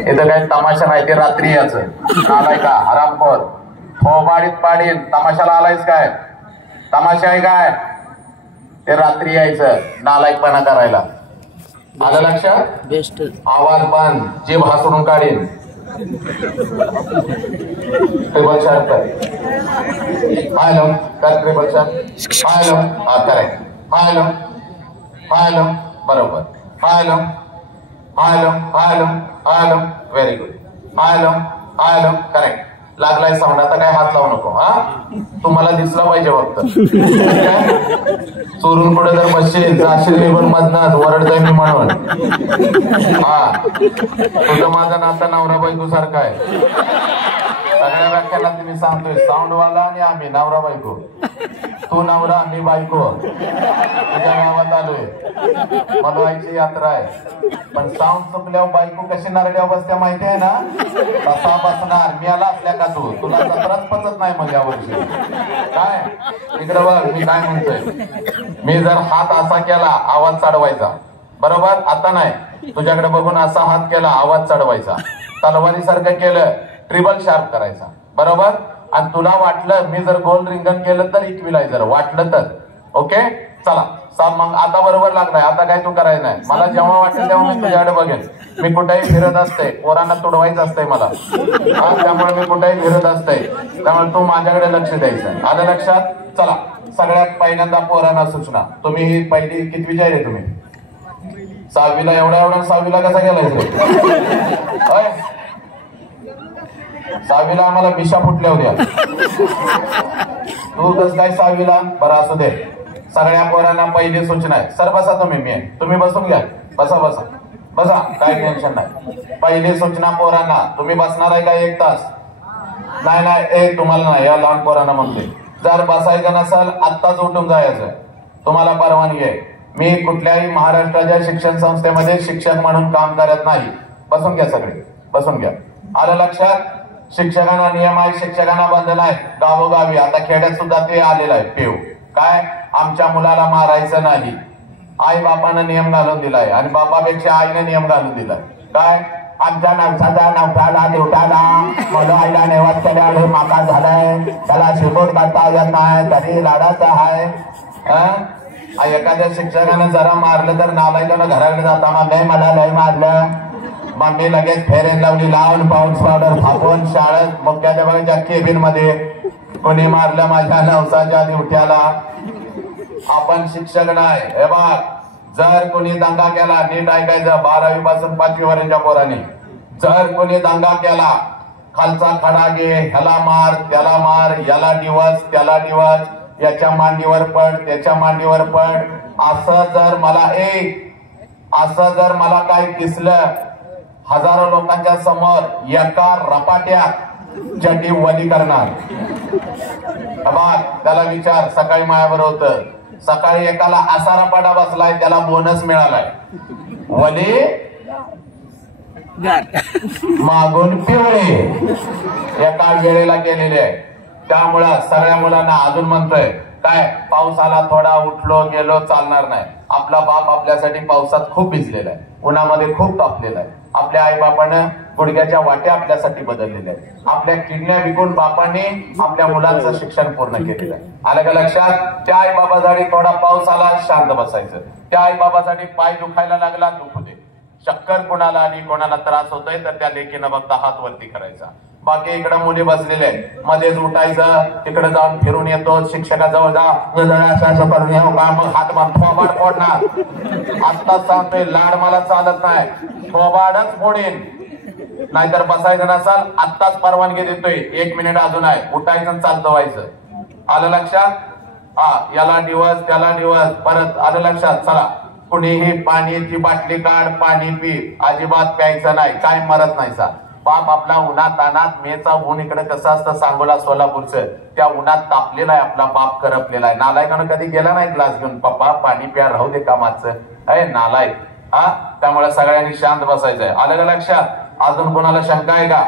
इथं काही तमाशा नाही, ते रात्री याचं आलाय का हरामखोर थोबाडीत पाडीन. तमाशाला आलायच काय? तमाशा आहे काय? ते रात्री यायचं नालायकपणा करायला. आलं लक्षात? बेस्ट आवाज बंद, जीभ हसडून काढीन. ट्रिबल शॉट कर. हॅलो कर, ट्रिबल शॉट. हॅलो हा करेक्ट. हॅलो हॅलो बरोबर. Hello hello hello hello very good. Hello hello correct. लागलाय साऊंड. आता काय हात लावू नको. हा तुम्हाला दिसलं पाहिजे फक्त. चोरून पुढे जर बसशील जाशील लेबर मधनाच ओरडतोय मी म्हणून. हा तुझं माझं नातं नवरा बायको सारखं आहे. सगळ्या व्याख्यानात मी सांगतोय साऊंडवाला आणि आम्ही नवरा बायको. तू नवरा मी बायको. तुझ्या गावात आलोय, मलवायची यात्रा आहे. पण साऊंड चुकल्यावर बायको कशी नारड्या बसत्या माहिती आहे ना? तसा बसणार. मी आला असल्या का तू? तुला सत्राच पचत नाही मग यावर्षी. काय इकडे बघ मी काय म्हणतोय. मी जर हात असा केला आवाज चढवायचा बरोबर. आता नाही, तुझ्याकडे बघून असा हात केला आवाज चढवायचा. तलवारी सारखं केलं ट्रिबल शार्प करायचा बरोबर. आणि तुला वाटलं मी जर गोल रिंगण केलं तर इक्विलायझर वाटलं तर ओके. चला साम मग आता बरोबर लागलाय. आता काय तू करायचं नाही. मला जेव्हा वाटेल तेव्हा मी तुझ्याकडे बघेन. मी कुठेही फिरत असते, पोरांना तुडवायचं असतंय मला. त्यामुळे मी कुठेही फिरत असते. त्यामुळे तू माझ्याकडे लक्ष द्यायचं. आलं लक्षात? चला सगळ्यात पहिल्यांदा पोरांना सूचना. तुम्ही ही पहिली कितवीची आहे रे तुम्ही? 6वीला. एवढ्या 6वीला कसा गेलाय? 6वीला आम्हाला मिशा फुटल्या होत्या. तू कस काय 6वीला? बरं असू दे. सगळ्या पोरांना पहिली सूचना आहे. सर बसा तुम्ही. मी तुम्ही बसून घ्या. बसा बसा बसा, काय टेन्शन नाही. पहिली सूचना पोरांना, तुम्ही बसणार आहे का 1 तास? नाही नाही तुम्हाला नाही, या लहान पोरांना म्हणतोय. जर बसायचं नसेल आत्ताच उठून जायचं. तुम्हाला परवानगी आहे. मी कुठल्याही महाराष्ट्राच्या शिक्षण संस्थेमध्ये शिक्षक म्हणून काम करत नाही. बसून घ्या सगळे, बसून घ्या. आलं लक्षात? शिक्षकांना नियम आहे, शिक्षकांना बंधन आहे. गावोगावी आता खेड्यात सुद्धा ते आलेलं आहे पेव. काय? आमच्या मुलाला मारायचं नाही. आई बापानं नियम घालून दिलाय आणि बापापेक्षा आईने नियम घालून दिलाय. काय? आमच्या नवसाच्या नवसाला देवटाला मला आईला नेवाज केल्यावर माका झालाय. त्याला शिकवून करता येत नाही तरी लाडाचा आहे. एखाद्या शिक्षकानं जरा मारलं तर नालायकानं घराकडे जाता मग मला लय मारलं. मग मी लगेच फेरेन लावली लावून पाऊस पावडर थापून शाळेत मुख्याध्यापकाच्या केबिन मध्ये कोणी मारलं माझ्या नवसाच्या दिवट्याला. आपण शिक्षक नाही. हे बघ, जर कोणी दंगा केला, नीट ऐकायचं, 12वी पासून 5वी पर्यंतच्या पोरांनी, जर कोणी दंगा केला खालचा खडा घे, ह्याला मार त्याला मार, याला दिवस त्याला दिवस, याच्या मांडीवर पड त्याच्या मांडीवर पड, असं जर मला काय दिसलं हजारो लोकांच्या समोर एका रपाट्यात चड्डी वली करणार. त्याला विचार. सकाळी माझ्याबरोबर होतं. सकाळी एकाला असा रपाटा बसलाय त्याला बोनस मिळालाय. वली मागून पिवळे एका वेळेला गेलेले आहे. त्यामुळं सगळ्या मुलांना अजून म्हणतोय काय, पाऊस आला थोडा उठलो गेलो चालणार नाही. आपला बाप आपल्यासाठी पावसात खूप भिजलेला आहे, उन्हामध्ये खूप तापलेला आहे. आपल्या आई बापानं गुडघ्याच्या वाट्या आपल्यासाठी बदललेल्या आहेत. आपल्या किडन्या विकून बापांनी आपल्या मुलांचं शिक्षण पूर्ण केलेलं आहे. आलं का लक्षात? त्या आई बाबासाठी थोडा पाऊस आला शांत बसायचं. त्या आई बाबासाठी पाय दुखायला लागला दुखू दे. चक्कर कोणाला आली कोणाला त्रास होतोय तर त्या लेकीनं बघता हात वरती करायचा. बाकी इकडे मुली बसलेले मध्येच उठायचं, तिकडे जाऊन फिरून येतो, शिक्षकाजवळ जा असं करून येऊ का, मग हात थोबाड फोडणार. आत्ताच सांगतोय लाड मला चालत नाही, थोबाडच फोडीन. नाहीतर बसायचं नसाल आत्ताच परवानगी देतोय. 1 मिनिट अजून आहे, उठायचं चालतं व्हायचं. आलं लक्षात? याला दिवस त्याला दिवस. परत आलं लक्षात? चला कुणीही पाण्याची बाटली काढ पाणी पी, अजिबात प्यायचं नाही. काय मरत नाही सा. बाप आपला उन्हात तानात, मेचा ऊन इकडे कसं असतं सांगोला सोलापूरचं, त्या उन्हात तापलेला आहे आपला बाप, करपलेला आहे. नालायकानं कधी गेला नाही ग्लास घेऊन, पप्पा पाणी प्या राहू दे कामाचं आहे नालायक. त्यामुळे सगळ्यांनी शांत बसायचंय. आलं का लक्षात? अजून कोणाला शंका आहे का?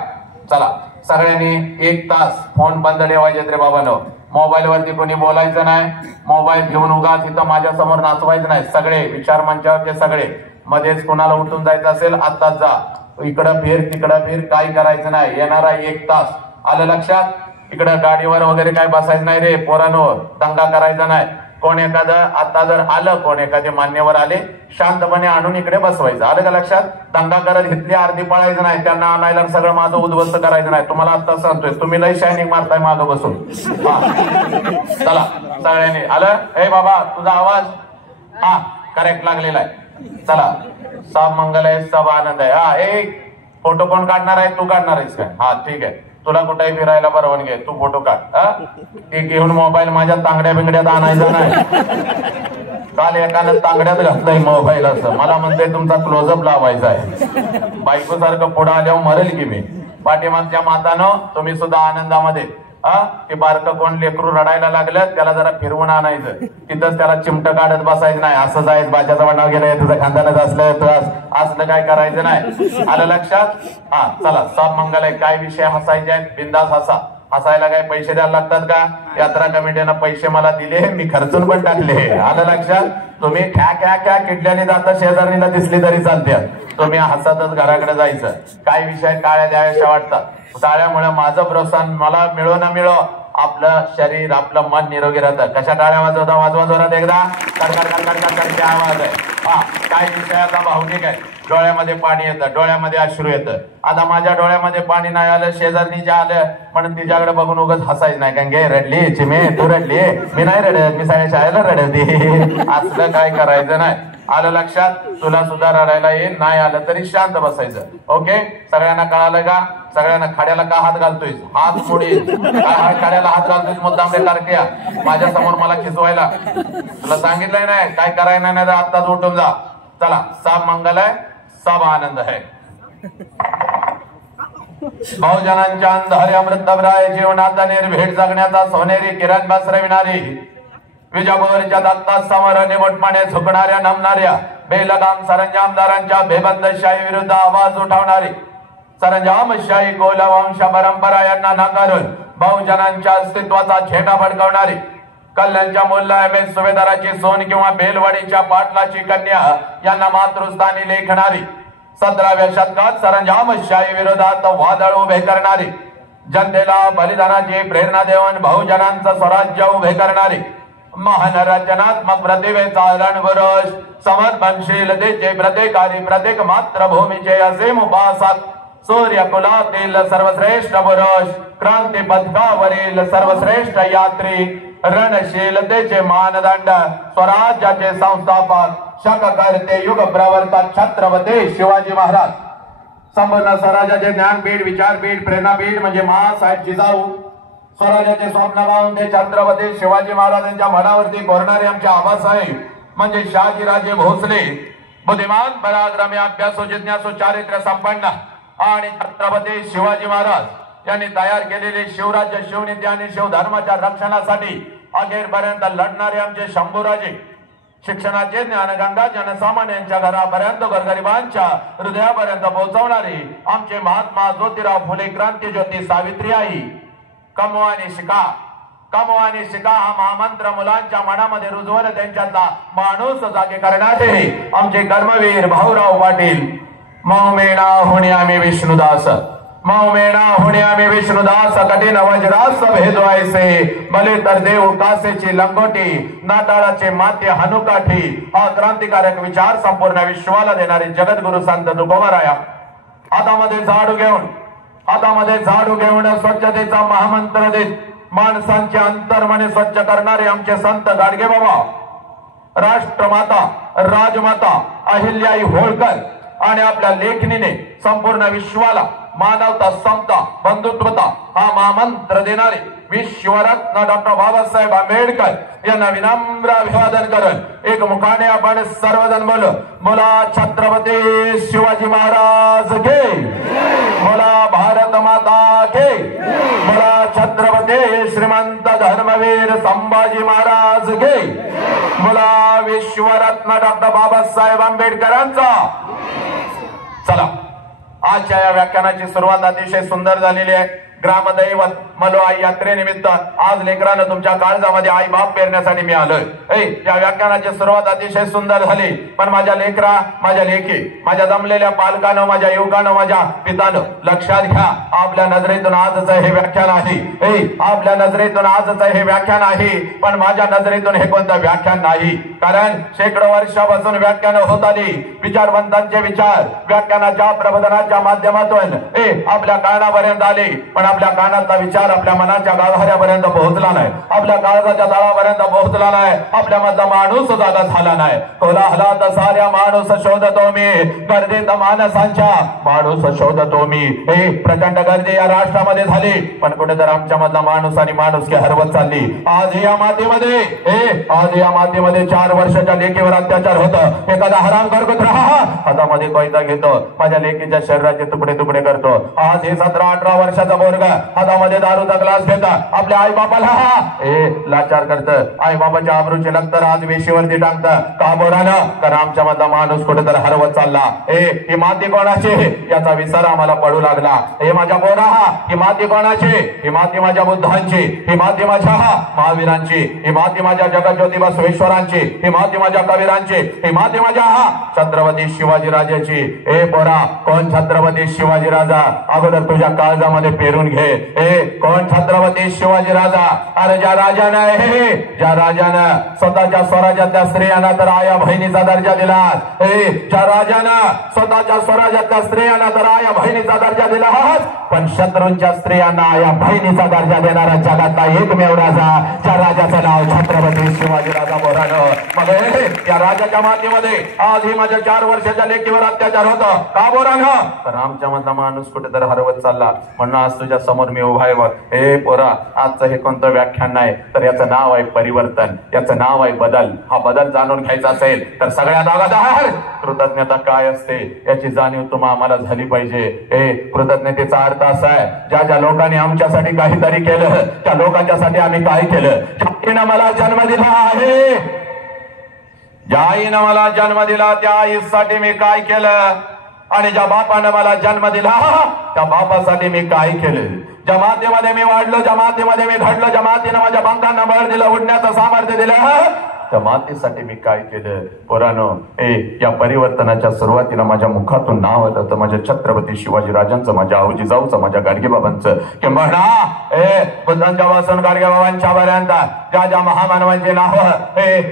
चला सगळ्यांनी 1 तास फोन बंद ठेवायचे रे बाबांनो. मोबाईल वरती कोणी बोलायचं नाही. मोबाईल घेऊन उगाच इथं माझ्या समोर नाचवायचं नाही. सगळे विचार मंचावरचे सगळे मध्येच कोणाला उठून जायचं असेल आत्ताच जा, इकडं फिर तिकडं फिर, काही करायचं नाही. येणारा 1 तास आलं लक्षात. इकडं गाडीवर वगैरे काय बसायचं नाही रे पोरांवर, दंगा करायचा नाही. कोण एखादं आता जर आलं, कोण एखादे मान्यवर आले, शांतपणे आणून इकडे बसवायचं. आलं का लक्षात. दंगा करत घेतली अर्धी पळायचं नाही, त्यांना आणायला सगळं माझं उद्ध्वस्त करायचं नाही. तुम्हाला आता सांगतोय, तुम्ही लय शायनिंग मारताय मागं बसून. चला सगळ्यांनी आलं. हे बाबा तुझा आवाज हा करेक्ट लागलेला आहे. चला सब मंगल आहे, सब आनंद आहे. हा एक फोटो कोण काढणार आहे, तू काढणार आहेस काय. हा ठीक आहे, तुला कुठेही फिरायला परवानगी आहे, तू फोटो काढ. ते घेऊन मोबाईल माझ्या तांगड्या बिंगड्यात आणायचा नाही. काल एकानं तांगड्यात घातलाय मोबाईल, असं मला म्हणते तुमचा क्लोजअप लावायचा आहे. बायको सारखं पुढे आल्यावर मरेल की मी. पाठीमागच्या मातानं तुम्ही सुद्धा आनंदामध्ये ते बारकं कोण लेकरू रडायला लागलं त्याला जरा फिरवून आणायचं, तिथंच त्याला चिमट काढत बसायचं नाही. असं जायचं बाच्याचा वडाव गेलाय, तुझं खानदानच असलं काय करायचं नाही. आलं लक्षात. हा चला सब मंगल आहे. काय विषय हसायचे आहेत, बिंदास हसा. हसायला काय पैसे द्यायला लागतात का. यात्रा कमिटीनं पैसे मला दिले, मी खर्चून पण टाकले. आलं लक्षात. तुम्ही ख्या किडल्याने जाता शेजारणीला दिसली तरी चालते, तुम्ही हसतच घराकडे जायचं. काय विषय काळ्या द्याव्याशा वाटतात. टाळ्यामुळे माझं प्रोत्साहन मला मिळो ना मिळो, आपलं शरीर आपलं मन निरोगी राहतं. कशा टाळ्या वाजवता, वाजवा जोरात एकदा. कडकड आवाज आहे. हा काय विषयाचा भावनिक आहे. डोळ्यामध्ये पाणी येतं, डोळ्यामध्ये अश्रू येतं. आता माझ्या डोळ्यामध्ये पाणी नाही आलं, शेजारणीच्या आलं म्हणून तिच्याकडे बघून उगाच हसायचं नाही. कारण गे रडली चिमे, तू रडली, मी नाही रडत, मी सगळ्या शाळेला रडवते. असलं काय करायचं नाही. आलं लक्षात. तुला सुद्धा रडायला येईल, नाही आलं तरी शांत बसायचं. ओके सगळ्यांना कळालं का. सगळ्यांना खाड्याला का हात घालतोय, हात मोडील. काय खाड्याला हात घालतोय मुद्दाम रे टारक्या, माझ्या समोर मला खिसवायला. तुला सांगितलंय नाही काय करायला नाही, आत्ताच उठून जा. चला सब मंगल आहे, सब आनंद है. बहुजनांच्या अंधारी अमृतभराय जीवनाचा निर्भीड जगण्याचा सोनेरी किरण बसरविणारी, विजापूरच्या दत्ता समोर निमटपणे झुकणाऱ्या नमणाऱ्या बेलगाम सरंजामदारांच्या बेबंदशाही विरुद्ध आवाज उठवणारी, सरंजामशाही कोलवंश परंपरा यांना नाकारून बहुजनांच्या अस्तित्वाचा झेंडा फडकवणारी, कल्याणच्या मुल्ला एम.एस. सुभेदाराची सोन किंवा बेलवाडीच्या पाटलाची कन्या यांना मातृस्थानी लेखणारी, 17व्या शतकात सरंजामशाही विरोधात वादळ उभे करणारी, जनतेला बलिदानाची प्रेरणा देऊन बहुजनांचं स्वराज्य उभे करणारी, महान रचनात्मक प्रतिभेचा रणपुरुष, समर्पणशीलतेचे प्रत्येकारी, प्रत्येक मातृभूमीचे असीम उपासक, सूर्यकुलातील सर्वश्रेष्ठ पुरुष, क्रांती पथकावरील सर्वश्रेष्ठ यात्री, रणशीलतेचे मानदंड, स्वराज्याचे संस्थापक, शककर्ते, युग प्रवर्तक छत्रपती शिवाजी महाराज, संपूर्ण स्वराज्याचे ज्ञानपीठ, विचारपीठ, प्रेरणापीठ म्हणजे महासाहेब जिजाऊ, स्वराज्याचे स्वप्न पाहून ते छत्रपती शिवाजी महाराजांच्या मनावरती कोरणारे आमचे आबासाहेब म्हणजे शहाजीराजे भोसले, बुद्धिमान पराक्रमी अभ्यासू जिज्ञासू चारित्र्य संपन्न आणि छत्रपती शिवाजी महाराज यांनी तयार केलेले शिवराज्य, शिवनीती आणि शिवधर्माच्या रक्षणासाठी अखेरपर्यंत लढणारे आमचे शंभूराजे, शिक्षणाचे ज्ञानगंगा जनसामान्यांच्या घरापर्यंत गोरगरिबांच्या हृदयापर्यंत पोहोचवणारे आमचे महात्मा ज्योतिराव फुले, क्रांती ज्योती सावित्री आई, कमवा आणि शिका, कमवा आणि शिका हा महामंत्र मुलांच्या मनामध्ये रुजवून त्यांच्यातला माणूस जागे करणारे आमचे कर्मवीर भाऊराव पाटील. मौमेणा होणे आम्ही विष्णुदास, मौमेणा होणे आम्ही विष्णुदास, कठीण वज्रास भेदवायचे, भले तर देव कासेची लंगोटी, नाताळाचे माते हनुकाठी, हा क्रांतिकारक विचार संपूर्ण विश्वाला देणारे जगद्गुरु संत तुकोबाराया हातामध्ये झाडू घेऊन, हातामध्ये झाडू घेऊन स्वच्छतेचा महामंत्र देत माणसांचे अंतर्मने स्वच्छ करणारे आमचे संत गाडगे बाबा, राष्ट्रमाता राजमाता अहिल्याई होळकर आणि आपल्या लेखणीने संपूर्ण विश्वाला मानवता, समता, बंधुत्वता हा महामंत्र देणारे विश्वरत्न डॉक्टर बाबासाहेब आंबेडकर यांना विनम्र अभिवादन करून एक मुखाने आपण सर्वजण बोलू, बोला छत्रपती शिवाजी महाराज के, बोला भारत माता के, बोला छत्रपती श्रीमंत धर्मवीर संभाजी महाराज के, बोला विश्वरत्न डॉक्टर बाबासाहेब आंबेडकरांचा. चला आजच्या या व्याख्यानाची सुरुवात अतिशय सुंदर झालेली आहे. ग्रामदैवत मलोआई यात्रेनिमित्त आज लेकरानं तुमच्या काळजामध्ये आई बाप पेरण्यासाठी मी आलोय. या व्याख्यानाची सुरुवात अतिशय सुंदर झाली, पण माझ्या लेकरा, माझ्या लेकी, माझ्या जमलेल्या पालकानं, माझ्या युवकानं, माझ्या पितानं लक्षात घ्या, आपल्या नजरेतून आजच हे व्याख्यान आहे. आपल्या नजरेतून आजच हे व्याख्यान आहे, पण माझ्या नजरेतून हे कोणतं व्याख्यान नाही. कारण शेकडो वर्षापासून व्याख्यान होत आली, विचारवंतांचे विचार व्याख्यानाच्या प्रबोधनाच्या माध्यमातून आपल्या कानापर्यंत आले, पण आपल्या कानातला विचार आपल्या मनाच्या गाभाऱ्यापर्यंत पोहोचला नाही, आपल्या काळजाच्या तळापर्यंत पोहोचला नाही, आपल्या मधला माणूस जागा झाला नाही. कोलाहलात साऱ्या माणूस शोधतो मी, गर्दीत माणसांच्या माणूस शोधतो मी. प्रचंड गर्दी या राष्ट्रामध्ये झाली, पण कुठेतरी आमच्या मधला माणूस आणि माणूस की हरवत चालली. आज या मातीमध्ये 4 वर्षाच्या लेकीवर अत्याचार होत. एखादा हराम करत राहा, हातामध्ये कोयता घेतो, माझ्या लेकीच्या शरीराचे तुकडे तुकडे करतो. आज हे 17-18 वर्षाचा पोरगा हातामध्ये दारूचा ग्लास घेता आपल्या आई बापाला लाचार करत, आई बाबाच्या आबरूचे नंतर आज वेशीवरती टाकतं. का बोरानं? कारण आमच्या मधला माणूस कुठेतरी हरवत चालला. ही माती कोणाची याचा विसर आम्हाला पडू लागला. हे माझ्या बोरा, ही माती कोणाची? ही माती माझ्या बुद्धांची, ही माती माझ्या महावीरांची, ही माती माझ्या जगज्योती बसवेश्वरांची, ही माती माझ्या कबीरांची, ही माती माझ्या छत्रपती शिवाजी राजाची. बोरा, कोण छत्रपती शिवाजी राजा? अगोदर तुझ्या काळजामध्ये पेरून घे. कोण छत्रपती शिवाजी राजा? अरे ज्या राजानं स्वतःच्या स्वराज्यातल्या स्त्रियांना तर आया बहिणीचा दर्जा दिला, ज्या राजानं स्वतःच्या स्वराज्यातल्या स्त्रियांना तर आया बहिणीचा दर्जा दिला, पण शत्रूंच्या स्त्रियांना आया बहिणीचा दर्जा देणारा जगातला एकमेव राजा, ज्या राजाचं नाव छत्रपती शिवाजी राजा बोरानं. मग या राजाच्या मातीमध्ये आज ही माझ्या 4 वर्षाच्या लेकीवर अत्याचार होतो. का बोरानं? तर आमच्या मधला माणूस कुठेतरी हरवत चालला, म्हणून आज तुझ्या समोर मी उभा आहे. पोरा, आजचं हे कोणतं व्याख्यान नाही, तर याचं नाव आहे परिवर्तन, याचं नाव आहे बदल. हा बदल जाणून घ्यायचा असेल तर सगळ्यात अगोदर कृतज्ञता काय असते याची जाणीव तुम्हाला आम्हाला झाली पाहिजे. कृतज्ञतेचा अर्थ असा आहे, ज्या लोकांनी आमच्यासाठी काहीतरी केलं, त्या लोकांच्यासाठी आम्ही काय केलं. ज्या आईनं मला जन्म दिला आहे, ज्या आईनं मला जन्म दिला त्या आईसाठी मी काय केलं, आणि ज्या बापानं मला जन्म दिला त्या बापासाठी मी काय केलं. ज्या मातीमध्ये मी वाढलो, ज्या मातीमध्ये मी घडलो, ज्या मातीनं माझ्या पंखांना बळ दिलं, उडण्याचं सामर्थ्य दिलं, त्या मातीसाठी मी काय केलं. पोरानो, या परिवर्तनाच्या सुरुवातीला माझ्या मुखातून नाव आलं तर माझ्या छत्रपती शिवाजी राजांचं, माझ्या आऊजी जाऊचं, माझ्या गाडगेबाबांचं, किंबहुना बुद्धांच्या पासून गाडगेबाबांच्या पर्यंत ज्या महामानवांची नावं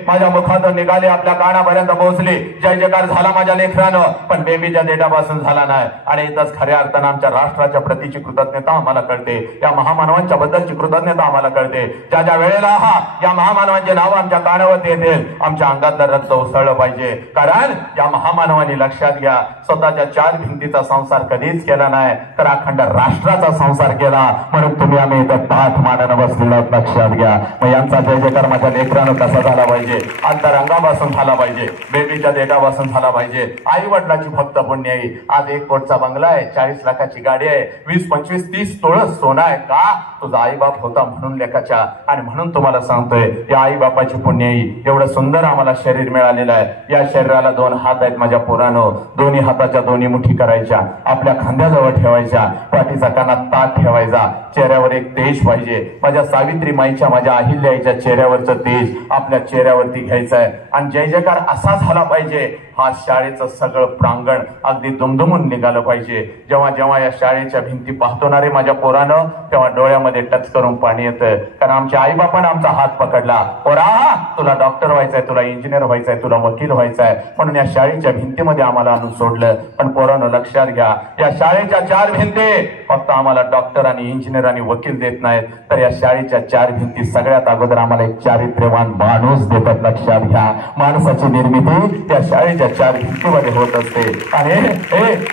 माझ्या मुखातून निघाली, आपल्या कानापर्यंत पोहोचली. जय जयकार झाला माझ्या लेकरानं, पण बेबीच्या देठापासून झाला नाही. आणि इथंच खऱ्या अर्थानं आमच्या राष्ट्राच्या प्रतीची कृतज्ञता आम्हाला कळते, या महामानवांच्या बद्दलची कृतज्ञता आम्हाला कळते. ज्या वेळेला या महामानवांचे नाव आमच्या कानावर येतील, आमच्या अंगातलं रक्त उसळलं पाहिजे. कारण या महामानवांनी, लक्षात घ्या, स्वतःच्या 4 भिंतीचा संसार कधीच केला नाही, तर अखंड राष्ट्राचा संसार केला. म्हणून तुम्ही आम्ही इथं ताठ मानानं बसलेलो, लक्षात घ्या. मग यांचा जय जयकार माझ्या लेकरानं कसा झाला पाहिजे, अंतरंगापासून झाला पाहिजे, बेबीच्या देठापासून झाला पाहिजे. आई वडिलाची भक्त पुण्य आहे. आज 1 कोटीचा बंगला आहे, 40 लाखाची गाडी आहे, 20, 25, 30 तोळं सोनं आहे. का? तुझा आई बाप होता म्हणून लेखाच्या. आणि म्हणून तुम्हाला सांगतोय, या आई बापाची पुण्य आहे. एवढं सुंदर आम्हाला शरीर मिळालेलं आहे. या शरीराला 2 हात आहेत माझ्या पोरानो, दोन्ही हाताच्या दोन्ही मुठी करायच्या, आपल्या खांद्याजवळ ठेवायच्या, पाठीचा कानात ताट ठेवायचा, चेहऱ्यावर एक तेज पाहिजे. माझ्या सावित्री माईच्या, माझ्या अहिल्याईच्या चेहऱ्यावरचं तेज आपल्या चेहऱ्यावरती घ्यायचं आहे. आणि जय जयकार असा झाला पाहिजे, हा शाळेचं सगळं प्रांगण अगदी दुमदुमून निघालं पाहिजे. जेव्हा जेव्हा या शाळेच्या भिंती पाहतो ना रे माझ्या पोरानं, तेव्हा डोळ्यामध्ये टच करून पाणी येतं. कारण आमच्या आईबापानं आमचा हात पकडला, पोरा तुला डॉक्टर व्हायचंय, तुला इंजिनियर व्हायचंय, तुला वकील व्हायचंय, म्हणून या शाळेच्या भिंतीमध्ये आम्हाला आणून सोडलं. पण पोरानं लक्षात घ्या, या शाळेच्या 4 भिंती फक्त आम्हाला डॉक्टर आणि इंजिनियर आणि वकील देत नाहीत, तर या शाळेच्या 4 भिंती सगळ्यात अगोदर आम्हाला एक चारित्र्यवान माणूस देतात. लक्षात घ्या, माणसाची निर्मिती त्या शाळेच्या 4 भिंतीमध्ये होत असते. आणि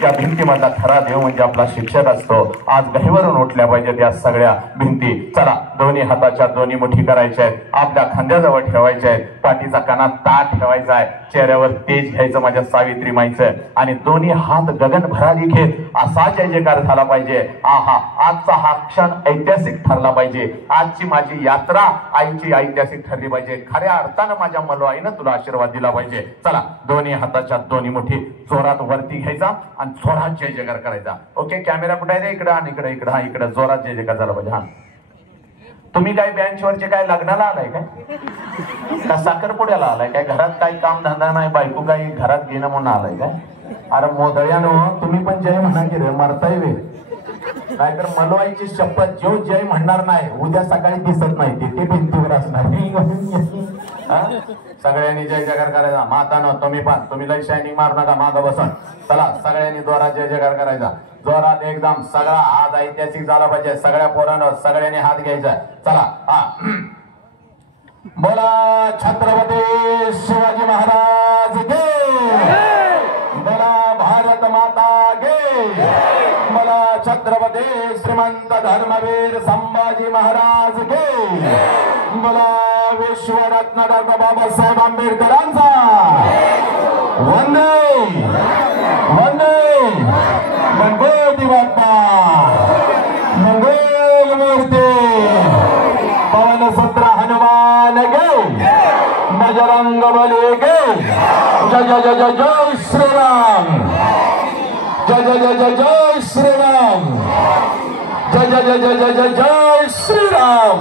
या भिंतीमधला खरा देव म्हणजे आपला शिक्षक असतो. आज गहिवरून उठल्या पाहिजेत या सगळ्या भिंती. चला, दोन्ही हाताच्या दोन्ही मुठी करायच्या आहेत, आपल्या खांद्याजवळ ठेवायच्या आहेत. पाठीचा कणा ताट ठेवायचा आहे, चेहऱ्यावर तेज घ्यायचं माझ्या सावित्री माईचं, आणि दोन्ही हात गगन भरारी घेत असा जय जयकार झाला पाहिजे. आहा, आजचा हा क्षण ऐतिहासिक ठरला पाहिजे. आजची माझी यात्रा आईची ऐतिहासिक ठरली पाहिजे. खऱ्या अर्थानं माझ्या मलवाईनं तुला आशीर्वाद दिला पाहिजे. चला, दोन्ही हाताच्या दोन्ही मुठी जोरात वरती घ्यायचा आणि जोरात जय जयकार करायचा. ओके, कॅमेरा कुठे आहे रे? इकडं आणि इकडे इकडे. हा, इकडे जोरात जय जयकार झाला पाहिजे. हा, तुम्ही काय बेंचवरचे काय लग्नाला आलाय काय का साखरपुड्याला आलाय काय? घरात काही काम धंदा नाही, बायको काही घरात घेणं म्हणून आलाय काय? अरे मोदळ्यानो, तुम्ही पण जय म्हणा की रे, मरताय वे. नाहीतर मलवाईची शपथ, जो जय म्हणणार नाही उद्या सकाळी दिसत नाही, ते भिंतीवर असणार. सगळ्यांनी जय जयकार करायचा. मातानो तुम्ही पण, तुम्ही लय शायनिंग मारू नका मागं बसून. चला, सगळ्यांनी जोरात जय जयकार करायचा. जोरात एकदम. सगळा आज ऐतिहासिक झाला पाहिजे. सगळ्या पोरांवर सगळ्यांनी हात घ्यायचा. चला, हा, बोला छत्रपती शिवाजी महाराज के, बोला भारत माता के, बोला छत्रपती श्रीमंत धर्मवीर संभाजी महाराज के, बोला विश्वरत्न डॉक्टर बाबासाहेब आंबेडकरांचा वंदे वंदे गणपती बाप्पा मंगल मूर्ती पवन सुत्र हनुमान गे बजरंग बली गे जय जय जय जय जय श्रीराम जय जय जय जय जय श्रीराम जय जय जय जय जय जय जय श्रीराम.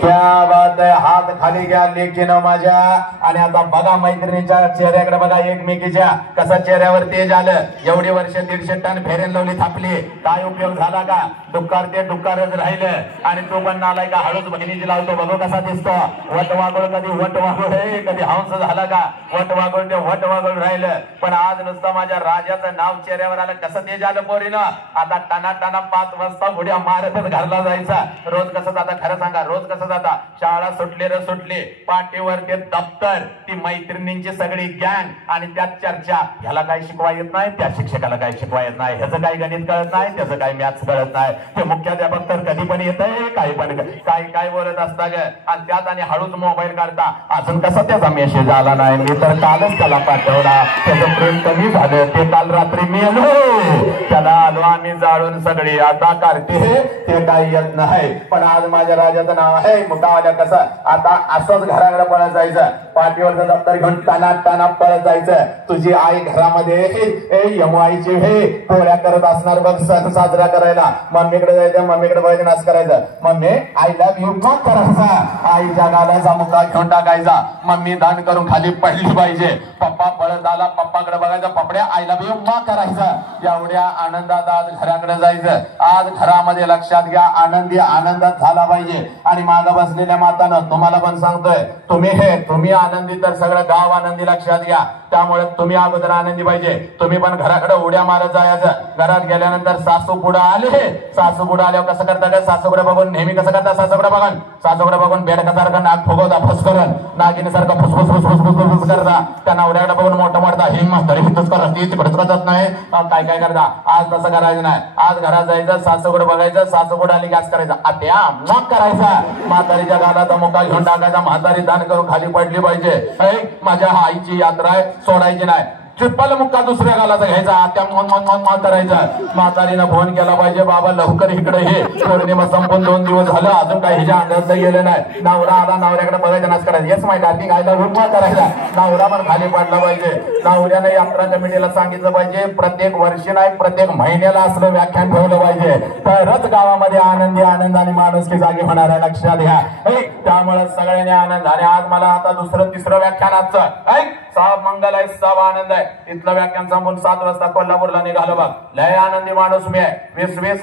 क्या बात आहे. हात खाली घ्या लेकीनं माझ्या. आणि आता बघा मैत्रिणीच्या चेहऱ्याकडे बघा, एकमेकीच्या. कसा चेहऱ्यावर तेज आलं. एवढी वर्ष 150 टन फेरेन लावली थापली, काय उपयोग झाला का? डुक्कार ते डुक्कारच राहिलं. आणि तो पण नालाय का हळूच बहिणीची लावतो. बघू कसा दिसतो. वटवागोळ कधी वटवागोळ आहे, कधी हंस झाला का? वटवागोळ ते वटवागोळ राहिलं. पण आज नुसतं माझ्या राजाचं नाव चेहऱ्यावर आलं. कसं तेज आलं पोरीनं. आता टना टना 5 वाजता उड्या मारतच घरला जायचा. रोज कसं जाता खरं सांगा, रोज कसं जाता? शाळा सुटली रे सुटली, पाठीवर ते दप्तर, ती मैत्रिणींची सगळी गँग, आणि त्यात चर्चा. ह्याला काय शिकवा येत नाही, त्या शिक्षकाला काय शिकवा येत नाही, ह्याचं काही गणित कळत नाही, त्याचं काही मॅथ्स कळत नाही. ते मुख्याध्यापक तर कधी पण येत आहे, काही पण काय काय बोलत असता ग. आणि त्यात आणि हळूच मोबाईल काढता. अजून कसा त्याचा मेसेज आला नाही, मी तर कालच त्याला पाठवला. त्याचं प्रेम कमी झालं, ते काल रात्री मी आलो, त्याला आलो आम्ही जाळून सगळी. आता करते ते काही येत नाही. पण आज माझ्या राजाचं नाव आहे मुकावाल्या. कसं आता असंच घराकडे पळत जायचं, पाठीवरचं दप्तर घेऊन टाना टाना पळत जायचं. तुझी आई घरामध्ये यमुआईची हे पोळ्या करत असणार बघ सण साजरा करायला. मम्मीकडे जायचं, मम्मीकडे बघायचं, नाच करायचं. मम्मी आय लव्ह यू मग करायचा. आईच्या गालाचा मुका घेऊन टाकायचा. मम्मी दान करून खाली पडली पाहिजे. पप्पा पळत आला, पप्पाकडे बघायचं, पपड्या आय लव्ह यू मग करायचा. एवढ्या आनंदात आज घराकडे जायचं. आज घरामध्ये लक्षात घ्या, आनंदी आनंदात झाला पाहिजे. आणि मागं बसलेल्या मातानं तुम्हाला पण सांगतोय, तुम्ही आनंदी तर सगळं गाव आनंदी. लक्षात घ्या. त्यामुळे तुम्ही अगोदर आनंदी पाहिजे. तुम्ही पण घराकडे उड्या मारत जायचं. घरात गेल्यानंतर सासू पुढे आले, सासू पुढे आल्यावर कसं करता का? सासूकडे बघून नेहमी कसं करता? सासूकडे बघून, सासूकडे बघून बेडकासारखं नाक फुगवता, फुसकरून नागिनीसारखं फुसफुस फुसफुस फुसफुस करता. त्या नवऱ्याकडे बघून मोठं मोठा हिंमत तरी हितच करत तिकडच करत नाही. काय काय करता? आज तसं करायचं नाही. आज घरात जायचं, सासूकडे बघायचं, सासूकडे आली गॅस करायचा, आत्या मग करायचा. म्हातारीच्या गालाचा मुका घेऊन टाकायचा. म्हातारी दान करून खाली पडली पाहिजे. माझ्या आईची यात्रा आहे, सोडायची नाही. ट्रिपल मुक्का दुसऱ्या गालाचा घ्यायचा, त्या मन करायचा. म्हातारीनं फोन केला पाहिजे, बाबा लवकर इकडे हे. पौर्णिमा संपून 2 दिवस झालं, अजून काही ह्याच्या अंदाज गेलं नाही. नवरा आला, नवऱ्याकडे बघायचं, नाच करायचं. Yes my darling I love you मग करायचा. नवरा पण खाली पडला पाहिजे. नवऱ्याने यात्रा कमिटीला सांगितलं पाहिजे, प्रत्येक वर्षी नाही प्रत्येक महिन्याला असलं व्याख्यान ठेवलं पाहिजे. तरच गावामध्ये आनंदी आनंदाने माणुसकी जागी होणार आहे. लक्षात घ्या. त्यामुळे सगळ्यांनी आनंद. आणि आज मला आता दुसरं तिसरं व्याख्यान आजचं सब मंगल आहे, सब आनंद आहे. इथलं व्याख्यान संपून 7 वाजता कोल्हापूरला निघालो बघ. लय आनंदी माणूस मी आहे. 20-20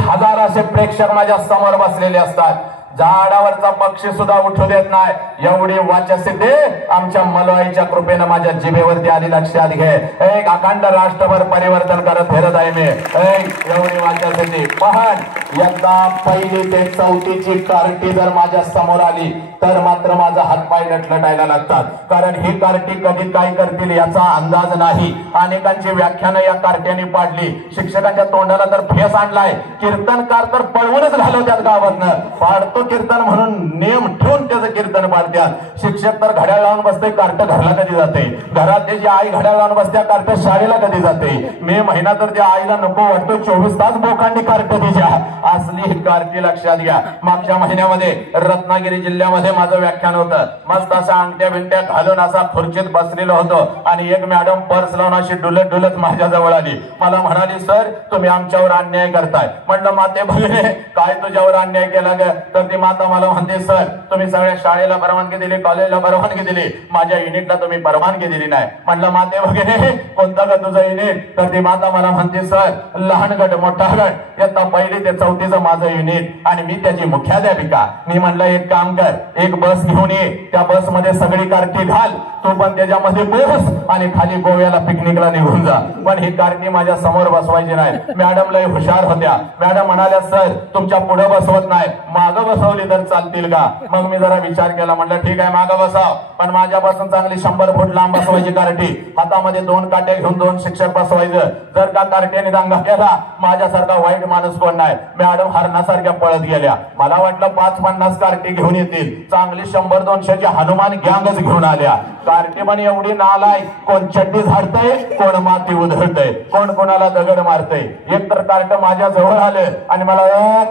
हजार असे प्रेक्षक माझ्या समोर बसलेले असतात. झाडावरचा पक्षी सुद्धा उठू देत नाही. एवढी वाचसिद्धी आमच्या मलवाईच्या कृपेनं माझ्या जिभेवरती आली. लक्षात घे. एक अखंड राष्ट्रभर परिवर्तन करत फिरत आहे मी. एवढी वाचसिद्धी. पण एकदा 1ली ते 4थीची कार्टी जर माझ्या समोर आली तर मात्र माझा हातपाय लटलटायला लागतात, कारण ही कार्टी कधी काय करतील याचा अंदाज नाही. अनेकांची व्याख्यानं या कार्ट्याने पाडली. शिक्षकांच्या तोंडाला तर फेस आणलाय. कीर्तनकार तर पळवूनच घालवत्यात गावातनं. पाडतो कीर्तन म्हणून नियम ठेवून त्याचं कीर्तन पाडत्यात. शिक्षक तर घड्याळ लावून बसते, कार्ट घरला कधी जाते. घरात त्याची आई घड्याळ लावून बसत्या, कार्ट शाळेला कधी जाते. मे महिना तर त्या आईला नको वाटतो, 24 तास बोकांडी कार्ट तिच्या. असली ही कार्टी लक्षात घ्या. मागच्या महिन्यामध्ये रत्नागिरी जिल्ह्यामध्ये माझं व्याख्यान होतं. मस्त असा अंगठ्या बिंट्या घालून असा खुर्चीत बसलेलो होतो आणि एक मॅडम पर्स लावून अशी डुलत डुलत माझ्या जवळ आली. मला म्हणाली, सर तुम्ही आमच्यावर अन्याय करताय. म्हणलं माते भगिनी काय तुझ्यावर अन्याय केला ग? तर ती माता मला म्हणते, सर तुम्ही सगळ्या शाळेला परवानगी दिली, कॉलेजला परवानगी दिली, माझ्या युनिटला तुम्ही परवानगी दिली नाही. म्हणलं माते भगिनी कोणता ग तुझं युनिट? तर ती माता मला म्हणते, सर लहान गट मोठा गट इयत्ता 1ली ते 4थीचं माझं युनिट आणि मी त्याची मुख्याध्यापिका. मी म्हणलं एक काम कर, एक बस घेऊन ये, त्या बसमध्ये सगळी कार्टी घाल, तू पण त्याच्यामध्ये बस आणि खाली गोव्याला पिकनिकला निघून जा. पण ही कार्टी माझ्या समोर बसवायची नाही. मॅडम लय हुशार होत्या. मॅडम म्हणाल्या, सर तुमच्या पुढे बसवत नाही, मागं बसवली तर चालतील का? मग मी जरा विचार केला. म्हणलं ठीक आहे मागं बसाव, पण माझ्यापासून चांगली 100 फूट लांब बसवायची कार्टी. हातामध्ये 2 काट्या घेऊन 2 शिक्षक बसवायचं. जर का कार्ट्याने दांगा केला, माझ्यासारखा वाईट माणूस कोण नाही. मॅडम हरणासारख्या पळत गेल्या. मला वाटलं 5-50 कार्टी घेऊन येतील, चांगली 100-200ची हनुमान गँगच घेऊन आल्या. कार्टी पण एवढी नालाय, कोण चड्डी झाडतय, कोण माती उधळतय, कोण कोणाला दगड मारतय. एक तर कार्ट माझ्या जवळ आलं आणि मला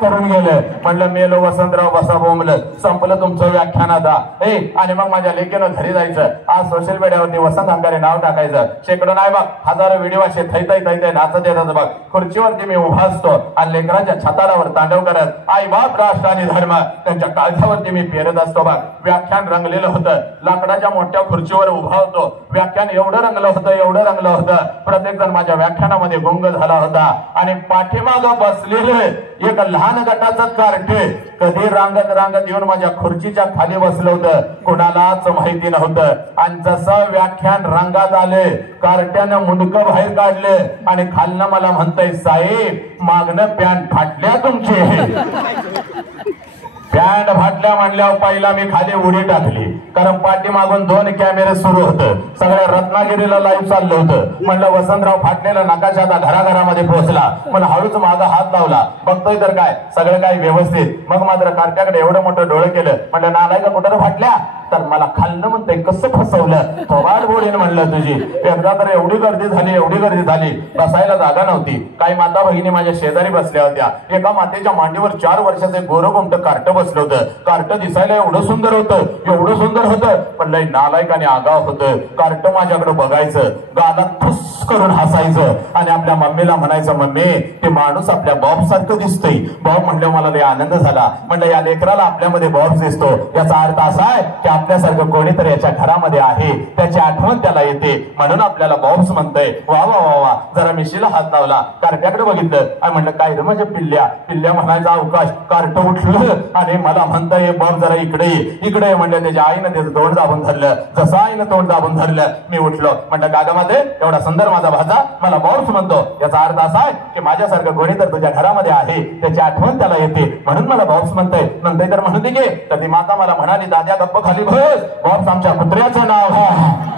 करून गेलं. म्हणलं मेलो वसंतराव बसा बोंबलं, संपलं तुमचं व्याख्यान आता. आणि मग माझ्या लेकीनं घरी जायचं. आज सोशल मीडियावरती वसंत अंगारे नाव टाकायचं. शेकडो नाही बघ, हजारो व्हिडिओ असे थैथै नाचत येतात बघ. खुर्चीवरती मी उभा असतो आणि लेकराच्या छताडावर तांडव करत आई बाप राष्ट्र आणि धर्म त्यांच्या काळजावरती मी पेरत असतो बघ. व्याख्यान रंगलेलं होतं. लाकडाच्या मोठ्या खुर्चीवर उभा होतो. व्याख्यान एवढं रंगलं होतं. प्रत्येक जण माझ्या व्याख्यानामध्ये गुंग झाला होता आणि पाठीमाग बसलेले एक लहान गटाचं कार्ट कधी रांगत येऊन माझ्या खुर्चीच्या खाली बसलं होतं, कोणालाच माहिती नव्हतं. आणि जसं व्याख्यान रंगात आले, कार्ट्यानं मुंडकं बाहेर काढले आणि खालनं मला म्हणतंय, साहेब मागणं पॅन्ट फाटल्या तुमची. पॅन्ट फाटल्या म्हणल्यावर पहिला मी खाली उडी टाकली, कारण पाठीमागून 2 कॅमेरे सुरू होतं. सगळ्या रत्नागिरीला लाईव्ह चाललं होतं. म्हणलं वसंतराव फाटलेला नकाशा आता घराघरामध्ये पोहोचला. मला हळूच मागं हात लावला, बघतोय तर काय सगळं काय व्यवस्थित. मग मात्र कार्ट्याकडे एवढं मोठं डोळं केलं. म्हणलं नालायका कुठं फाटल्या? तर मला खाल्लं म्हणतंय, कसं फसवलं थोबाड बोडीन म्हणलं तुझी. एकदा तर एवढी गर्दी झाली, बसायला जागा नव्हती. काही माता भगिनी माझ्या शेजारी बसल्या होत्या. एका मातेच्या मांडीवर 4 वर्षाचे गोरगोमटं कार्ट बसलं होतं. कार्ट दिसायला एवढं सुंदर होतं, पण लय नालायक आणि आगाव होतं. कार्ट माझ्याकडे बघायचं, गालात फुस करून हसायचं आणि आपल्या मम्मीला म्हणायचं, मम्मी ते माणूस आपल्या बॉब सारखं दिसतंय. बॉब म्हणलं मला लय आनंद झाला. म्हणलं या लेकराला आपल्यामध्ये बॉब दिसतो, याचा अर्थ असा आहे की आपल्यासारखं कोणीतरी याच्या घरामध्ये आहे, त्याची आठवण त्याला येते, म्हणून आपल्याला बॉब्स म्हणतंय. वा वा वा वा. जरा मिशीला हात लावला, कार्ट्याकडे बघितलं आणि म्हणलं काय रे म्हणजे पिल्ल्या म्हणायचा अवकाश. कार्ट उठलं आणि मला म्हणताय, बॉब जरा इकडे म्हणलं. त्याच्या आईनं त्याचं तोंड दाबून धरलं. जसं आईनं तोंड दाबून धरलं, मी उठलो. म्हणलं गागामध्ये एवढा सुंदर माझा भाजा मला बॉब्स म्हणतो, याचा अर्थ असा आहे की माझ्यासारखं कोणी तर तुझ्या घरामध्ये आहे, त्याची आठवण त्याला येते, म्हणून मला बॉब्स म्हणतंय तर म्हणू दे गे. तर ती माता मला म्हणाली, दाद्या गप्प खाली बस, बॉब्स आमच्या कुत्र्याचं नाव आहे.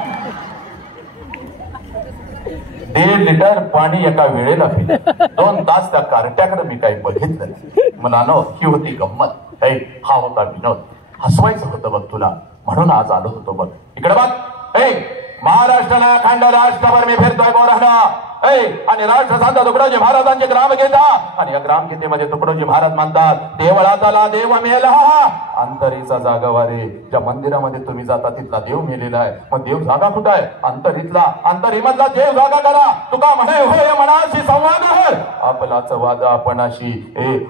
1.5 लिटर पाणी एका वेळेला पिलं. 2 तास त्या कार्ट्याकडे मी काही बघितलं. मुलांनो ही होती गंमत, हा होता विनोद. हसवायचं होतं बघ तुला, म्हणून आज आलो होतो बघ. इकडे बघ, महाराष्ट्राला अखंड राष्ट्रभर मी फिरतोय गोरखला. आणि राष्ट्रसंत तुकडोजी महाराजांचे ग्रामगीता आणि या ग्रामगीतेमध्ये तुकडोजी महाराज म्हणतात, देवळातला देव मेला अंतरीचा जागावारे. ज्या मंदिरामध्ये तुम्ही जाता तिथला देव मेलेला आहे. मग देव जागा कुठं आहे? अंतरीमधला देव जागा करा. तुका म्हणे होय मनाशी संवाद आपलाच वाद आपणाशी.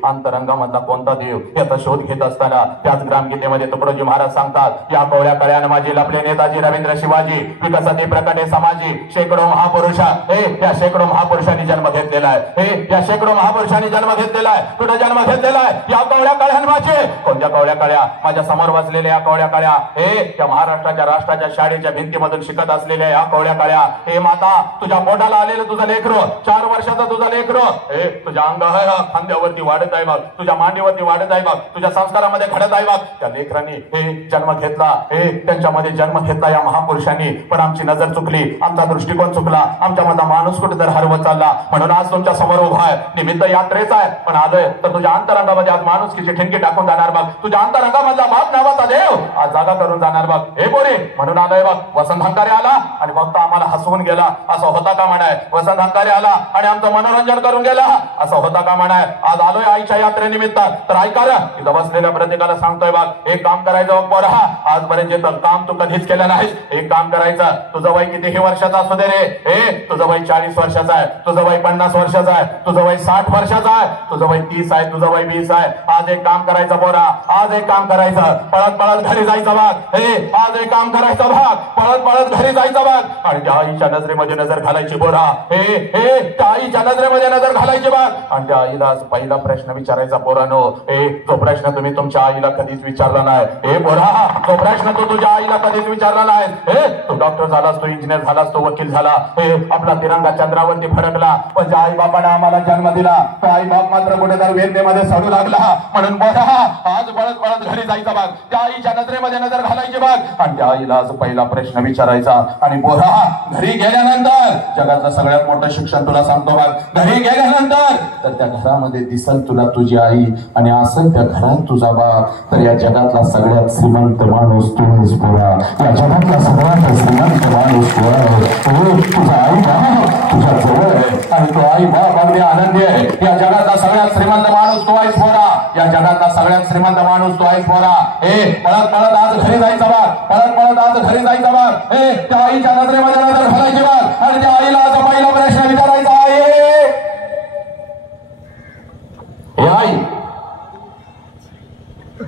अंतरंगामधला कोणता देव याचा शोध घेत असताना त्याच ग्रामगीतेमध्ये तुकडोजी महाराज सांगतात, या कोवळ्या कळ्यानं माझे लपले नेताजी रवींद्र शिवाजी, विकसते प्रकटे समाजी. शेकडो महापुरुषांनी जन्म घेतला. घेतलेला आहे, हे या शेकडो महापुरुषांनी जन्म घेतलेला आहे, कुठे जन्म घेतलेला आहे या कवळ्या काळ्यांमाचे. कोणत्या कवळ्या काळ्या? माझ्या समोर बसलेल्या या कवळ्या काळ्या, हे या महाराष्ट्राच्या राष्ट्राच्या शाळेच्या भिंतीमधून शिकत असलेल्या या कवळ्या काळ्या. हे माता, तुझ्या पोटाला आलेलं तुझं लेकरू, 4 वर्षाचं तुझं लेकरू, हे तुझ्या अंग खांद्यावरती वाढत आहे बघ, तुझ्या मांडीवरती वाढत आहे बघ, तुझ्या संस्कारामध्ये घडत आहे बघ. त्या लेकरांनी हे जन्म घेतला, हे त्यांच्यामध्ये जन्म घेतला या महापुरुषांनी. पण आमची नजर चुकली, आमचा दृष्टिकोन चुकला, आमच्यामधला माणूस कुठेतरी हरवत चालला. म्हणून आज तुमच्या समोर उभा आहे. निमित्त यात्रेचा आहे, पण आलोय तर तुझ्या अंतरंगामध्ये आज माणुसकीची ठिणगी टाकून जाणार बघ. तुझ्या अंतरंगामधला बाप नावाचा देव आज जागा करून जाणार बघ. हे बोरे म्हणून आलोय बघ. वसंत हंकारे आला आणि फक्त आम्हाला हसवून गेला असं होता का म्हणाय? वसंत हंकारे आला आणि आमचं मनोरंजन करून गेला असं होता का म्हणाय? आज आलोय आईच्या यात्रेनिमित्त. तर ऐका रे, इथं बसलेल्या प्रत्येकाला सांगतोय बघ, एक काम करायचं बरं. आजपर्यंत काम तू कधीच केलं नाहीस. एक काम करायचं, तुझं वय कितीही वर्षाचा असू दे रे, हे तुझं वय 40 वर्षाचा आहे, तुझं वय 50 वर्षाचा आहे, तुझं वय 60 वर्षाचा आहे, तुझं वय 30 आहे, तुझं वय 20 आहे. आज एक काम करायचं बोरा, आज एक काम करायचं, पळत पळत घरी जायचं भाग. हे आज एक काम करायचं भाग, पळत पळत घरी जायचं भाग. आणि त्या आईच्या नजरेमध्ये नजर घालायची बोरा. हे त्या आईच्या नजरेमध्ये नजर घालायची भाग. आणि त्या आईला आज पहिला प्रश्न विचारायचा पोरानो, हे जो प्रश्न तुम्ही तुमच्या आईला कधीच विचारला नाही. हे बोरा, जो प्रश्न तू तुझ्या आईला कधीच विचारला नाही. हे तू डॉक्टर झालास, तू इंजिनियर झालास, तू वकील झाला, हे आपला तिरंगा चंद्रावरती फडकला, पण ज्या आई बापाने आम्हाला जन्म दिला तो आई बाप मात्र कुठेतरी वेदनेमध्ये सडू लागला. म्हणून बोरा, आज पळत पळत घरी जायचा भाग, त्या आईच्या नजरेमध्ये नजर घालायची भाग. आणि त्या आईला आज पहिला प्रश्न विचारायचा. आणि बोरा, घरी गेल्यानंतर जगातलं सगळ्यात मोठं शिक्षण तुला सांगतो बघ, घरी गेल्यानंतर तर त्या घरामध्ये दिसल तुला तुझी आई आणि असं त्या घरात तुझा बाप. तर या जगातला सगळ्यात श्रीमंत माणूस तू आहेस बोरा. या जगातला सगळ्यात श्रीमंत माणूस तू आहे. तुझा आई बाप तुझ्या जवळ आहे आणि तो आई बाप अगदी आनंदी आहे. या जगातला सगळ्यात श्रीमंत माणूस तो आहेस बोरा. या जगातला सगळ्यात श्रीमंत माणूस तो आहेस बोरा. हे पळत पळत आज घरी जायचा बाग, पळत पळत आज घरी जायचा बाग. हे त्या आईच्या नजरेमध्ये नजर घालायची बाग. आणि त्या आईला आज पहिला प्रश्न विचारायचा आहे, हे आई,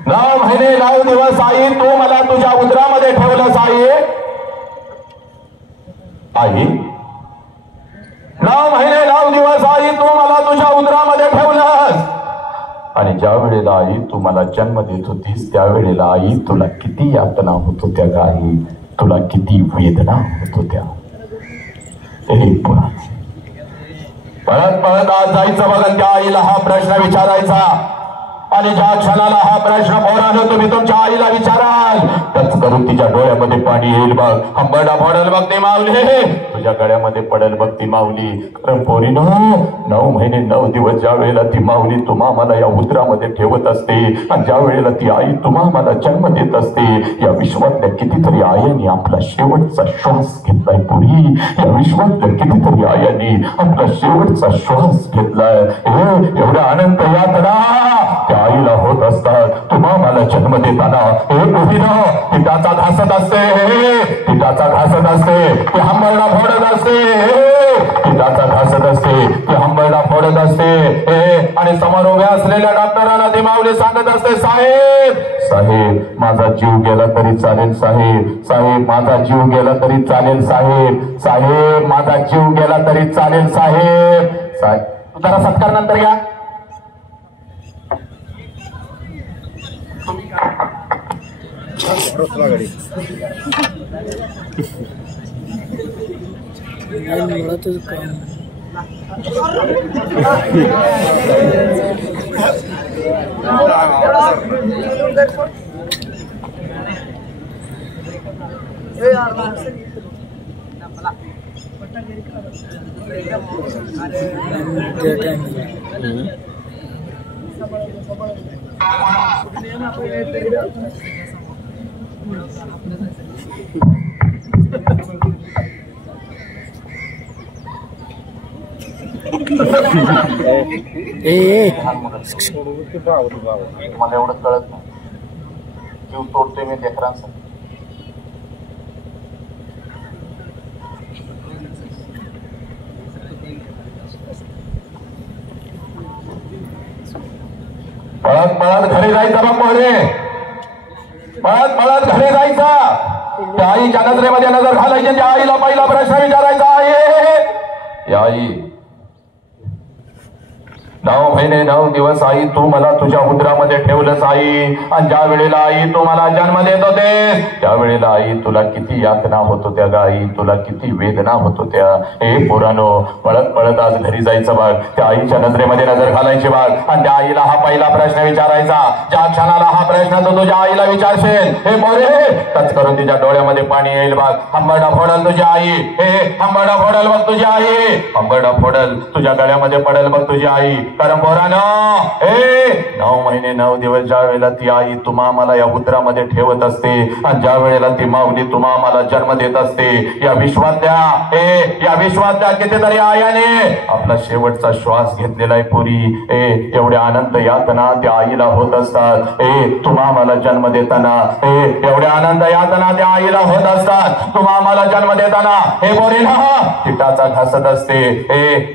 9 महिने 9 दिवस आई तू मला तुझ्या उदरामध्ये ठेवलंस आई. आई, 9 महिने 9 दिवस आई तू मला तुझ्या उदरामध्ये ठेवलंस. आणि ज्या वेळेला आई तू मला जन्म देत होतीस त्यावेळेला आई तुला किती यातना होत होत्या ग आई, तुला किती वेदना होत होत्या. पळत पळत आज जायचं बघा, त्या आईला हा प्रश्न विचारायचा. आणि ज्या क्षणाला हा प्रश्न पोरानं तुम्ही तुमच्या आईला विचाराल त्याच करून तिच्या डोळ्यामध्ये पाणी येईल बघ. हंबरडा पडल बघ ती माऊली, तुझ्या गळ्यामध्ये पडेल बघ ती माऊली. कारण पोरीनो, 9 महिने 9 दिवस ज्या वेळेला ती माऊली तुम्हा मला या उदरामध्ये ठेवत असते आणि ज्या वेळेला ती आई तुम्हा मला जन्म देत असते, या विश्वातल्या कितीतरी आयांनी आपला शेवटचा श्वास घेतलाय पोरी. या विश्वातल्या कितीतरी आयांनी आपला शेवटचा श्वास घेतलाय. एवढा अनंत यातना त्या आईला होत असतात. तुम्हा मला जन्म देताना हे पोरीनो पिठाचा घासत असते, पिठाचा घासत असते, ते हंबरडा फोडत असते, पिठाचा घासत असते, ते हंबरडा फोडत असते. आणि समोर उभ्या असलेल्या डॉक्टरांना ती माऊली सांगत असते, साहेब साहेब माझा जीव गेला तरी चालेल साहेब, साहेब माझा जीव गेला तरी चालेल साहेब, साहेब माझा जीव गेला तरी चालेल साहेब. साहेब जरा सत्कार नंतर घ्या. मला एवढं कळत नाही, जीव तोडतोय मी लेकरांसाठी. पळत पळत घरी जायचा बघ पोरे, पळत पळत घरी जायचा. त्या आईच्या नजरेमध्ये नजर घालायची, त्या आईला पहिला प्रश्न विचारायचा आहे, आई 9 महिने 9 दिवस आई तू मला तुझ्या उदरामध्ये ठेवलंस आई. आणि ज्या वेळेला आई तू मला जन्म देत होते त्यावेळेला आई तुला किती यातना होत होत्या ग आई, तुला किती वेदना होत होत्या. हे पोरानो, पळत पळत आज घरी जायचं बघ, त्या आईच्या नजरेमध्ये नजर घालायची बघ आणि त्या आईला हा पहिला प्रश्न विचारायचा. ज्या क्षणाला हा प्रश्न तू तुझ्या आईला विचारशील, हे पोरे, टच करून तिच्या डोळ्यामध्ये पाणी येईल बघ. हंबरडा फोडल तुझी आई, हे हंबरडा फोडल बघ तुझी आई, हंबरडा फोडल तुझ्या गळ्यामध्ये पडेल बघ तुझी आई. कारण पोरानं, हे 9 महिने 9 दिवस ज्या वेळेला ती आई तुम्हा मला या उदरामध्ये ठेवत असते आणि ज्या वेळेला ती माऊली तुम्हा मला जन्म देत असते, या विश्वातल्या कितीतरी आयाने आपला शेवटचा श्वास घेतलेला आहे पोरी. एवढ्या अनंत यातना त्या आईला होत असतात. तुम्हा मला जन्म देताना, एवढ्या आनंद यातना त्या आईला होत असतात तुम्हा मला जन्म देताना. हे पोरी ना, तिटाचा घासत असते,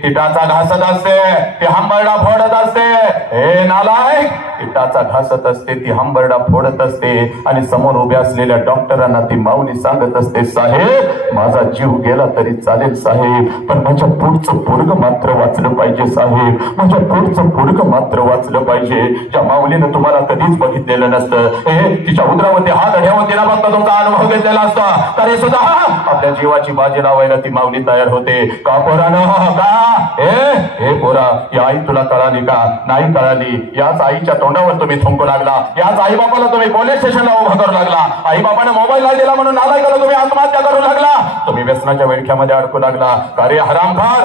तिटाचा घासत असते, ती हंबरडा फोडत असते. हे नालायक, तिटाचा घासत असते, ती हंबरडा फोडत असते आणि समोर उभ्या असलेल्या डॉक्टरांना ती माऊली सांगत असते, साहेब माझा जीव गेला तरी चालेल साहेब, पण माझ्या पुढचं पोरगं मात्र वाचलं पाहिजे साहेब, माझ्या पुढचं पोरगं मात्र वाचलं पाहिजे. ज्या माऊलीनं तुम्हाला कधीच बघितलेलं नसतं, तिच्या उदरावरती हात ठेवून तिला फक्त तुमचा अनुभव घेतलेला असता, तरी सुद्धा आपल्या जीवाची बाजी लावायला ती माऊली तयार होते. का पोरानं, का हे पोरा, या आई तुला कळाली का? नाही कळाली. याच आईच्या तोंडावर तुम्ही थुंकू लागला, याच आई बापाला तुम्ही पोलीस स्टेशनला उभा करू लागला, आई बापाने मोबाईल नाही दिला म्हणून नालायकाला तुम्ही आत्महत्या करू लागला, तुम्ही व्यसनाच्या विळख्यामध्ये अडकू लागला. का रे हरामखोर,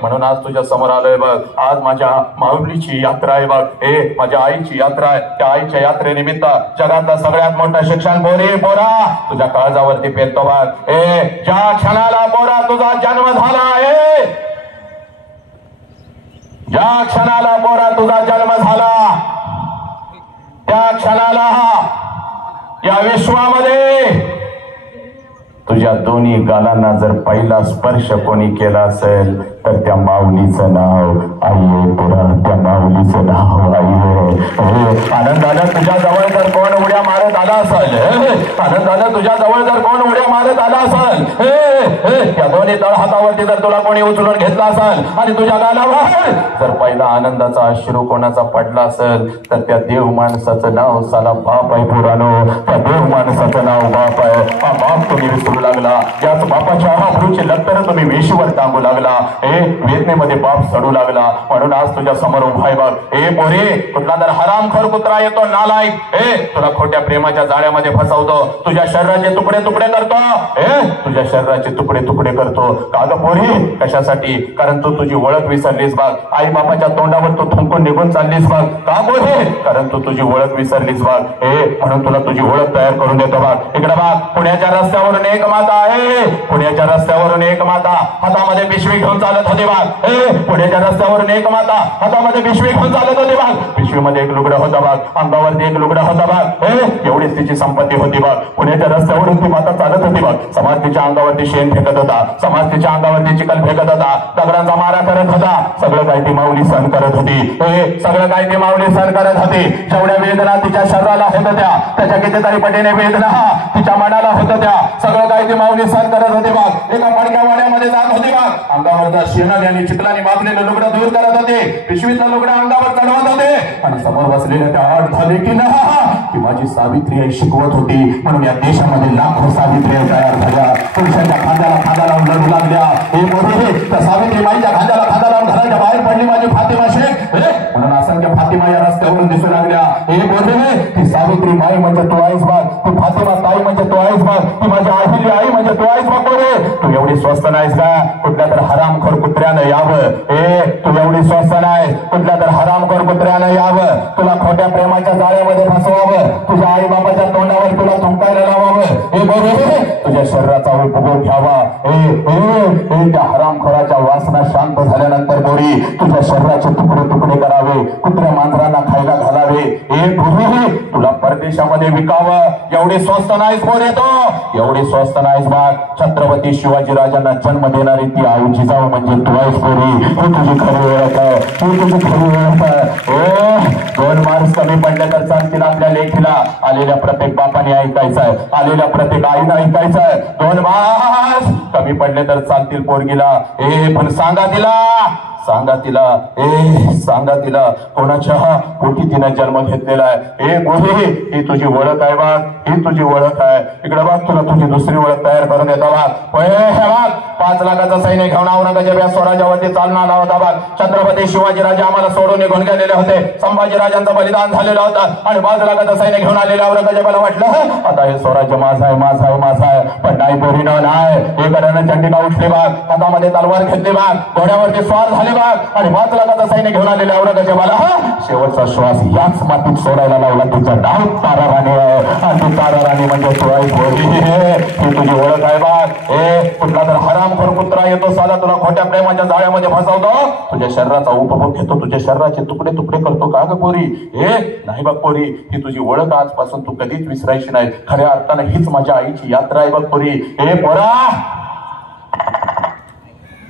म्हणून आज तुझ्या समोर आलोय बघ. आज माझ्या माऊलीची यात्रा आहे बघ, माझ्या आईची यात्रा आहे. त्या आईच्या यात्रेनिमित्त जगातलं सगळ्यात मोठं शिक्षण पोरा तुझ्या काळजावरती पेलतो बघ. ज्या क्षणाला पोरा तुझा जन्म झाला आहे, ज्या क्षणाला पोरा तुझा जन्म झाला, त्या क्षणाला या विश्वामध्ये तुझ्या दोन्ही गालांना जर पहिला स्पर्श कोणी केला असेल तर त्या माऊलीचं नाव आई आहे पोरा, त्या माऊलीचं नाव आई आहे. आनंदानं तुझ्या जवळ जर कोण उड्या मारत आला असेल, आनंदानं तुझ्या जवळ जर कोण उड्या मारत आला असेल, त्या दोन्ही तळ हातावरती जर तुला कोणी उचलून घेतला असेल आणि तुझ्या गालावर जर पहिला आनंदाचा अश्रू कोणाचा पडला असेल तर त्या देव माणसाचं नाव साला बाप आहे पोरानो, त्या देव माणसाचं नाव बाप आहे. हा बाप तुम्ही विसरू लागला, याच बापाच्या अब्रूची लक्तर तुम्ही वेशीवर टांगू लागला, वेदनेमध्ये बाप सडू लागला. म्हणून आज तुझ्या समोर उभा आहे बघ. पोरे, कुठला तर हरामखोर कुत्रा येतो नालायक, तुला खोट्या प्रेमाच्या जाळ्यामध्ये फसवतो, तुझ्या शरीराचे तुकडे तुकडे करतो, तुझ्या शरीराचे तुकडे तुकडे करतो. का ग पोरी, कशासाठी? कारण तू तुझी ओळख विसरलीस बघ. आई बापाच्या तोंडावर तू थुंकून निघून चाललीस बघ. का पोरी? कारण तू तुझी ओळख विसरलीस बघ. म्हणून तुला तुझी ओळख तयार करून देतो बघ. इकडे बघ, पुण्याच्या रस्त्यावरून एक माता आहे, पुण्याच्या रस्त्यावरून एक माता हातामध्ये पिशवी घेऊन चालत होती बघ. पुण्याच्या रस्त्यावरून एक माता हातामध्ये पिशवी घेऊन चालत होती बघ. पिशवीमध्ये एक लुगडं होता बघ, अंगावरती एक लुगडं होता बघ. एवढीच तिची संपत्ती होती बघ. पुण्याच्या रस्त्यावरून ती माता चालत होती बघ. समाज तिच्या अंगावरती शेण फेकत होता, समाज तिच्या अंगावरती चिखल फेकत होता, दगडांचा मारा करत होता. सगळं काही ती माऊली सहन करत होती, सगळं काही ती माऊली सहन करत होती. जेवढ्या वेदना तिच्या शरीराला होत होत्या त्याच्या कितीतरी पटीने वेदना तिच्या मनाला होत होत्या. सगळं काही ती माऊली सहन करत होती बघ. एका पडक्या वाड्यामध्ये जात होती बघ. अंगावरचा शेणाने आणि चिखलाने माखलेलं लुगडं दूर करत होते, पिशवीतलं लुगडं अंगावर चढवत होते आणि समोर बसलेल्या त्या 8 झालेकींना की माझी सावित्री आई शिकवत होती. म्हणून या देशामध्ये लाखो सावित्री तयार झाल्या, पुरुषांच्या खांद्याला खांदा लावून लढू लागल्या. हे मोठे त्या सावित्री माईच्या खांद्याला खांदा लावून घराच्या बाहेर पडली माझी फातिमा शेख, म्हणून असंख्य फातिमा या रस्त्यावरून दिसू लागल्या. हे मोठे ती सावित्री माई म्हणजे तू आहेस बघ, ती फातिमा ताई म्हणजे तू आहेस बघ, ती माझी आहिली आई म्हणजे तू आहेस बघ. तू एवढी स्वस्त नाहीस का कुठल्या तर हरामखोर कुत्र्यानं यावं, तू एवढी स्वस्त नाही कुठल्या तर हरामखोर कुत्र्यानं यावं, तुला खोट्या प्रेमाच्या जाळ्यामध्ये फसवावं, तुझ्या आई बाबाच्या तोंडावर तुला थुंकायला लावावं, हे बरोबर तुझ्या शरीराचा उपभोग घ्यावा. त्या हरामखोराच्या वासना शांत झाल्यानंतर बोरी तुझ्या शरीराचे तुकडे तुकडे करावे, कुत्र्या मांजरांना खायला घालावे. तुला परदेशामध्ये विकावं. एवढी स्वस्त नाहीस पोरे, तो एवढी स्वस्त नाहीस बघ. छत्रपती शिवाजी राजांना जन्म देणारी ती आई जिजाऊ म्हणजे तू आहेस पोरी. ही तुझी खरी ओळख आहे, ही तुझी खरी ओळख आहे. 2 मार्क्स कमी पडले तर चालतील आपल्या लेखीला. आलेल्या प्रत्येक बापाने ऐकायचं आहे, आलेल्या प्रत्येक आईनं ऐकायचं आहे. 2 मार्क्स कमी पडले तर चालतील पोरगीला. पण सांगा तिला, सांगा तिला कोणाच्या पोटी तिनं जन्म घेतलेला आहे. ए गोरी, ही तुझी ओळख आहे बघ, ही तुझी ओळख आहे. इकडे बघ, तुला तुझी दुसरी ओळख तयार करून देतो बघ. हे बघ, 5 लाखाचा सैन्य घेऊन औरंगजेब या स्वराज्यावरती चालून आला होता बघ. छत्रपती शिवाजीराजे आम्हाला सोडून निघून गेलेले होते. संभाजीराजांचं बलिदान झालेलं होतं आणि 5 लाखाचं सैन्य घेऊन आलेले औरंगजेबाला वाटलं आता हे स्वराज्य माझं आहे. पण नाही पोरीनं, नाही. एकानं चंडिका उठली बघ, हातामध्ये तलवार घेतली बघ, घोड्यावरती स्वार झाले बघ आणि 5 लाखाचं सैन्य घेऊन आलेले औरंगजेबाला शेवटचा श्वास याच मातीत सोडायला लावला. तुझा डाव तारा राणी आहे आणि ती तारा राणी म्हणजे तू आहे पोरी. ही तुझी ओळख आहे बघ. कुठला तर हरामखोर कुत्रा येतो साला तुला खोट्या प्रेमाच्या जाळ्यामध्ये फसवतो, तुझ्या शरीराचा उपभोग घेतो, तुझ्या शरीराचे तुकडे तुकडे करतो का ग पोरी? नाही बघ पोरी, ही तुझी ओळख आजपासून तू कधीच विसरायची नाही. खऱ्या अर्थानं हीच माझ्या आईची यात्रा आहे बघ पोरी. पोरा,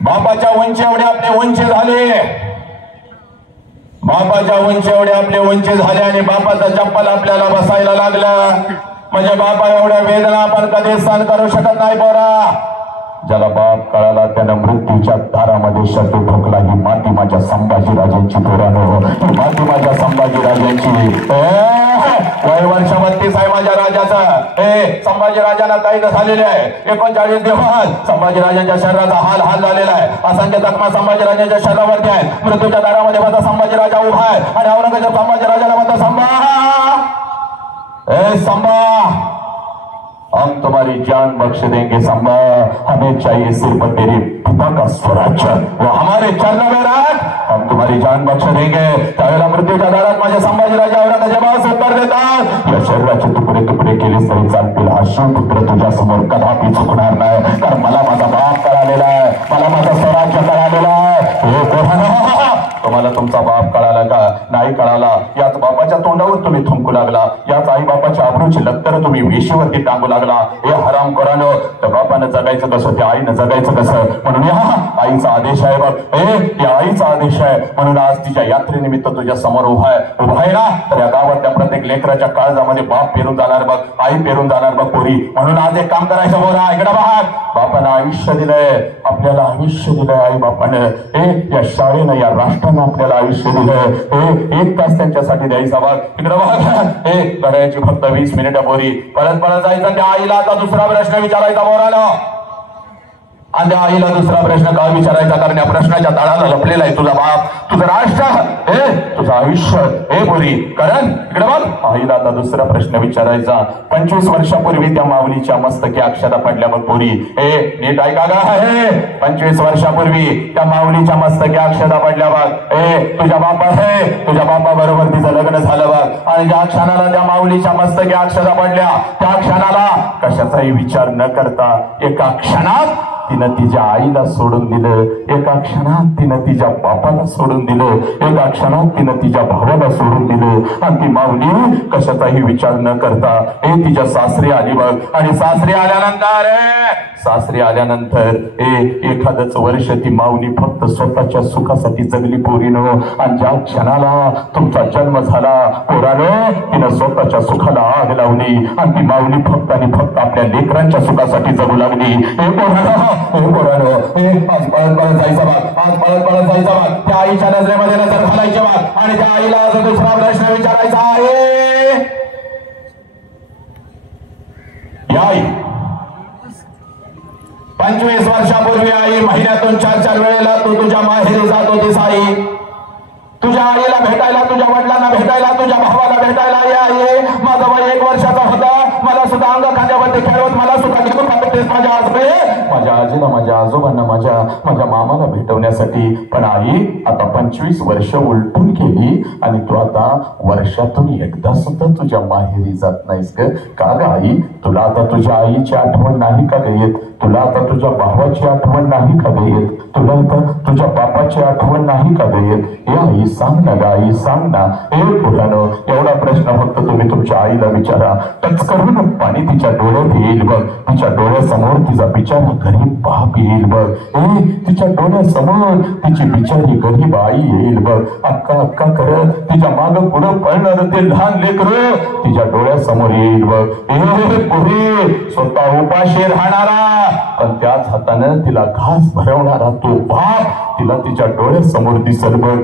बापाच्या उंची एवढे आपले उंची झाले, बापाच्या उंची एवढे आपले उंची झाले आणि बापाचा चप्पल आपल्याला बसायला लागला म्हणजे बापा एवढ्या वेदना आपण कधी सहन करू शकत नाही पोरा. ज्याला बाप कळाला त्यानं मृत्यूच्या दारामध्ये शब्द ठोकला. ही माती माझ्या संभाजीराजांची पोरानो, ही माती माझ्या संभाजीराजांची. वय वर्ष 32 आहे माझ्या राजाचं. संभाजीराजांना कैद झालेले आहे 39 दिवस. संभाजीराजांच्या शरीराचा हाल झालेला आहे. असंख्य जखमा संभाजीराजांच्या शरीरावरती आहेत. मृत्यूच्या दारामध्ये माझा संभाजीराजा उभा आहे आणि औरंगजेब संभाजीराजाला म्हणतो संभा, हम तुम्हारी जान बख्श देंगे संभा, हमें चाहिए सिर्फ तेरे पिता का स्वराज्य, वो हमारे चरणों में राख, हम तुम्हारी जान बख्श देंगे. त्यावेळेला मृत्यूच्या दारात माझे संभाजीराजा औरंगजेबास उत्तर देतात, या शरीराचे तुकडे तुकडे केले तरी चालतील, हा शिवपुत्र तुझ्या समोर कदापि झुकणार नाही. कारण मला माझा बाप कळालेला आहे, मला माझं स्वराज्य कळालेलं आहे. तुम्हाला तुमचा बाप कळाला का? नाही कळाला. याच बापाच्या तोंडावर तुम्ही थुंकू लागला, याच आई बापाच्या आबरूची लत्तर तुम्ही वेशीवरती टांगू लागला. हरामखोरानो, त्या बापानं जगायचं कसं, त्या आईनं जगायचं कसं? म्हणून या आईचा आदेश आहे बघ, या आईचा आदेश आहे. म्हणून आज तिच्या यात्रेनिमित्त तुझ्या समोर उभा आहे ना. तर या गावातल्या प्रत्येक लेकराच्या काळजामध्ये बाप पेरून जाणार बघ, आई पेरून जाणार बघ पोरी. म्हणून आज एक काम करायचं बोला, इकडे बघ, बापानं आयुष्य दिलंय, आपल्याला आयुष्य दिलंय आई बापानं. या शाळेनं, या राष्ट्रानं आपल्याला आयुष्य दिलंय. 1 तास त्यांच्यासाठी द्यायचा बघ. इकडे बघ, गड्याची फक्त 20 मिनिटं पोरी. परत जायचं. त्या आईला आता दुसरा प्रश्न विचारायचा बोराला. आणि त्या आईला दुसरा प्रश्न का विचारायचा? कारण या प्रश्नाच्या तळाला लपलेला आहे तुझा बाप, तुझं राष्ट्र, तुझं आयुष्य. बोरी, कारण इकडे बघ, आईला आता दुसरा प्रश्न विचारायचा. 25 वर्षापूर्वी त्या माऊलीच्या मस्तकी अक्षता पडल्या बघ पोरी. नीट ऐका गा. 25 वर्षापूर्वी त्या माऊलीच्या मस्तकी अक्षता पडल्या बघ. तुझ्या बापाबरोबर तिचं लग्न झालं बघ. आणि ज्या क्षणाला त्या माऊलीच्या मस्तकी अक्षता पडल्या, त्या क्षणाला कशाचाही विचार न करता एका क्षणात तिनं तिच्या आईला सोडून दिलं, एका क्षणात तिनं तिच्या बापाला सोडून दिलं, एका क्षणात तिनं तिच्या भावाला सोडून दिलं. आणि ती माऊली कशाचाही विचार न करता तिच्या सासरी आली बघ. आणि सासरी आल्यानंतर एखादच वर्ष ती माऊली फक्त स्वतःच्या सुखासाठी जगली पोरीनो. आणि ज्या क्षणाला तुमचा जन्म झाला पोरानो, तिनं स्वतःच्या सुखाला आग लावली आणि ती माऊली फक्त आणि फक्त आपल्या लेकरांच्या सुखासाठी जगू लागली. पोरानो, आज पळत जायचा बाग, आज पळत जायचा बाग. त्या आईच्या नजरेमध्ये नजर घालायची बाग. आणि त्या आईला आज दुसरा प्रश्न विचारायचा आहे. आई 25 वर्षापूर्वी आई महिन्यातून 4 वेळेला तू तुझ्या माहेरी जात होतीस आई. तुझ्या आईला भेटायला, तुझ्या वडिलांना भेटायला, तुझ्या भावाला भेटायला ये. माझा वय 1 वर्षाचा होता, मला सुद्धा अंग खांद्यावरती खेळवत मला सुद्धा घेऊन खातेस माझ्या आजोबे, माझ्या आजीला, माझ्या आजोबांना, माझ्या मामाला भेटवण्यासाठी. पण आई आता 25 वर्ष उलटून गेली आणि तू आता वर्षातून एकदा सुद्धा तुझ्या माहेरी जात नाहीस का ग आई? तुला आता तुझ्या आईची आठवण नाही का ग येत? तुला आता तुझ्या भावाची आठवण नाही का ग येत? तुला आता तुझ्या बापाची आठवण नाही का ग येत? आई सांग ना ग, आई सांग ना. मुलांनो, एवढा प्रश्न फक्त तुम्ही तुमच्या आईला विचारा. टच करून पाणी तिच्या डोळ्यात येईल बघ. तिच्या डोळ्यासमोर तिचा बिचारा गरीब बाप येईल बघ. तिच्या डोळ्यासमोर तिची बिचारी गरीब आई येईल बघ. अक्का अक्का करत तिच्या माग पुढं पळणार ते लहान लेकरं तिच्या डोळ्यासमोर येईल बघ. पुढे स्वतः उपाशी राहणारा पण त्याच हातानं तिला घास भरवणारा तो बाप तिला तिच्या डोळ्यासमोर दिसल बघ.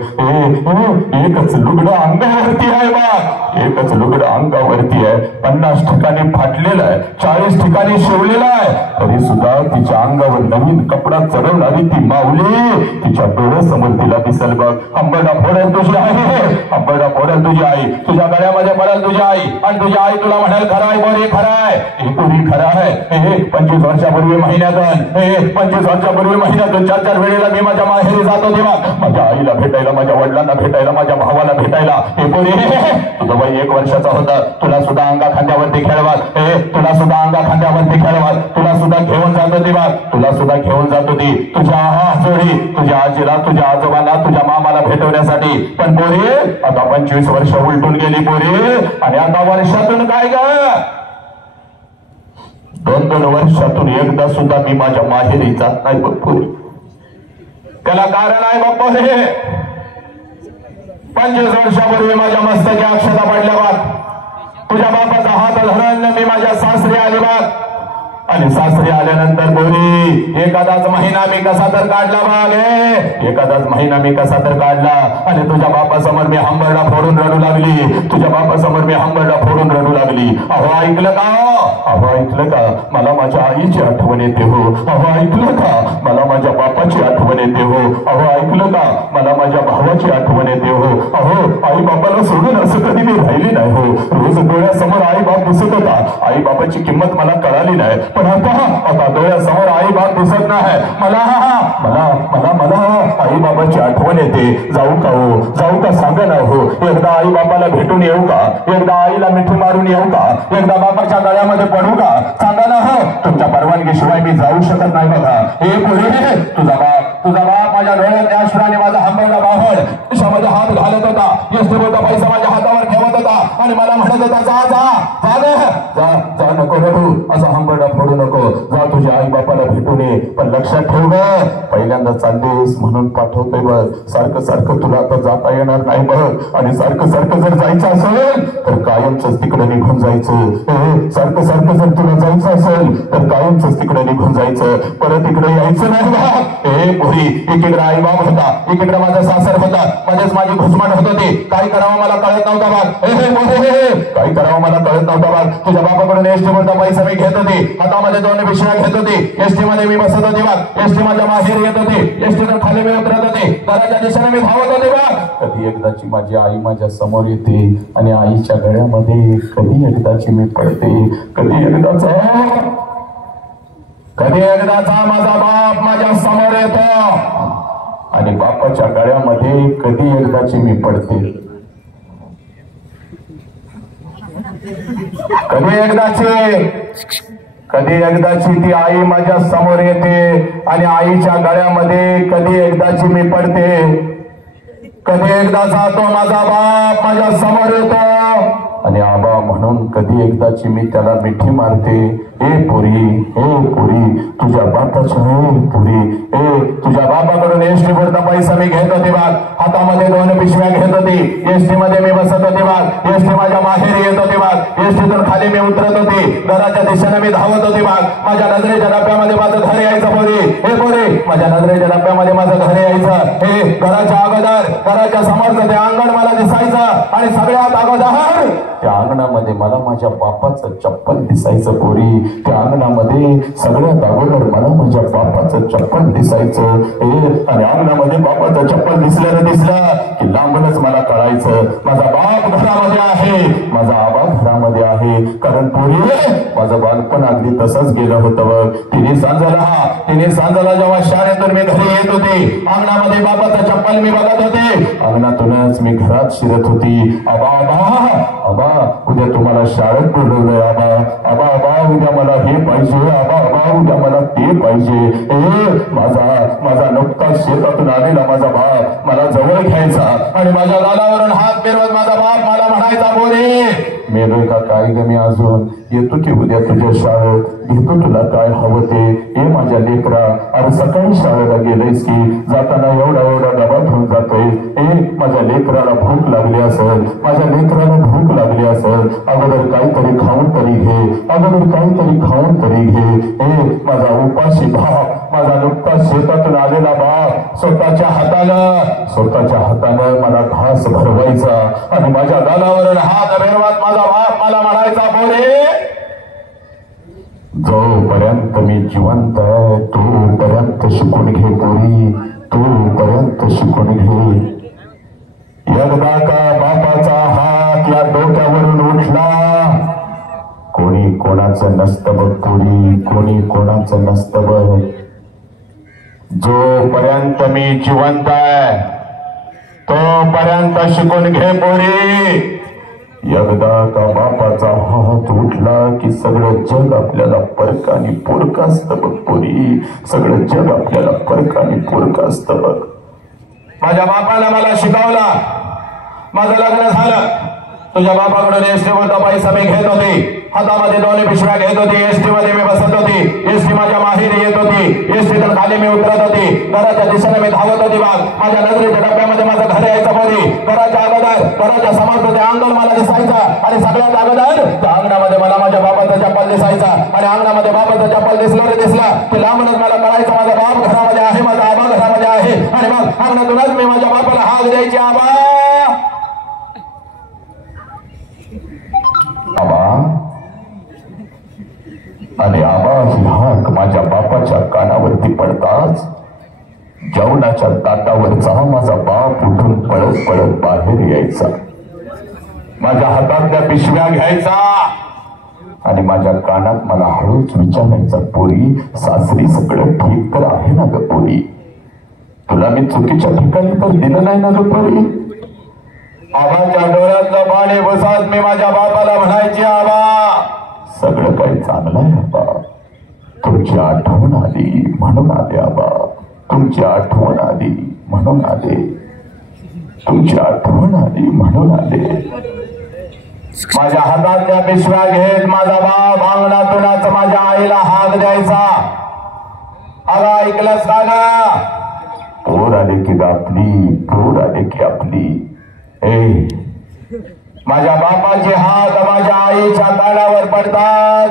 एकच लुगडं अंगावरती आहे बघ. एकच लुगडं अंगावरती आहे. 50 ठिकाणी फाटलेलं आहे, 40 ठिकाणी शिवलेलं आहे, तरी सुद्धा तिच्या अंगावर नवीन कपडा चढवणारी ती माऊली तिच्या डोळ्यासमोर तिला दिसल बघ. अंबरडा फोडेल तुझी आई, अंबरडा फोडेल तुझी आई, तुझ्या गळ्यामध्ये पडेल तुझी आई आणि तुझी आई तुला म्हणाल खरं आहे बोरी खरं आहे, हे बोरी खरं आहे. 25 वर्षापूर्वी महिन्यातून 25 वर्षापूर्वी महिन्यातून 4-4 वेळेला मी माझ्या माहेरी जातो तेव्हा माझ्या आईला भेटायला, माझ्या वडिलांना भेटायला, माझ्या भावाला भेटायला. हे बोरी तुझं वय 1 वर्षाचा होता, तुला सुद्धा अंगा खांद्यावरती खेळवात, तुला सुद्धा अंगा खांद्यावरती खेळवात, तुला सुद्धा घेऊन जात होती बघ, तुला सुद्धा घेऊन जात होती तुझ्या आजोळी, तुझ्या आजीला, तुझ्या आजोबाला, तुझ्या मामाला भेटवण्यासाठी. पण बोरी आता 25 वर्ष उलटून गेली बोरी आणि आता वर्षातून काय ग 2-2 वर्षातून एकदा सुद्धा मी माझ्या माहेरी जात नाही बघ बोरी. त्याला कारण आहे बघ बोरी. 25 वर्षापूर्वी माझ्या मस्तकी अक्षता पडल्या बघ. तुझ्या बापाचा हात धरून मी माझ्या सासरी आली बघ आणि सासरी आल्यानंतर बोरी एखादाच महिना मी कसा तर काढला बघ. एखादाच महिना मी कसा तर काढला आणि तुझ्या बापासमोर मी हंबरडा फोडून रडू लागली. तुझ्या बापासमोर मी हंबरडा फोडून रडू लागली. अहो ऐकलं का, अहो ऐकलं का, मला माझ्या आईची आठवण येते हो. अहो ऐकलं का, मला माझ्या बापाची आठवण येते हो. अहो ऐकलं का, मला माझ्या भावाची आठवण येते हो. अहो आई बापाला सोडून असं कधी मी राहिली नाही हो. रोज डोळ्यासमोर आई बाप दिसत होता, आई बापाची किंमत मला कळाली नाही. पण आता डोळ्यासमोर आई बाप दिसत नाही. मला मला मला मला आई बाबाची आठवण येते. जाऊ का हो, जाऊ का सांगा ना हो. एकदा आई बापाला भेटून येऊ का, एकदा आईला मिठी मारून येऊ का, एकदा बापाच्या गळ्यामध्ये पडू का, सांगा ना हो. तुमच्या परवानगीशिवाय मी जाऊ शकत नाही बघा. हे पुढे तुझा बाप माझ्या डोळ्यात त्या अश्राने माझा हंबरडा बाहड खिशामध्ये हात घालत होता. यष्टीभूता पैसा माझ्या हातावर ठेवत होता आणि मला म्हणत होता जा जा जा जा नको रडू, असा हंबरडा फोडू नको, जा तुझ्या आई बापाला भेटून ये. पण लक्षात ठेव ग, पहिल्यांदा चाललीस म्हणून पाठवतोय बघ. सारखं सारखं तुला आता जाता येणार नाही बघ. आणि सारखं सारखं जर जायचं असेल तर कायमच तिकडे निघून जायचं. सारखं सारखं जर तुला जायचं असेल तर कायमच तिकडे निघून जायचं, परत इकडे यायचं नाही बघ. एकीकडे आई बाप होता, एकीकडे माझा सासर होता, मध्येच माझी घुसमट होत होती. काय करावं मला कळत नव्हता बघ. काय करावं मला कळत नव्हता बघ. तुझ्या बापाकडून एसटी मधला पैसा मी घेत होते, हातामध्ये 2 पिशव्या घेत होते, एसटी मध्ये मी बसत होते बघ. एसटी माझ्या माहेर येत होते, एसटीतून खाली मी उतरत होते, घराच्या दिशेने मी धावत होते बघ. कधी एकदाची माझी आई माझ्या समोर येते आणि आईच्या गळ्यामध्ये कधी एकदाची मी पडते. कधी एकदाचा माझा बाप माझ्या समोर येतो आणि बापाच्या गळ्यामध्ये कधी एकदाची मी पडते. कधी एकदाची ती आई माझ्या समोर येते आणि आईच्या गळ्यामध्ये कधी एकदाची मी पडते. कधी एकदाचा तो माझा बाप माझ्या समोर येतो आणि आबा म्हणून कधी एकदाची मी त्याला मिठी मारते. पुरी तुझ्या बापाच्या पुरी तुझ्या बापाकडून एसटी भरता पैसा मी घेत होते बाग. हातामध्ये 2 पिशव्या घेत होती, एसटी मध्ये मी बसत होते बाग. एसटी माझ्या माहेरी येत होते बाग. एसटीतून खाली मी उतरत होते, घराच्या दिशेने मी धावत होते बाग. माझ्या नजरेच्या डब्यामध्ये माझं घर यायचं पोरी. माझ्या नजरेच्या डब्यामध्ये माझं घर यायचं. घराच्या अगोदर घराच्या समोरचं ते अंगण मला दिसायचं आणि सगळ्यात अगोदर त्या अंगणामध्ये मला माझ्या बापाचं चप्पल दिसायचं पोरी. त्या अंगणामध्ये सगळ्यात अगोदर मला माझ्या बापाचं चप्पल दिसायचं. आणि अंगणामध्ये बापाचं चप्पल दिसलं की लांबूनच मला कळायचं माझा बाप घरामध्ये आहे, माझा आबा घरामध्ये आहे. कारण पोरी माझं बालपण अगदी तसंच गेलं होतं बघ. तिने सांजाला जेव्हा शाळेतून मी घरी येत होते, अंगणामध्ये बापाचं चप्पल मी बघत होते, अंगणातूनच मी घरात शिरत होती. आबा आबा उद्या तुम्हाला शाळेत बोलवलंय आबा आबा आबा उद्या मला हे पाहिजे आबा आबा उद्या मला ते पाहिजे. माझा नुकताच शेतातून आलेला माझा बाप मला जवळ घ्यायचा आणि माझ्या गालावरून हात फिरवत माझा बाप मला म्हणायचा बोले मेलोय का काय ग मी अजून येतो की उद्या तुझ्या शाळेत घेतो तुला काय हवं ते. हे माझ्या लेकरा अरे सकाळी शाळेला गेलेस की जाताना एवढा एवढा डबा घेऊन जातोय. माझ्या लेकराला भूक लागली असेल माझ्या लेकराला भूक लागली असेल अगोदर काहीतरी खाऊन तरी घे अगोदर काहीतरी खाऊन तरी घे. माझा उपाशी बाप माझा नुकताच शेतातून आलेला बाप स्वतःच्या हातानं मला घास भरवायचा आणि माझ्या गालावरून हात फिरवत माझा बाप मला म्हणायचा बोले जोपर्यंत मी जिवंत आहे तोपर्यंत शिकून घे पोरी तोपर्यंत शिकून घे. एकदा का बापाचा हात या डोक्यावरून उठला कोणी कोणाचं नसतं बघ पोरी कोणी कोणाचं नसतं बघ. जोपर्यंत मी जिवंत आहे तोपर्यंत शिकून घे पोरी. एकदा का बापाचा हात उठला की सगळं जग आपल्याला परकानी पोरक असतं बघ पोरी सगळं जग आपल्याला परकानी पोरक असतं बघ. माझ्या बापाला मला शिकवला माझं लग्न झालं तुझ्या बापाकडून एसटी वरचा पैसा मी घेत होती हातामध्ये दोन्ही पिशव्या घेत होती एसटी मध्ये मी बसत होती एसटी माझ्या माहेरी येत होती एसटीतून खाली मी उतरत होती घराच्या दिशेने मी धावत होती बाग माझ्या नजरेच्या डब्यामध्ये माझं घर यायचं पोरी. घराच्या अगोदर घराच्या समोर ते अंगण मला दिसायचं आणि सगळ्यात अगोदर त्या अंगणामध्ये मला माझ्या बापाचा चप्पल दिसायचा आणि अंगणामध्ये बापाचा चप्पल दिसला की लांबूनच मला कळायचं माझा बाप घरामध्ये आहे माझा आबा घरामध्ये आहे आणि मग अंगणातूनच मी माझ्या बापाला हाक द्यायची आबा आणि आबा ही हाक माझ्या बापाच्या कानावरती पडताच जेवणाच्या ताटावरचा माझा बाप उठून पळत पळत बाहेर यायचा माझ्या हातातल्या पिशव्या घ्यायचा आणि माझ्या कानात मला हळूच विचारायचा पोरी सासरी सगळं ठीक तर आहे ना ग पोरी तुला मी चुकीच्या ठिकाणी तर दिलं नाही ना ग पोरी. आबाच्या डोळ्यातलं पाणी बसत मी माझ्या बापाला म्हणायची आबा सगळं काही चांगलं आहे आबा तुमची आठवण आली म्हणून आले आबा तुमची आठवण आली म्हणून आले तुमची आठवण आली म्हणून आले. माझ्या हातातल्या पिशव्या घेत माझा बाप अंगणातूनच माझ्या आईला हाक द्यायचा आला ऐकलंस का गा पोर आले की आपली पोर आले की आपली. माझ्या बापाचे हात माझ्या आईच्या कानावर पडतात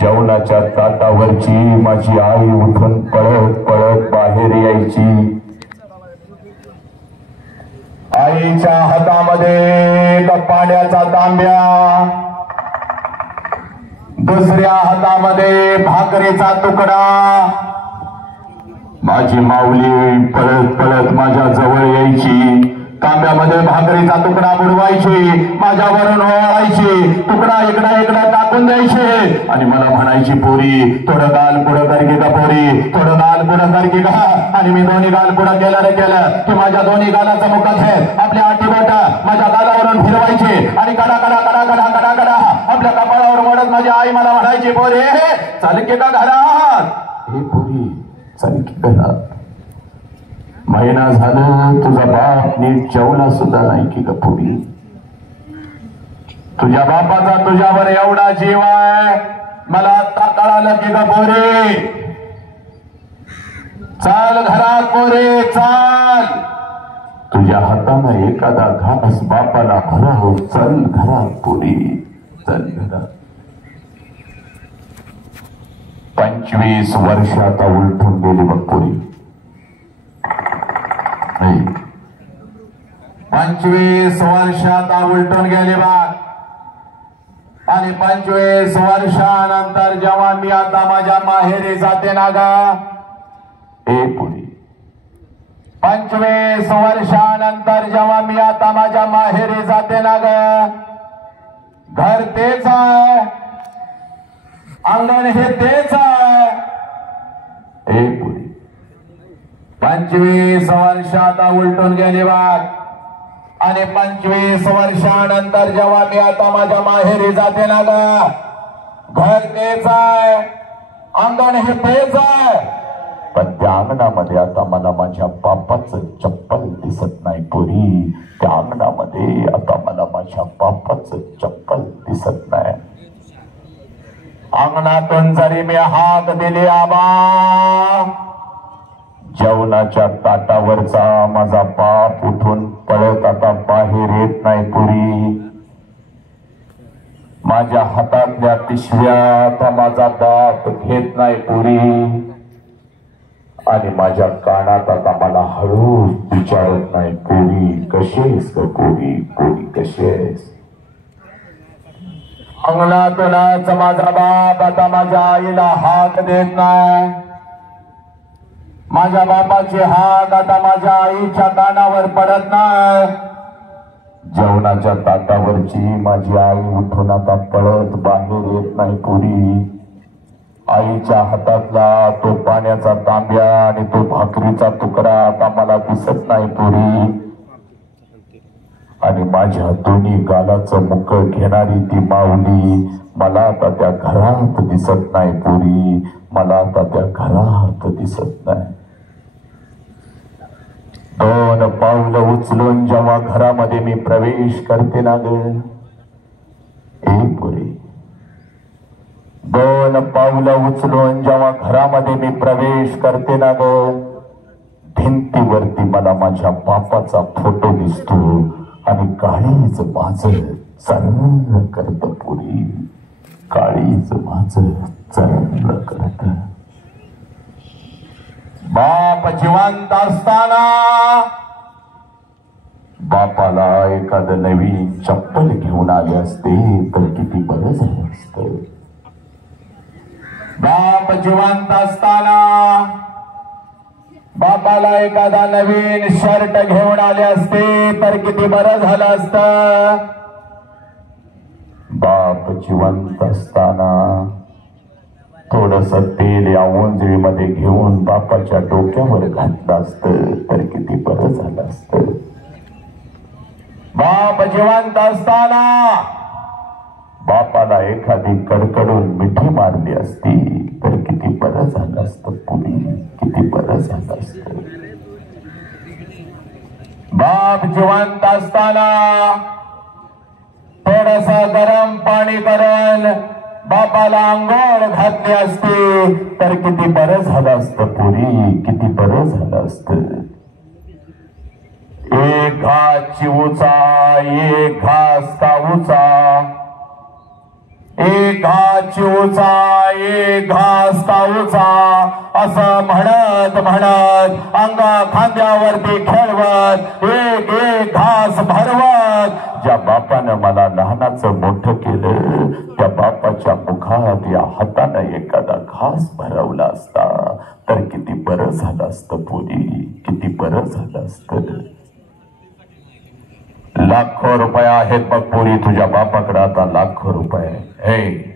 जेवणाच्या ताटावरची माझी आई उठून पळत पळत बाहेर यायची. आईच्या हातामध्ये पाण्याचा तांब्या दुसऱ्या हातामध्ये भाकरीचा तुकडा. माझी माऊली पळत पळत माझ्या जवळ यायची तांब्यामध्ये भाकरीचा तुकडा बुडवायची माझ्यावरून ओवाळायची तुकडा इकडा टाकून द्यायचे आणि मला म्हणायची पोरी थोडं गाल पुढं कर की का पोरी थोडं गाल पुढं कर की का. आणि मी दोन्ही गाल पुढं केलं की माझ्या दोन्ही गालाचा मुखात आहे आपल्या आठीबोटा माझ्या गालावरून फिरवायचे आणि कडा कडा कडा कडा कडा कडा आपल्या कपाळावर मोडत माझी आई मला म्हणायची पोरी चाल की का घरात हे पोरी चाल की घरात. महिना झाला तुझा बाप नीट जेवला सुद्धा नाही की गपुरी. तुझ्या बापाचा तुझ्यावर एवढा जीव आहे मला आता कळालं की गपुरी. चाल घरात पोरे चाल तुझ्या हाताने एखादा घास बापाला भराव चल घरात पोरी चल घरात. 25 वर्ष आता उलटून गेली बघ पोरी. 25 वर्ष आता उलटून गेली बाग आणि 25 वर्षानंतर जेव्हा मी आता माझ्या माहेरी जाते ना गा पुरी 25 वर्षानंतर जेव्हा मी आता माझ्या माहेरी जाते ना ग घर तेच आहे अंगण हे तेच आहे. 25 वर्ष आता उलटून गेली बाग आणि 25 वर्षानंतर जेव्हा मी आता माझ्या माहेरी जाते ना ग, घर तेच आहे, अंगण हे तेच आहे, पण त्या अंगणामध्ये आता मला माझ्या बापाचं चप्पल दिसत नाही पोरी. त्या अंगणामध्ये आता मला माझ्या बापाचं चप्पल दिसत नाही. अंगणातून जरी मी हाक दिली आबा, जेवणाच्या ताटावरचा माझा बाप उठून पळत आता बाहेर येत नाही पुरी. माझ्या हातातल्या पिशव्या आता माझा बाप घेत नाही पुरी. आणि माझ्या कानात आता मला हळूच विचारत नाही पुरी कशीस ग पुरी, पुरी कशीस. अंगणातूनच माझा बाप आता माझ्या आईला हाक देत नाही. माझ्या बापाची हाक आता माझ्या आईच्या कानावर पडत नाही. जेवणाच्या ताटावरची माझी आई उठून आता पळत बाहेर येत नाही पुरी. आईच्या हातातला तो पाण्याचा तांब्या आणि तो भाकरीचा तुकडा आता मला दिसत नाही पुरी. आणि माझ्या दोन्ही गालाचं मुख घेणारी ती माऊली मला आता त्या घरात दिसत नाही पुरी. मला आता त्या घरात दिसत नाही. 2 पावलं उचलून जेव्हा घरामध्ये मी प्रवेश करते ना ग पुरी, 2 पावलं उचलून जेव्हा घरामध्ये मी प्रवेश करते ना ग, भिंतीवरती मला माझ्या बापाचा फोटो दिसतो आणि काळीच माझं चरण करत पुरी. काळीच माझं चरण करत. बाप जिवंत असताना बापाला एखादं नवीन चप्पल घेऊन आले असते तर किती बरं झालं असतं. बाप जिवंत असताना बापाला एखादा नवीन शर्ट घेऊन आले असते तर किती बरं झालं असतं. बाप जिवंत असताना थोडस तेल या ओंजळीमध्ये घेऊन बापाच्या डोक्यावर घातलं असतं तर किती बरं झालं असतं. बाप जिवंत असताना बापाला एखादी कडकडून मिठी मारली असती तर किती बरं झालं असतं पुरी, किती बरं झालं असतं. बाप जिवंत असताना थोडस गरम पाणी करून बापाला अंघोळ घातली असती तर किती बरं झालं असतं पुरी, किती बरं झालं असतं. एक घास चिवूचा, एक घास कावूचा, एक घास चिवूचा, एक घास कावूचा, असं म्हणत म्हणत अंगा खांद्यावरती खेळवत एक एक घास भरवत ज्या बापानं मला लहानाचं मोठं केलं त्या बापाच्या मुखात या हातानं एखादा घास भरवला असता तर किती बरं झालं असतं पुरी, किती बरं झालं असतं. लाखो रुपये आहेत बघ पुरी तुझ्या बापाकडे आता, लाखो रुपये. हे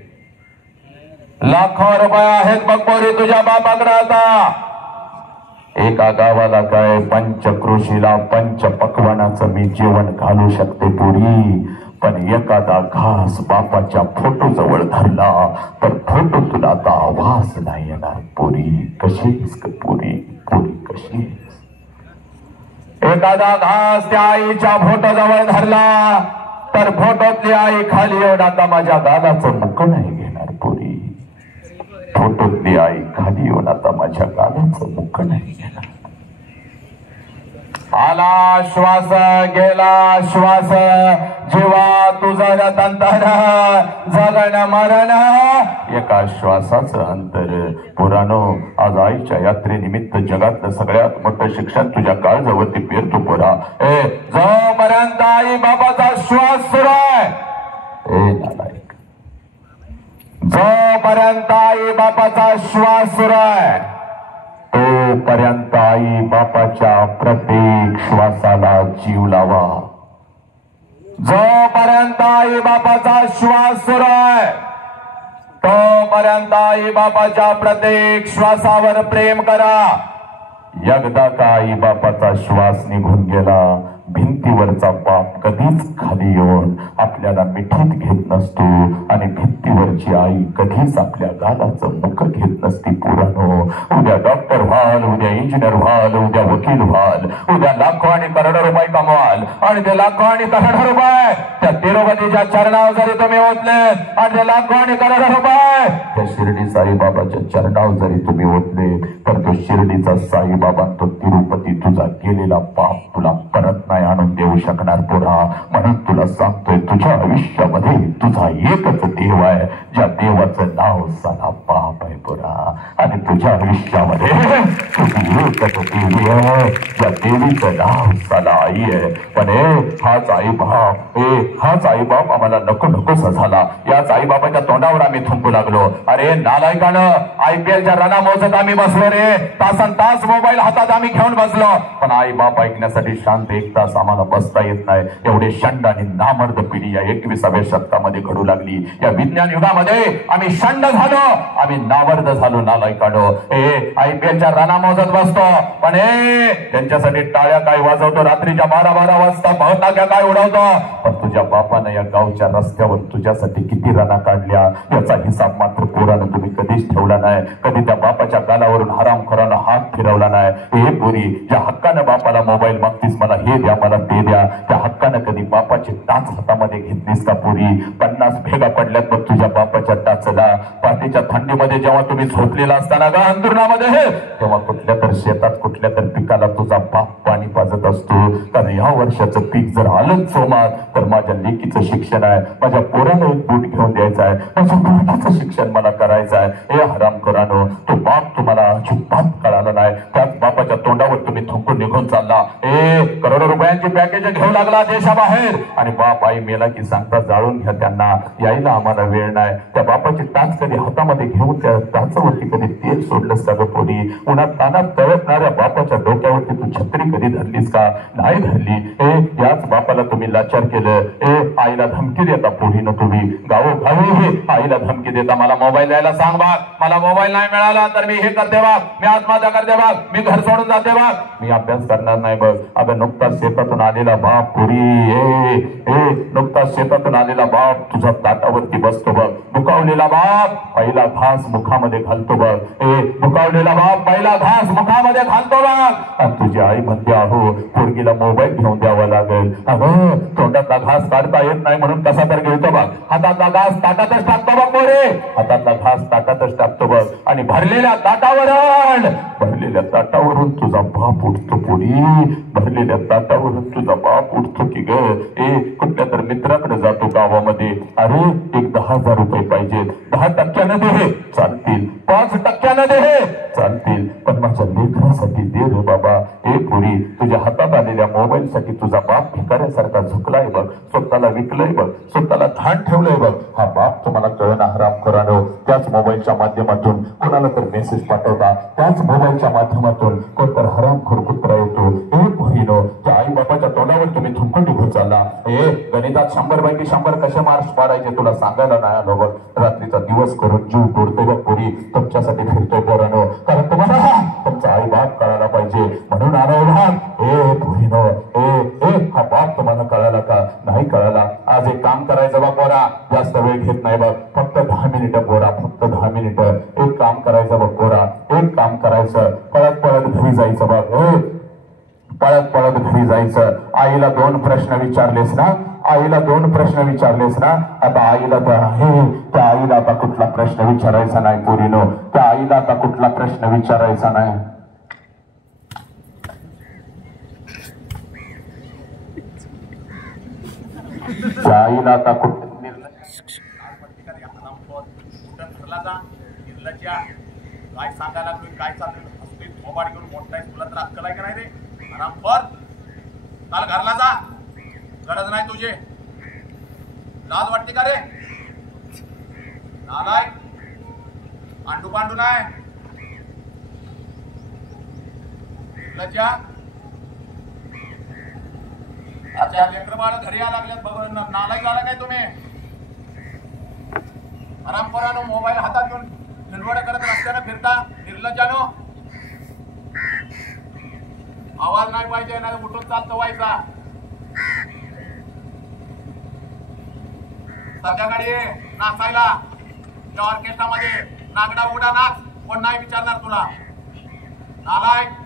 लाखो रुपये आहेत बघ पुरी तुझ्या बापाकडे आता. एका गावाला काय पंचक्रोशीला 5 पक्वानाचं मी जेवण घालू शकते पुरी, पण एखादा घास बापाच्या फोटो जवळ धरला तर फोटो तुला आता आवाज नाही येणार पुरी. कशीच पुरी, पुरी कशीच. एखादा घास त्या आईच्या फोटो जवळ धरला तर फोटोतली आई खाली येऊन आता माझ्या गालाचं मुख नाही घेणार पुरी. फोटोतली आई खाली येऊन आता माझ्या गालाचं मुख नाही घेणार. आला श्वास गेला श्वास, जीवा तुझं तंतर जगण मरण एका श्वासाचं अंतर. पुरानो आज आईच्या यात्रेनिमित्त जगातलं सगळ्यात मोठं शिक्षण तुझ्या काळजावरती पेरतो पोरा. जोपर्यंत आई बाबाचा श्वास सुरू आहे, नालायक, जोपर्यंत आई बापाचा श्वास सुरू आहे तोपर्यंत आई बापाच्या प्रत्येक श्वासाला जीव लावा. जोपर्यंत आई बापाचा श्वास सुरू आहे तोपर्यंत आई बापाच्या प्रत्येक श्वासावर प्रेम करा. एकदा का आई बापाचा श्वास निघून गेला भिंतीवरचा बाप कधीच खाली येऊन आपल्याला मिठीत घेत नसतो आणि भिंतीवरची आई कधीच आपल्या गालाचं मुख घेत नसती. पुरानो, उद्या डॉक्टर व्हाल, उद्या इंजिनियर व्हाल, उद्या वकील व्हाल, उद्या लाखो आणि करोडो रुपये कमवाल आणि ते लाखो आणि करोडो रुपये त्या तिरुपतीच्या चरणावर जरी तुम्ही ओतले आणि ते लाखो आणि करोडो रुपये त्या शिर्डी साईबाबाच्या चरणावर जरी तुम्ही ओतले तर तो शिर्डीचा साईबाबा तो तिरुपती तुझा केलेला पाप तुला परत नाही आणून देऊ शकणार पोरा. म्हणून तुला सांगतोय तुझ्या आयुष्यामध्ये तुझा एकच देव आहे ज्या देवाचं नाव साला बाप आहे पोरा. आणि तुझ्या आयुष्यामध्ये तुझी एकच देवी आहे ज्या देवीचं नाव साला आई आहे. पण हाच आई बाप हाच आई बाप आम्हाला नको नकोसा झाला. याच आई बाबाच्या तोंडावर आम्ही थुंकू लागलो. अरे नालायकानं IPLच्या रना मोजत आम्ही बसलो रे. तासन तास मोबाईल हातात आम्ही घेऊन बसलो. पण आई बाप ऐकण्यासाठी शांत एक तास आम्हाला बसता येत नाही. एवढे शंड आणि नामर्द पिढी या 21व्या शतकामध्ये घडू लागली. या विज्ञान युगामध्ये आम्ही शंड झालो, आम्ही नामर्द झालो. नालायकानो IPLच्या रना मोजत बसतो पण त्यांच्यासाठी टाळ्या काय वाजवतो. रात्रीच्या 12-12 वाजता फटाक्या काय उडवतो. पण तुझ्या बापानं या गावच्या रस्त्यावर तुझ्यासाठी किती रना काढल्या याचा हिसाब मात्र पोरानं तुम्ही कधीच ठेवला नाही. कधी त्या बापाच्या गालावरून हरामखोरानं हात फिरवला नाही. हे पोरी ज्या हक्कानं बापाला मोबाईल मागतीस, मला हे द्या मला ते द्या, त्या हक्कानं कधी बापाची टाच हातामध्ये घेतलीस का पोरी? 50 भेगा पडल्यात बघ तुझ्या बापाच्या टाचला. पाठीच्या थंडीमध्ये जेव्हा तुम्ही झोपलेला असताना गा अंतरुणामध्ये तेव्हा कुठल्या तर शेतात कुठल्या तर पिकाला तुझा बाप पाणी पाजत असतो. कारण या वर्षाचं पीक जर आलंच सोमात तर माझ्या लेकीचं शिक्षण आहे, माझ्या पोराला एक बूट घेऊन द्यायचा आहे, माझ्या मुलगीचं शिक्षण मला करायचं आहे. हे हरामखोरानो, तो बाप तुम्हाला अजिबात कळाला नाही. त्याच बापाच्या तोंडावर तुम्ही थुंकून निघून चालला. करोडो रुपयांची पॅकेज घेऊ लागला देशाबाहेर आणि बाप आई मेला की सांगता जाळून घ्या त्यांना, यायला आम्हाला वेळ नाही. त्या बापाची टाच कधी हातामध्ये घेऊन त्या टाचावरती कधी तेल सोडलंस का ग पोरी? उन्हात तानात तळपणाऱ्या बापाच्या डोक्यावरती तू छत्री कधी धरलीस का? नाही धरली. याच बापाला तुम्ही लाचार केलं. आईला धमकी देता पोरीनं तुम्ही गावोगावी आईला धमकी देता. मला मोबाईल द्यायला सांग बाग, मला मोबाईल नाही मिळाला तर मी हे करते बाग, मी आत्महत्या करते बाग, मी घर सोडून जाते बाग, मी अभ्यास करणार नाही बघ. अगं नुकताच शेतातून आलेला बाप पोरी, नुकताच शेतातून आलेला बाप तुझ्या ताटावरती बसतो बघ. दुखावलेला बाप पहिला घास मुखामध्ये घालतो बघ. दुखावलेला बाप पहिला घास मुखामध्ये घालतो बघ. आणि तुझी आई म्हणते अहो पोरगीला मोबाईल घेऊन द्यावा लागेल. अगं तोंडातला घास काढता येत नाही म्हणून कसा तर घेतो बघ. हातातला घास ताटातच टाकतो बघ पोरे, हातातला घास ताटातच टाकतो बघ. आणि भरलेल्या ताटावरून तुझा बाप उठतो पोरी, भरलेल्या ताटावरून तुझा बाप उठतो की ग. कुठल्या तर मित्राकडे जातो गावामध्ये. अरे एक 10,000 रुपये पाहिजे, 10% दे चालतील, 5% दे चालतील, पण माझ्या लेकरासाठी दे रे बाबा. पोरी तुझ्या हातात आलेल्या मोबाईल साठी तुझा बाप भिकाऱ्यासारखा झुकलाय बघ, स्वतःला विकलंय बघ, स्वतःला धान ठेवलंय बघ. हा बाप तुम्हाला कळना हरामखोरानो. त्याच मोबाईलच्या माध्यमातून कोणाला तर मेसेज पाठवता, त्याच मोबाईलच्या माध्यमातून कोणतर हरामखोर कुत्रा येतो. पोरीनो त्या आई बापाच्या तोंडावर तुम्ही थुंकून निघून चालला. गणितात 100 पैकी 100 कसे मार्क्स पाडायचे तुला सांगायला नाही आलो बघ. रात्रीचा दिवस करून जीव तोडतोय बघ पोरी, तुमच्यासाठी फिरतोय पोरानो. कारण तुम्हाला तुमचा आई बाप कळायला पाहिजे म्हणून आलो भाग. पोरीनो हा बाप तुम्हाला कळाला का? नाही कळाला. आज एक काम करायचं बघ पोरा, जास्त वेळ घेत नाही बघ, फक्त 10 मिनिटं पोरा, फक्त 10 मिनिटं. एक काम करायचं बघ पोरा, एक काम करायचं, पळत पळत घरी जायचं बघ. पळत पळत घरी जायचं. आईला 2 प्रश्न विचारलेस ना, आईला 2 प्रश्न विचारलेस ना. आता आईला त्या आईला आता कुठला प्रश्न विचारायचा नाही पोरीनो, त्या आईला आता कुठला प्रश्न विचारायचा नाही. त्या आईला आता काय सांगायला लागलोय, काय चाललंय, मोबाईल घेऊन मोठा आहे, तुला तर अक्कल आहे का नाही रे? आरामखोर, काल घरला जा, गरज नाही तुझे. लाज वाटते का रे? नालाय, पांडू पांडू नाही अच्छा लेकर बाळ घरी या लागल्यात बघ. नालाय झाला काय तुम्ही? आरामखोरानो मोबाईल हातात घेऊन निलवडे करत रस्त्याने फिरता, निर्लज्जानो. आवाज नाही पाहिजे, नाही उठून चालतो व्हायचा. संध्याकाळी नाचायला त्या ऑर्केस्ट्रामध्ये नागडा उडा नाच, कोण नाही विचारणार तुला. नालायक.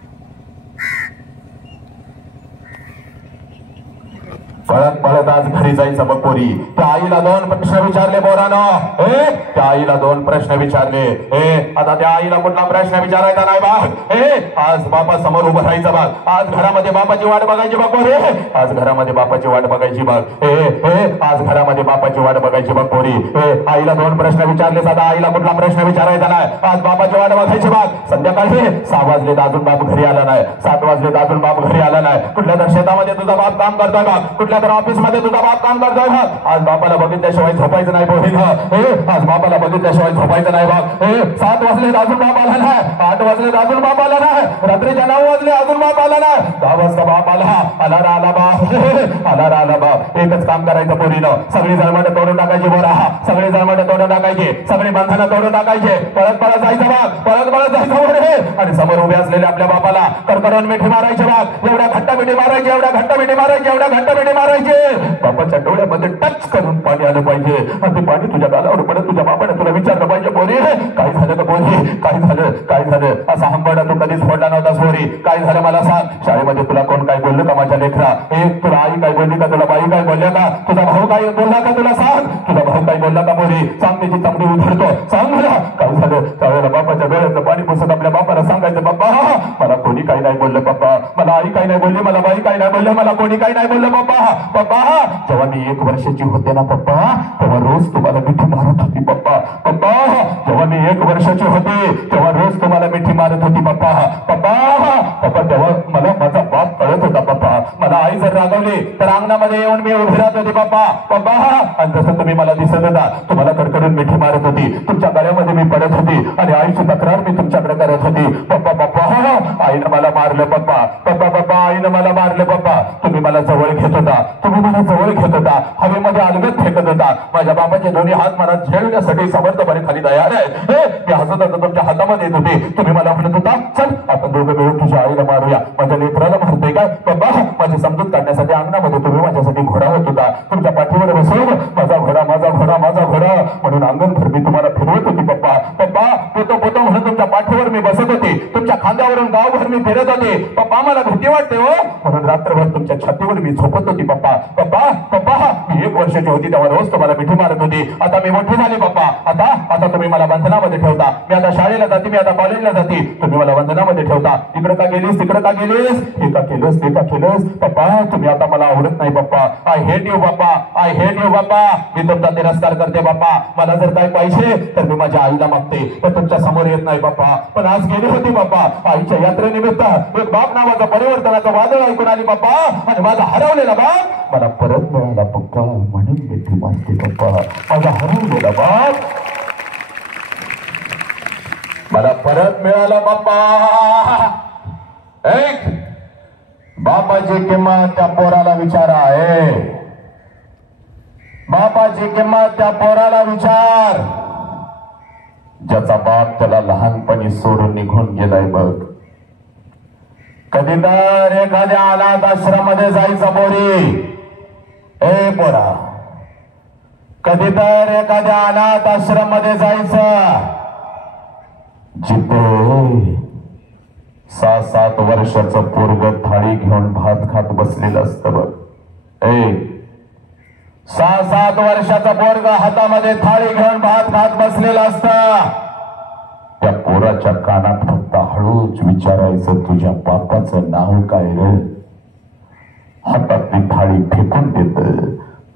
पळत पळत आज घरी जायचं बघ पोरी. त्या आईला 2 प्रश्न विचारले पोरानं. त्या आईला 2 प्रश्न विचारले. आता त्या आईला कुठला प्रश्न विचारायचा नाही बघ. आज बापा समोर उभं राहायचं बघ. आज घरामध्ये बापाची वाट बघायची बघ पोरी. आज घरामध्ये बापाची वाट बघायची बघ. आज घरामध्ये बापाची वाट बघायची बघ पोरी. आईला 2 प्रश्न विचारले. आता आईला कुठला प्रश्न विचारायचा नाही. आज बापाची वाट बघायची बघ. संध्याकाळी 6 वाजले अजून बाप घरी आला नाही. 7 वाजले अजून बाप घरी आला नाही. कुठल्या तर शेतामध्ये तुझा बाप काम करतोय बघ. कुठल्या तर ऑफिस मध्ये तुझा बाप काम करतोय बघ. आज बापाला बघितल्याशिवाय झोपायचं नाही पोरी. आज बापाला बघितल्याशिवाय झोपायचं नाही बघ. 7 वाजले अजून बाप आला नाही. 8 वाजले अजून बाप आला नाही. रात्रीच्या 9 वाजले अजून बाप आला नाही. 10 वाजता बाप आला. आला बाप. आला बाप. एकच काम करायचं पोरीनं. सगळी जळमट तोडून टाकायची बोरा. सगळी जळमट तोडून टाकायची. सगळी बंधनं तोडून टाकायचे. पळत पळत जायचं बाप. पळत पळत जायचं बोरे. आणि समोर उभे असलेल्या आपल्या बापाला कडकडून मिठी मारायची बाप. एवढ्या घट्ट मिठी मारायची. एवढ्या घट्ट मिठी मारायची. एवढ्या घट्ट मिठी मारायची. बापाच्या डोळ्यामध्ये टच करून पाणी आलं पाहिजे. आणि ते पाणी तुझ्या गालावर पडत तुझ्या बापाने तुला विचारलं पाहिजे पोरी काय झालं का पोरी. काय झालं असा हंबडा तू कधीच फोडला नव्हतास पोरी. काय झालं मला सांग. शाळेमध्ये तुला कोण काय बोललं का माझ्या लेकरा. तुला आई काय बोलली का. तुला बाई काय बोलल्या का. तुझा भाऊ काय बोलला का. तुला सांग. तुझा भाऊ काय बोलला का पोरी. सांग. त्याची चांगली उधळतो. सांग मला काय झालं. त्यावेळेला बापाच्या डोळ्याचं पाणी पुसत आपल्या बापाला सांगायचं बाप्पा मला कोणी काही नाही बोललं पप्पा. मला आई काही नाही बोलली. मला बाई काही नाही बोललं. मला कोणी काही नाही बोललं पप्पा. जेव्हा मी 1 वर्षाची होते ना पप्पा तेव्हा रोज तुम्हाला मिठी मारत होती पप्पा. जेव्हा मी 1 वर्षाची होते तेव्हा रोज तुम्हाला मिठी मारत होती पप्पा. तेव्हा मला माझा बाप कळत होता पप्पा. मला आई जर रागवली तर अंगणामध्ये येऊन मी उभी राहत होती पप्पा. आणि जसं तुम्ही मला दिसत होता तुम्हाला कडकडून मिठी मारत होती. तुमच्या गळ्यामध्ये मी पडत होती आणि आईची तक्रार मी तुमच्याकडे करत होती. पप्पा आईनं मला मारलं पप्पा. आईनं मला मारलं पप्पा. तुम्ही मला जवळ घेत होता. तुम्ही मला जवळ घेत होता. हवेमध्ये अलगद फेकत होता. माझ्या बाबाचे दोन्ही हात मला झेलण्यासाठी समर्थपणे खाली तयार आहेत. मी हसत होता तुमच्या हातामध्ये येत होते. तुम्ही मला म्हणत होता चल आपण दोघं मिळून तुझ्या आईला मारूया. माझ्या लेकराला मारतोय काय पप्पा. माझी समजूत काढण्यासाठी अंगणामध्ये तुम्ही माझ्यासाठी घोडा होत होता. तुमच्या पाठीवर बसून माझा घोडा म्हणून अंगणभर मी तुम्हाला फिरवत होती पप्पा. पोतो म्हणून तुमच्या पाठीवर मी बसत होते. तुमच्या खांद्यावरून गावभर मी फिरत होते. पप्पा मला भीती वाटते हो म्हणून रात्रभर तुमच्या छातीवर मी झोपत होती पप्पा. मी 1 वर्षाची होती तेव्हा रोज तुम्हाला मिठी मारत होती. आता मी मोठी झाली पप्पा. आता तुम्ही मला बंधनामध्ये ठेवता. मी आता शाळेला जाते. मी आता कॉलेजला जाते. तुम्ही मला बंधनामध्ये ठेवता. इकडे का गेलीस तिकडे का गेलीस. हे का केलंस पप्पा. तुम्ही आता मला आवडत नाही पप्पा. आय हेट यू पप्पा. मी तुमचा तिरस्कार करते पप्पा. मला जर काय पाहिजे तर मी माझ्या आईला मागते तर तुमच्या समोर येत नाही पप्पा. पण आज गेली होती पप्पा. आईच्या यात्रेनिमित्त एक बाप नावाचा परिवर्तनाचं वादळ ऐकून आली पप्पा. आणि माझा हरवलेला बाप मला परत मिळाला पप्पा म्हणून मिठी मारते पप्पा. माझा हरवलेला बाप मला परत मिळाला पप्पा. बापाची किंमत त्या पोराला विचारा. बापाची किंमत त्या पोराला विचार ज्याचा बाप त्याला लहानपणी सोडून निघून गेलाय बघ. कधी तर एखाद्या अनाथ आश्रमामध्ये जायचं पोरी. पोरा कधी तर एखाद्या अनाथ आश्रम मध्ये जायचं जिथे 6-7 वर्षाचं पोरग थाळी घेऊन भात खात बसलेलं असतं बघ. 6-7 वर्षाचं पोरग हातामध्ये थाळी घेऊन भात खात बसलेलं असतं. त्या पोराच्या कानात फक्त हळूच विचारायचं तुझ्या बापाचं नाव काय रे. हातातली थाळी फेकून देत.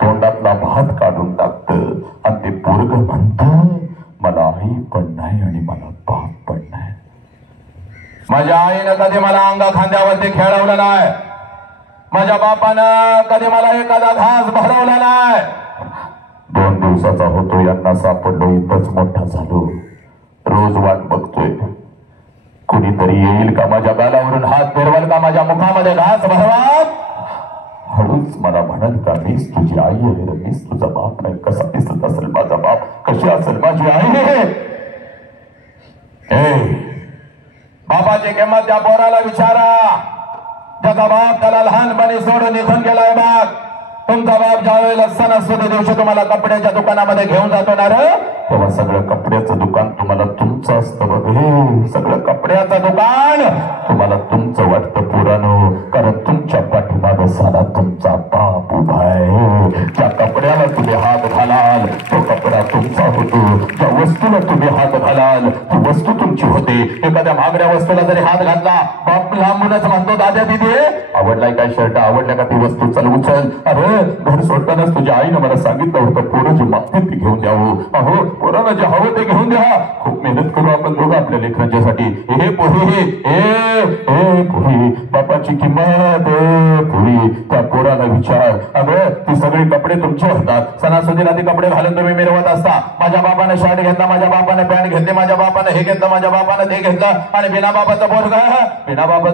तोंडातला भात काढून टाकत. आणि ते पोरग म्हणत मला आई पण नाही आणि मला बाप पण नाही. माझ्या आईनं कधी मला अंगा खांद्यावरती खेळवलं नाही. माझ्या बापानं कधी मला एखादा घास भरवला नाही. 2 दिवसाचा होतो यांना सापडलो. इथंच मोठा झालो. रोज वाट बघतोय कुणीतरी येईल का माझ्या गालावरून हात फिरवल का माझ्या मुखामध्ये घास भरवा. हळूच मला म्हणत का मीच तुझी आई आहे रे. मीच तुझा बाप नाही. कसा दिसत असेल माझा बाप. कशी असेल माझी आई. बापाची किंमत त्या पोराला विचारा ज्याचा बाप त्याला लहानपणी सोडून निघून गेलाय बाप. तुमचा बाप ज्या वेळेला सणासुदी दिवशी तुम्हाला कपड्याच्या दुकानामध्ये घेऊन जातो ना रे, तेव्हा सगळं कपड्याचं दुकान तुम्हाला तुमचं असतं बघ. हे सगळं कपड्याचं दुकान तुम्हाला तुमचं वाटतं पुराणं, कारण तुमच्या पाठीमागं साला तुमचा बाप उभा आहे. ज्या कपड्याला तुम्ही हात घालाल तो कपडा तुमचा होतो, ज्या वस्तूला तुम्ही हात घालाल ती वस्तू तुमची होते. एखाद्या महागड्या वस्तूला जरी हात घातला, बाप लांबूनच म्हणतो दादा दिदी आवडलाय काय शर्ट, आवडल्या का ती वस्तू, चल उचल. अरे घर सोडतानाच तुझ्या आईनं मला सांगितलं होतं पोरं जे मागतील ती घेऊन द्यावं. अहो पोराला जे हवं ते घेऊन द्या. खूप मेहनत करू आपण दोघं आपल्या लेकरांच्यासाठी. हे पोरी हे पोरी बापाची किंमत पोरी, त्या पोराला विचार. अगं ती सगळी कपडे तुमचे होतात, सणासुदीला ती कपडे घालून तुम्ही मिरवत असता. माझ्या बापाने शर्ट घेतला, माझ्या बापाने पॅन्ट घेतली, माझ्या बापाने हे घेतलं, माझ्या बापाने ते घेतलं, आणि बिना बापाचा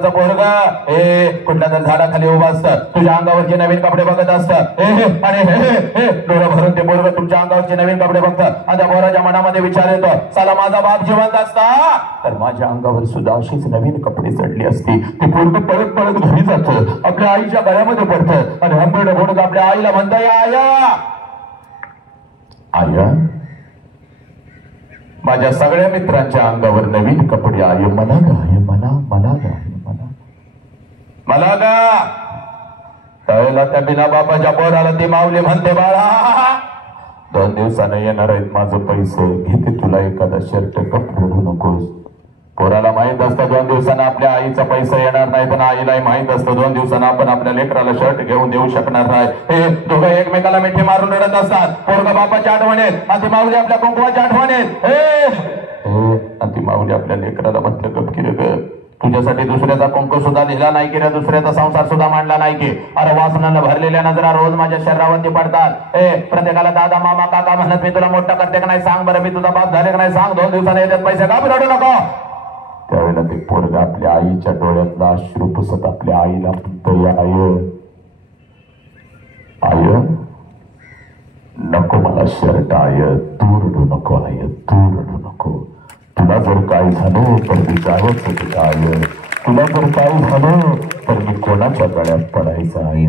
पोरगा हे कुठल्या तर झाडाखाली उभा असतं, तुझ्या अंगावरचे नवीन कपडे बघत असतं. आणि हे डोळं भरून ते पोरग तुमच्या अंगावरचे नवीन कपडे बघतात. आणि त्या पोराच्या मनामध्ये विचार येतो, साला माझा बाप जिवंत असता तर माझ्या अंगावर सुद्धा अशीच नवीन कपडे चढली असती. ते पोरग पळत पळत घरी जातं, आपल्या आईच्या गळ्यामध्ये पडतं, आणि हंबड बोलत आपल्या आईला म्हणता आया माझ्या सगळ्या मित्रांच्या अंगावर नवीन कपडे आय मला गा, मला गा. त्यावेळेला त्या बिना बापाच्या पोराला ती माऊली म्हणते, बाळा 2 दिवसानं येणार आहेत माझं पैसे, घेते तुला एखादा शर्ट, कप रडू नकोस. पोराला माहित असतं 2 दिवसानं आपल्या आईचा पैसा येणार नाही, पण आईलाही माहित असतं 2 दिवसानं आपण आपल्या लेकराला शर्ट घेऊन देऊ शकणार नाही. हे दोघं एकमेकाला मिठी मारून रडत असतात. पोरगा बापाच्या आठवणीत आणि ती माऊली आपल्या कुंकवाच्या आठवणीत. आणि ती माऊली आपल्या लेकराला म्हणते, गप किरे ग, तुझ्यासाठी दुसऱ्याचा कुंकू सुद्धा लिहिला नाही की रे, दुसऱ्याचा संसार सुद्धा मांडला नाही की. अरे वासनानं भरलेल्या नजरा रोज माझ्या शरीरावरती पडतात. प्रत्येकाला दादा मामा काका म्हणत मी तुला मोठा करते का नाही सांग बरं, मी तुझा बाप झाले का नाही सांग, 2 दिवसाने येतात पैसे, का रडू नको. त्यावेळेला ते पोरगा आपल्या आईच्या डोळ्यातला अश्रू पुसत आपल्या आईला म्हणतो, आय नको मला शर्ट, आय तू रडू नको, आय तू रडू नको. तुला जर काय झालं तर मी जायचं आय, तुला जर काय झालं तर मी कोणाच्या गळ्यात पडायचं आय,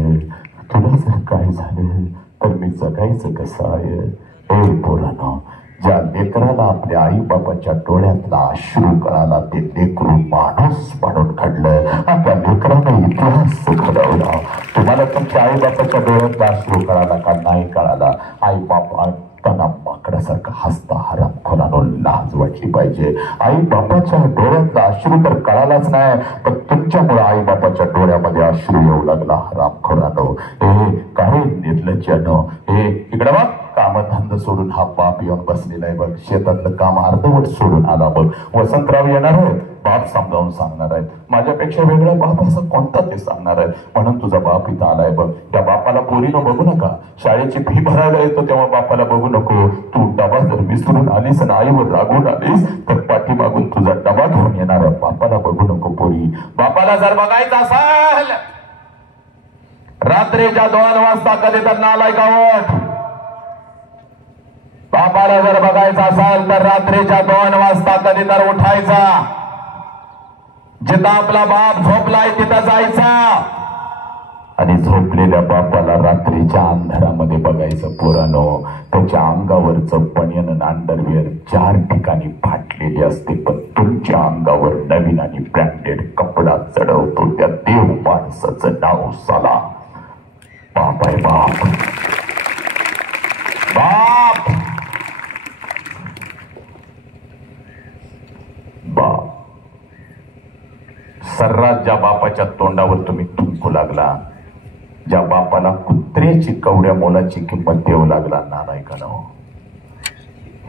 तुला जर काय झालं तर मी जगायचं कसं आय. हे पोरांनो, ज्या लेकराला आपल्या आई बाबाच्या डोळ्यातला अश्रू कळाला ते लेकरू माणूस म्हणून घडलं, आणि त्या लेकरानं इतिहास घडवला. तुम्हाला तुमच्या आई बापाच्या डोळ्यातला अश्रू कळाला का नाही कळाला? आई बापा त्यांना माकडासारखा हसता हरामखोरानो लाज वाटली पाहिजे. आई बापाच्या डोळ्यातला अश्रू तर कळालाच नाही, पण तुमच्यामुळे आई बापाच्या डोळ्यामध्ये अश्रू येऊ लागला हरामखोरानो. काय निर्लज्जानो, इकडे बघ, कामधंद सोडून हा बाप येऊन बसलेला आहे बघ, शेतातलं काम अर्धवट सोडून आला बघ. वसंतराव येणार आहेत, बाप समजावून सांगणार आहेत, माझ्यापेक्षा वेगळा बाप असं कोणता ते सांगणार आहेत, म्हणून तुझा बाप इथं आलाय बघ. त्या बापाला पोरीनं बघू नका, शाळेची फी भरायला येतो तेव्हा बापाला बघू नको. तू डबा जर विसरून आलीस आणि आईवर रागून आलीस तर पाठीमागून तुझा डबा घेऊन येणार आहे, बापाला बघू नको पोरी. बापाला जर बघायचं असाल रात्रीच्या 2 वाजता कधी तर नालायकावट. बापाला जर बघायचं असाल तर रात्रीच्या 2 वाजता कधी तर उठायचा, जिथं आपला बाप झोपलाय तिथं जायचा, आणि झोपलेल्या बापाला रात्रीच्या अंधारामध्ये बघायचं. पोरानो, त्याच्या अंगावरचं बनियन अंडरवेअर 4 ठिकाणी फाटलेली असते, पण तुमच्या अंगावर नवीन आणि ब्रँडेड कपडा चढवतो त्या देव माणसाचं नाव साला बाप आहे. बाप बाप बाप सर्रास ज्या बापाच्या तोंडावर तुम्ही थुंकू लागला, ज्या बापाला कुत्र्याची कवड्या मोलाची किंमत देऊ लागला नालायकानो.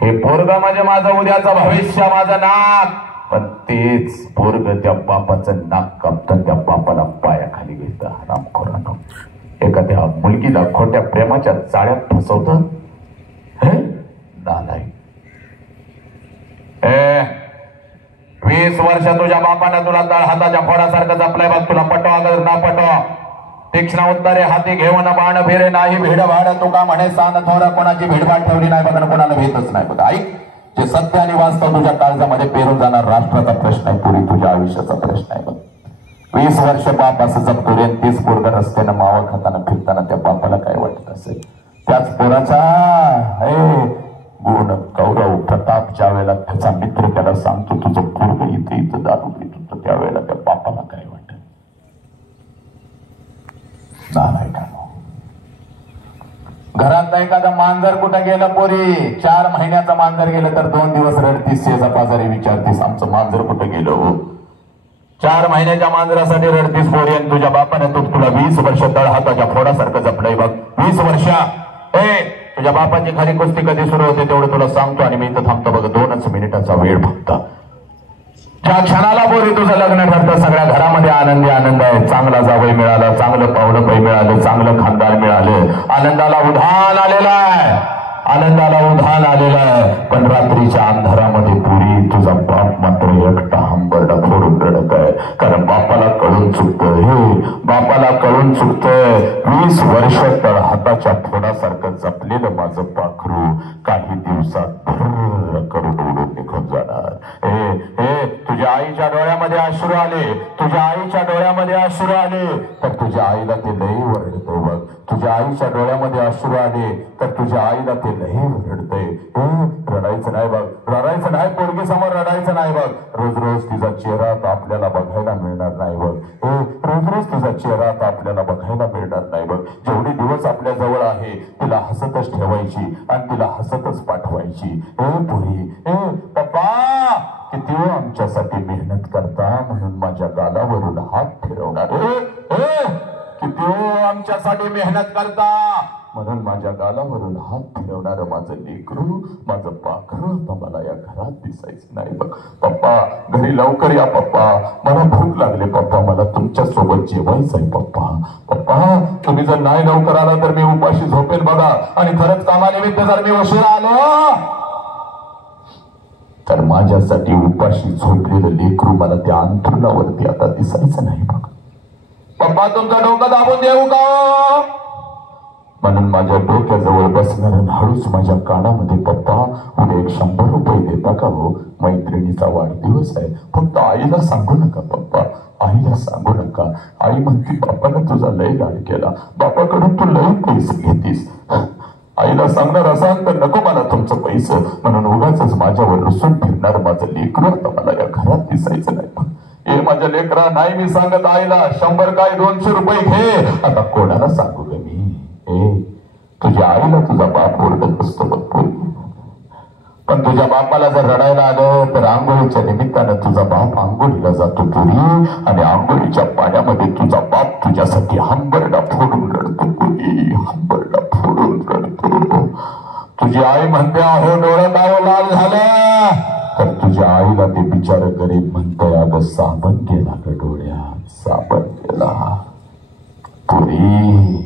हे पोरग म्हणजे माझं उद्याचं भविष्य, माझं नाक, पण तेच पोरग त्या बापाचं नाक कापतं, त्या बापाला पायाखाली घेतं हरामखोरानो. एखाद्या मुलगीला खोट्या प्रेमाच्या जाळ्यात फसवतं, हे नालायक. 20 वर्ष तुझ्या बापानं तुला तळ हाताच्या फोडासारखं जपलंय बघ, तुला पटो अगर ना पटो. तीक्ष्ण उत्तरे हाती घेऊन बाण फिरे नाही भीड भाड, तुका म्हणे सान थोर, कोणाची भीडभाड ठेवली नाही बघ, कोणाला भीतच नाही बघ. ऐक, जे सत्य आणि वास्तव तुझ्या काळजामध्ये पेरून जाणार राष्ट्राचा प्रश्न आहे, पुरी तुझ्या आयुष्याचा प्रश्न आहे बघ. 20 वर्ष बाप असं जपतो रे, 30 पोरगा रस्त्यानं मावा खाताना फिरताना त्या बापाला काय वाटत असेल? त्याच पोराचा गुण गौरव प्रताप ज्या वेळेला त्याचा मित्र त्याला सांगतो तुझं पोरग इथे इथं दारू पित होतं, त्यावेळेला त्या बापाला काय वाटत? नाही का? घरात एखादा मांजर कुठं गेलं पोरी, 4 महिन्याचं मांजर गेलं तर 2 दिवस रडतीस, शेजा पाजारी विचारतीस आमचं मांजर कुठं गेलं हो? 4 महिन्याच्या मांजरासाठी रडतीस पोरी, आणि तुझ्या बापाने तुला 20 वर्ष तळहाताच्या फोडासारखं जपलंय बघ. 20 वर्ष तुझ्या बापाची खरी कुस्ती कधी सुरू होते तेवढं तुला सांगतो, आणि मी इथं थांबतो बघ 2च मिनिटाचा वेळ फक्त. ज्या क्षणाला पोरी तुझं लग्न ठरतं सगळ्या घरामध्ये आनंदी आनंद आहे. चांगला जावई मिळाला, चांगलं पावलं पै मिळालं, चांगलं खानदार मिळालं, आनंदाला उधाण आलेला आहे, आनंदाला उधाण आलेला आहे. पण रात्रीच्या अंधारामध्ये पुरी तुझा बाप मात्र एकटा हंबरडा फोडून रडत आहे, कारण बापाला कळून चुकतं, बापाला कळून चुकतंय. 20 वर्ष तर हाताच्या फोडासारखं जपलेलं माझं पाखरू काही दिवसात करून उडून निघून जाणार. तुझ्या आईच्या डोळ्यामध्ये अश्रू आले, तुझ्या आईच्या डोळ्यामध्ये अश्रू आले तर तुझ्या आईला ते लई ओरडतंय बघ. तुझ्या आईच्या डोळ्यामध्ये अश्रू आले तर तुझ्या आईला ते लई ओरडतंय. रडायचं नाही बघ, रडायचं नाही, पोरगी समोर रडायचं नाही बघ. रोज रोज तिचा चेहरा तर आपल्याला बघायला मिळणार नाही बघ. रोज रोज तिचा चेहरा तर आपल्याला बघायला मिळणार नाही बघ. जेवढे दिवस आपल्या जवळ आहे तिला हसतच ठेवायची आणि तिला हसतच पाठवायची. पुरी पप्पा किती आमच्यासाठी मेहनत करता, म्हणून माझ्या गालावरून हात फिरवणार. किती आमच्यासाठी मेहनत करता म्हणून माझ्या गालावरून हात फिरवणार माझं लेकरू, माझं पाखरू आता मला या घरात दिसायचं नाही बघ. पप्पा घरी लवकर या पप्पा, मला भूक लागले पप्पा, मला तुमच्या सोबत जेवायचंय पप्पा. पप्पा तुम्ही जर नाही लवकर आला तर मी उपाशी झोपेल बघा, आणि खरंच कामानिमित्त जर मी उशिरा आलो तर माझ्यासाठी उपाशी झोपलेलं लेकरू मला त्या अंथरुणावरती आता दिसायचं नाही बघ. पप्पा तुमचं डोकं दाबून देऊ का? म्हणून माझ्या डोक्याजवळ बसणार हळूच माझ्या कानामध्ये पप्पा उद्या 100 रुपये देता का हो? मैत्रिणीचा वाढदिवस आहे, फक्त आईला सांगू नका पप्पा, आईला सांगू नका. आई म्हणते बापानं तुझा लय लाड केला, बापाकडून तू लय पैसे घेतीस. आईला सांगणार असाल तर नको मला तुमचं पैसे, म्हणून उगाच माझ्यावर रुसून फिरणार माझं लेकरू आता मला या घरात दिसायचं नाही. हे माझ्या लेकरा नाही मी सांगत आईला 100 काय 200 रुपये घे, आता कोणाला सांगू ग मी? तुझ्या आईला तुझा बाप ओरडत असतो बघ. पण तुझ्या बापाला जर रडायला आलं तर आंघोळीच्या निमित्तानं तुझा बाप आंघोळीला जातो पुरी, आणि आंघोळीच्या पाण्यामध्ये तुझा बाप तुझ्यासाठी हंबरडा फोडून रडतो पुरी, हंबरडा फोडून रडतो. तुझी आई म्हणते अहो डोळं काय लाल झालं, तर तुझ्या आईला ते बिचार गरीब म्हणतंय अगं साबण गेला ग डोळ्यात, साबण गेला पुरी,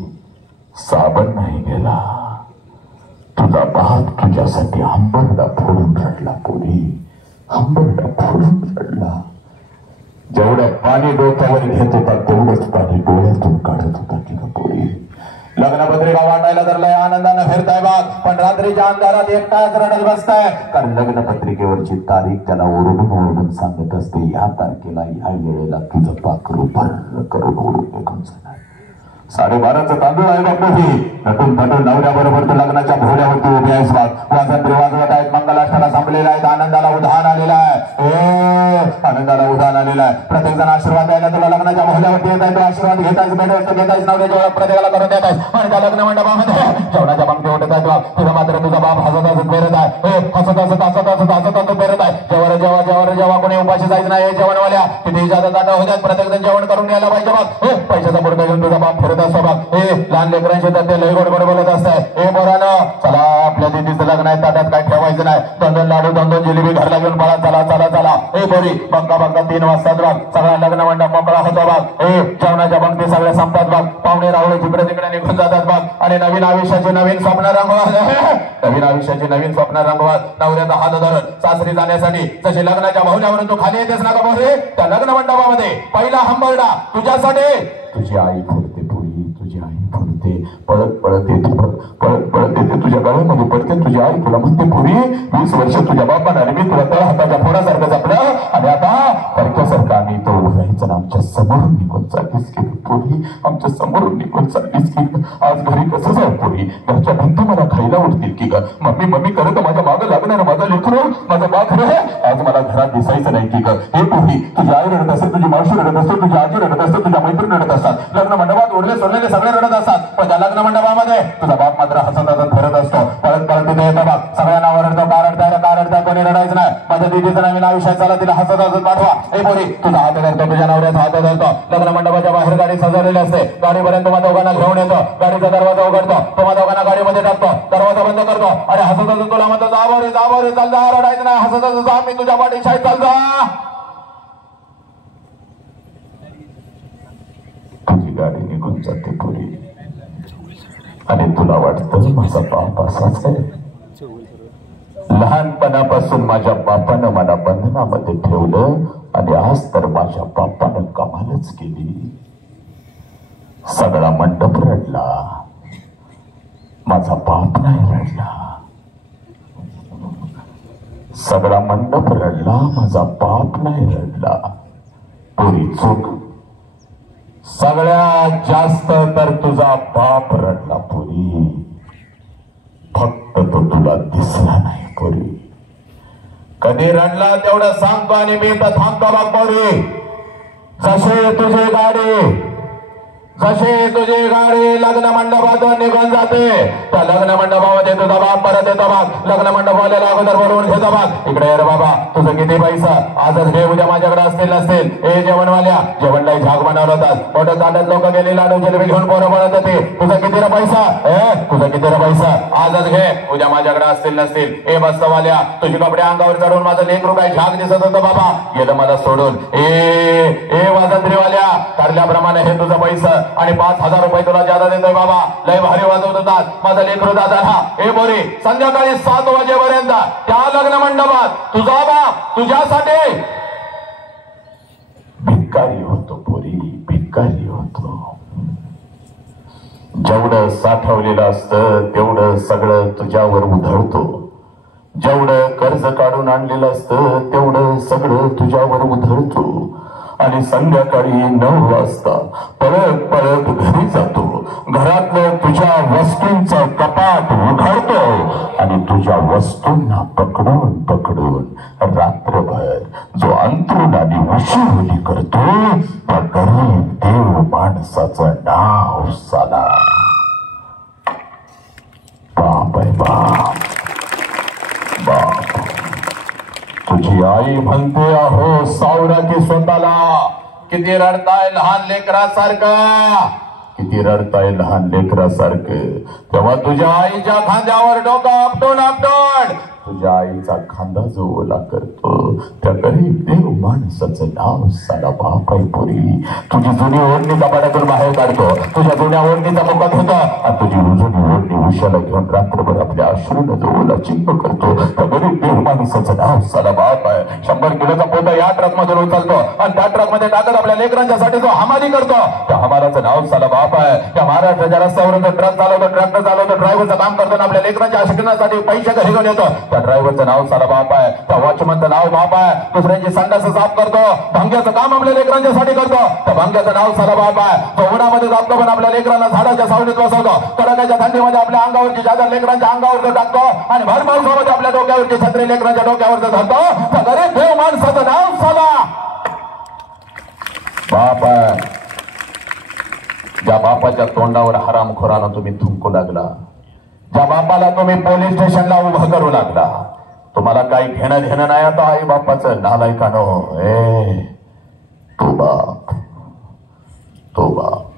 साबण नाही गेला. तुझा बाप तुझ्यासाठी हंबरडा फोडून रडला पुरी, हंबरडा फोडून रडला. जेवढं पाणी डोक्यावर घेत होता तेवढंच पाणी डोळ्यातून काढत होता की पुरी. लग्नपत्रिका वाटायला तर लय आनंदानं फिरताय बाग, पण रात्रीच्या अंधारात एकटाच रडत बसताय, कारण लग्नपत्रिकेवरची तारीख त्याला ओरडून ओरडून सांगत असते या तारखेला या वेळेला तुझं पाखरू भर करून ओढून निघून जाणार. 12:30चा तांदूळ आहे बापू ही, नटून थटून नवऱ्याबरोबर तू लग्नाच्या भोवऱ्यावरती उभी आहेस बाग. वाजत वाजवत आहेत, मंगलाष्टका संपलेला आहेत, आनंदाला उधाण आलेला आहे, आनंदाला उधाण आलेला आहे. प्रत्येक जण आशीर्वाद द्यायला तुला लग्नाच्या भोवऱ्यावरती येत आहे, तो आशीर्वाद घेतायच भेटायच नवऱ्याच्या प्रत्येकाला करून देत आहेस, आणि त्या लग्न मंडपामध्ये जेवणाच्या पंक्ती उठत आहेत बाग. तुझा मात्र तुझा बाप हसत हसत बेरत आहे, हसत हसत हसत हसत हसत हसत बेरत आहे. जेव्हा कोणी उपाशी जायचं नाही, जेवणवाल्या किती इजाजत आटा होत्यात, प्रत्येक जण जेवण करून यायला पाहिजे बाग. पैशाचा पुरका घेऊन तुझा बाप फिरत असतो बाग. लहान लेकरांचे तर ते लय गोड बोलत असताय. पोरानं चला आपल्या दिदीचं लग्न आहे, ताट्यात काय ठेवायचं नाही, 2-2 लाडू 2-2 जिलेबी घरला घेऊन पळा, चला चला चला. पोरी बघा 3 वाजतात बाग, सगळा लग्न मंडप मोकळा होतो बाग. जेवणाच्या पंक्ती सगळ्या संपतात बाग, पाहुणे रावळे जिकडे तिकडे निघून जातात बाग, आणि नवीन आयुष्याची नवीन स्वप्न रंगवत, नवीन आयुष्याची नवीन स्वप्न रंगवत नवऱ्याचा हात धरत सासरी जाण्यासाठी जशी लग्नाच्या भवनावरून तू खाली येतेस ना का पोरी, त्या लग्न मंडपामध्ये पहिला हंबरडा तुझ्यासाठी तुझी आई फोडते पुरी, तुझी आई फोडते, पळत पळत येते, पळत पळत येते तुझ्या गळ्यामध्ये पडते. तुझी आई तुला म्हणते पुरी 20 वर्ष तुझ्या बापाने मी तुला तळ हाताच्या फोडासारखं जपलं, आणि आता परक्यासारखं आम्ही तो उभं राहायचं आमच्या समोरून निघून चाललीस की पोरी, आमच्या समोरून निघून चाललीस की आज घरी कसं जाऊ पोरी, घरच्या भिंत मला खायला उठतील की ग, मम्मी मम्मी करत माझ्या मागं लागणार माझा लेकरू माझा बाप रे, आज मला घरात दिसायचं नाही की ग. हे पोरी, तुझी आई रडत असते, तुझी मावशी रडत असते, तुझी आजी रडत असते, तुझ्या मैत्रीण रडत असतात, लग्न मंडपात उरले सोडलेले सगळे रडत असतात, पण त्या लग्न मंडपामध्ये तुझा बाप मात्र हसत हसत फिरत असतो. पळत पळत तिथे येतो बघ, सगळ्यांना ओरडतो का रडताय कोणी रडायचं नाही, माझ्या दीदीचं नवीन आयुष्यात चला तिला हसत हसत पाठवा. हे पोरी, तुझा हात धरतो, तुझ्या नवऱ्याचा हात धरतो, लग्न मंडपाच्या बाहेर गाडी सजवलेली असते, गाडीपर्यंत तुम्हा दोघांना घेऊन येतो, गाडीचा दरवाजा उघडतो, तुम्हा दोघांना गाडीमध्ये टाकतो, दरवाजा बंद करतो आणि हसत हसत तुला म्हणतो जाबोरे जाबोरे चाल जा, रडायचं नाही, हसत हसत जा, मी तुझ्या पाठीशी चाल जा. तुझी गाडी निघून जाते पोरी आणि तुला वाटतं माझा बाप असाच आहे. लहानपणापासून माझ्या बापानं मला बंधनामध्ये ठेवलं आणि आज तर माझ्या बापानं कमालच केली. सगळा मंडप रडला, माझा बाप नाही रडला. सगळा मंडप रडला, माझा बाप नाही रडला. पोरी चूक, सगळ्यात जास्त तर तुझा बाप रडला पोरी, फक्त तो तुला दिसला नाही पोरी. कधी रडला तेवढं सांगतो आणि मी तर थांबतो बघ पोरी. जसे तुझी गाडी लग्न मंडपातून निघून जाते, त्या लग्न मंडपामध्ये तुझा बाप परत येतो बघ, लग्न मंडपाला अगोदर बोलवून घेतो बघ, इकडे रे बाबा तुझं किती पैसा आजच घे, उद्या माझ्याकडे असतील नसतील. ए जेवणवाल्या, जेवणला झाग बनवलं होतात, मोठं ताटात लोक गेले लाडू जिलेबी घेऊन पोरं पळत होते, तुझा किती रे पैसा, तुझा किती रे पैसा, आजच घे उद्या माझ्याकडे असतील नसतील. ए बस्तवाल्या, तुझे कपडे अंगावर चढवून माझं लेकरू काय झाग दिसत होतं बाबा, गेलं मला सोडून. ए वाजंत्रीवाल्या, ठरल्याप्रमाणे हे तुझं पैसा आणि 5,000 रुपये तुला ज्यादा देतोय बाबा, लय भारी वाजवत होतात माझा लेकरू दादा. हा ए बोरी, संध्याकाळी 7 वाजेपर्यंत त्या लग्न मंडपात तुझा बाप तुझ्यासाठी भिकारी होतो पोरी, भिकारी होतो. जेवढं साठवलेलं असतं तेवढं सगळं तुझ्यावर उधळतो, जेवढं कर्ज काढून आणलेलं असतं तेवढं सगळं तुझ्यावर उधळतो. आणि संध्याकाळी 9 वाजता पळत पळत घरी जातो, घरातलं तुझ्या वस्तूंचं कपाट उघडतो आणि तुझ्या वस्तूंना पकडून पकडून रात्रभर जो अंथरूण आणि उशीवली करतो, त्या गरीब देव माणसाचं नाव साला बाप आहे. बाप तुझी आई म्हणते अहो सावरा की स्वतःला, किती रडताय लहान लेकरासारखं, किती रडताय लहान लेकरासारखं. तेव्हा तुझ्या आईच्या खांद्यावर डोकं आपटून तुझ्या आईचा खांदा जो ओला करतो, त्या गरीब देव माणसाचं नाव साला बाप आहे पोरी. तुझी जुनी ओढणी कपाटातून बाहेर काढतो, तुझ्या जुन्या ओढणीचा मुका घेतो आणि तुझी जुनी ओढणी उशाला घेऊन रात्रभर आपल्या अश्रूनं जो ओला चिंब करतो, त्या गरीब देव माणसाचं नाव साला बाप आहे. 100 किलोचा पोता या ट्रक मधून उचलतो आणि त्या ट्रक मध्ये टाकत आपल्या लेकरांच्यासाठी जो हमाली करतो, त्या हमालाचं नाव साला बाप आहे. त्या महाराष्ट्राच्या रस्त्यावरून ट्रक चालवतो, ट्रॅक्टर चालवतो, ड्रायव्हरचं काम करतो आणि आपल्या लेकरांच्या शिक्षणासाठी पैसे घरी घेऊन येतो, त्या ड्रायव्हरचं नाव साला बाप आहे. त्या वॉचमनचं नाव बाप आहे. दुसऱ्यांची संडास साफ करतो, भांग्याचं काम आपल्या लेकरांच्यासाठी करतो, त्या भांग्याचं नाव साला बाप आहे. तो उन्हामध्ये जातो पण आपल्या लेकरांना झाडाच्या सावलीत बसवतो, कडकाच्या थंडीमध्ये आपल्या अंगावरची चादर लेकरांच्या अंगावर टाकतो आणि भर पावसामध्ये आपल्या डोक्यावरची छत्री लेकरांच्या डोक्यावर धरतो, त्या गरीब देव माणसाचं नाव साला बाप आहे. ज्या बापाच्या तोंडावर हरामखोरानं तुम्ही थुंकू लागला, ज्या बापाला तुम्ही पोलीस स्टेशनला उभं करू लागला, तुम्हाला काही घेणं नाही आता आई बापाचं नालायकानो. तो बाप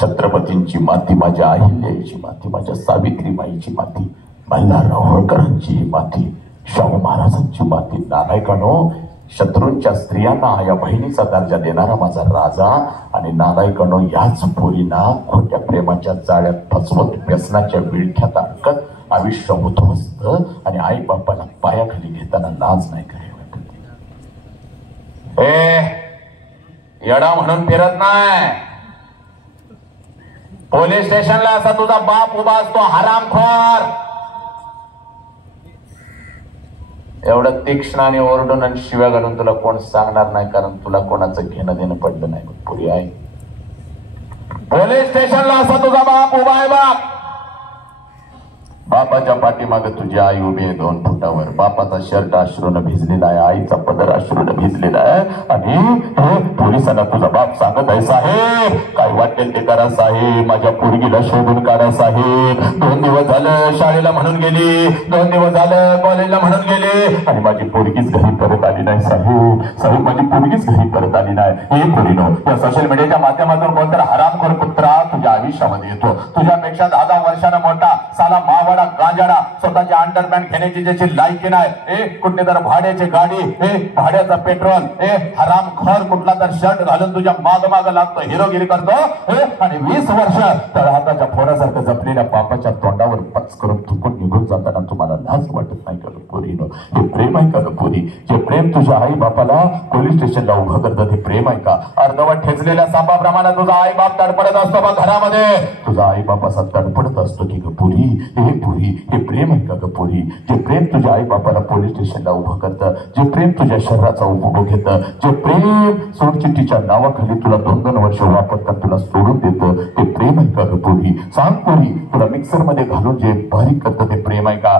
छत्रपतींची माती, माझ्या अहिल्याची माती, माझ्या सावित्रीबाईची माती, मल्हारराव होळकरांची माती, शाहू महाराजांची माती. नालायकानो, शत्रूंच्या स्त्रियांना या बहिणीचा दर्जा देणारा माझा राजा आणि नालायकानो याच पोरींना खोट्या प्रेमाच्या जाळ्यात फसवत व्यसनाच्या विळख्यात अडकत आयुष्य उद्ध्वस्त आणि आई बापाला पायाखाली घेताना लाज नाही करावी वाटत. येडा म्हणून फिरत नाही. पोलीस स्टेशनला असा तुझा बाप उभा असतो हरामखोर. एवढं तीक्ष्ण आणि ओरडून आणि शिव्या घालून तुला कोण सांगणार नाही, कारण तुला कोणाचं घेणं देणं पडलं नाही. पुरी आहे पोलीस स्टेशनला असा तुझा बाप उभा आहे बाप. बापाच्या पाठीमागे तुझी आई उभी आहे 2 फुटावर. बापाचा शर्ट अश्रूनं भिजलेला आहे, आईचा पदर अश्रूनं भिजलेला आहे. आणि पोलिसांना तुझा बाप सांगत आहे, साहेब काय वाटेल ते करा साहेब, माझ्या पोरगीला शोधून काढा साहेब. 2 दिवस झालं शाळेला म्हणून गेली, 2 दिवस झालं कॉलेजला म्हणून गेली आणि माझी पोरगीच घरी परत आली नाही साहेब. साहेब माझी पोरगीच घरी परत आली नाही. हे पोरीनो, या सोशल मीडियाच्या माध्यमातून कोणतरी हरामखोर कुत्रा तुझ्या आयुष्यामध्ये येतो. तुझ्यापेक्षा 10 वर्षानं मोठा साला मावा गांजाडा, स्वतःची अंडरपॅन्ट घेण्याची ज्याची लायकी नाही, कुठली तर भाड्याची गाडी, भाड्याचा पेट्रोल, हरामखोर कुठला तर शर्ट घालून तुझ्या माग माग लागतो, हिरोगिरी करतो. आणि 20 वर्ष तळहाताच्या फोडासारखं जपलेल्या बापाच्या तोंडावर पच करून थुकून निघून जाताना तुम्हाला लाज वाटत नाही का पोरीनो? हे प्रेम आहे का पोरी? जे प्रेम तुझ्या आई बापाला पोलीस स्टेशनला उभं करतं ते प्रेम आहे का? अर्धवट ठेचलेल्या सापाप्रमाणे तुझा आई बाप तडपडत असतो बा घरामध्ये, तुझा आई बाप असा तडपडत असतो की ग पुरी? हे पुरी, हे प्रेम आहे का ग पुरी? जे प्रेम तुझ्या आई बापाला पोलीस स्टेशनला उभं करतं, जे प्रेम तुझ्या शरीराचा उपभोग घेतं, जे प्रेम सोडचिठ्ठीच्या नावाखाली तुला 2-2 वर्ष वापरतात तुला सोडून देतं, ते प्रेम आहे का ग पुरी? सांग पुरी, तुला मिक्सर मध्ये घालून जे बारीक करतं ते प्रेम आहे का?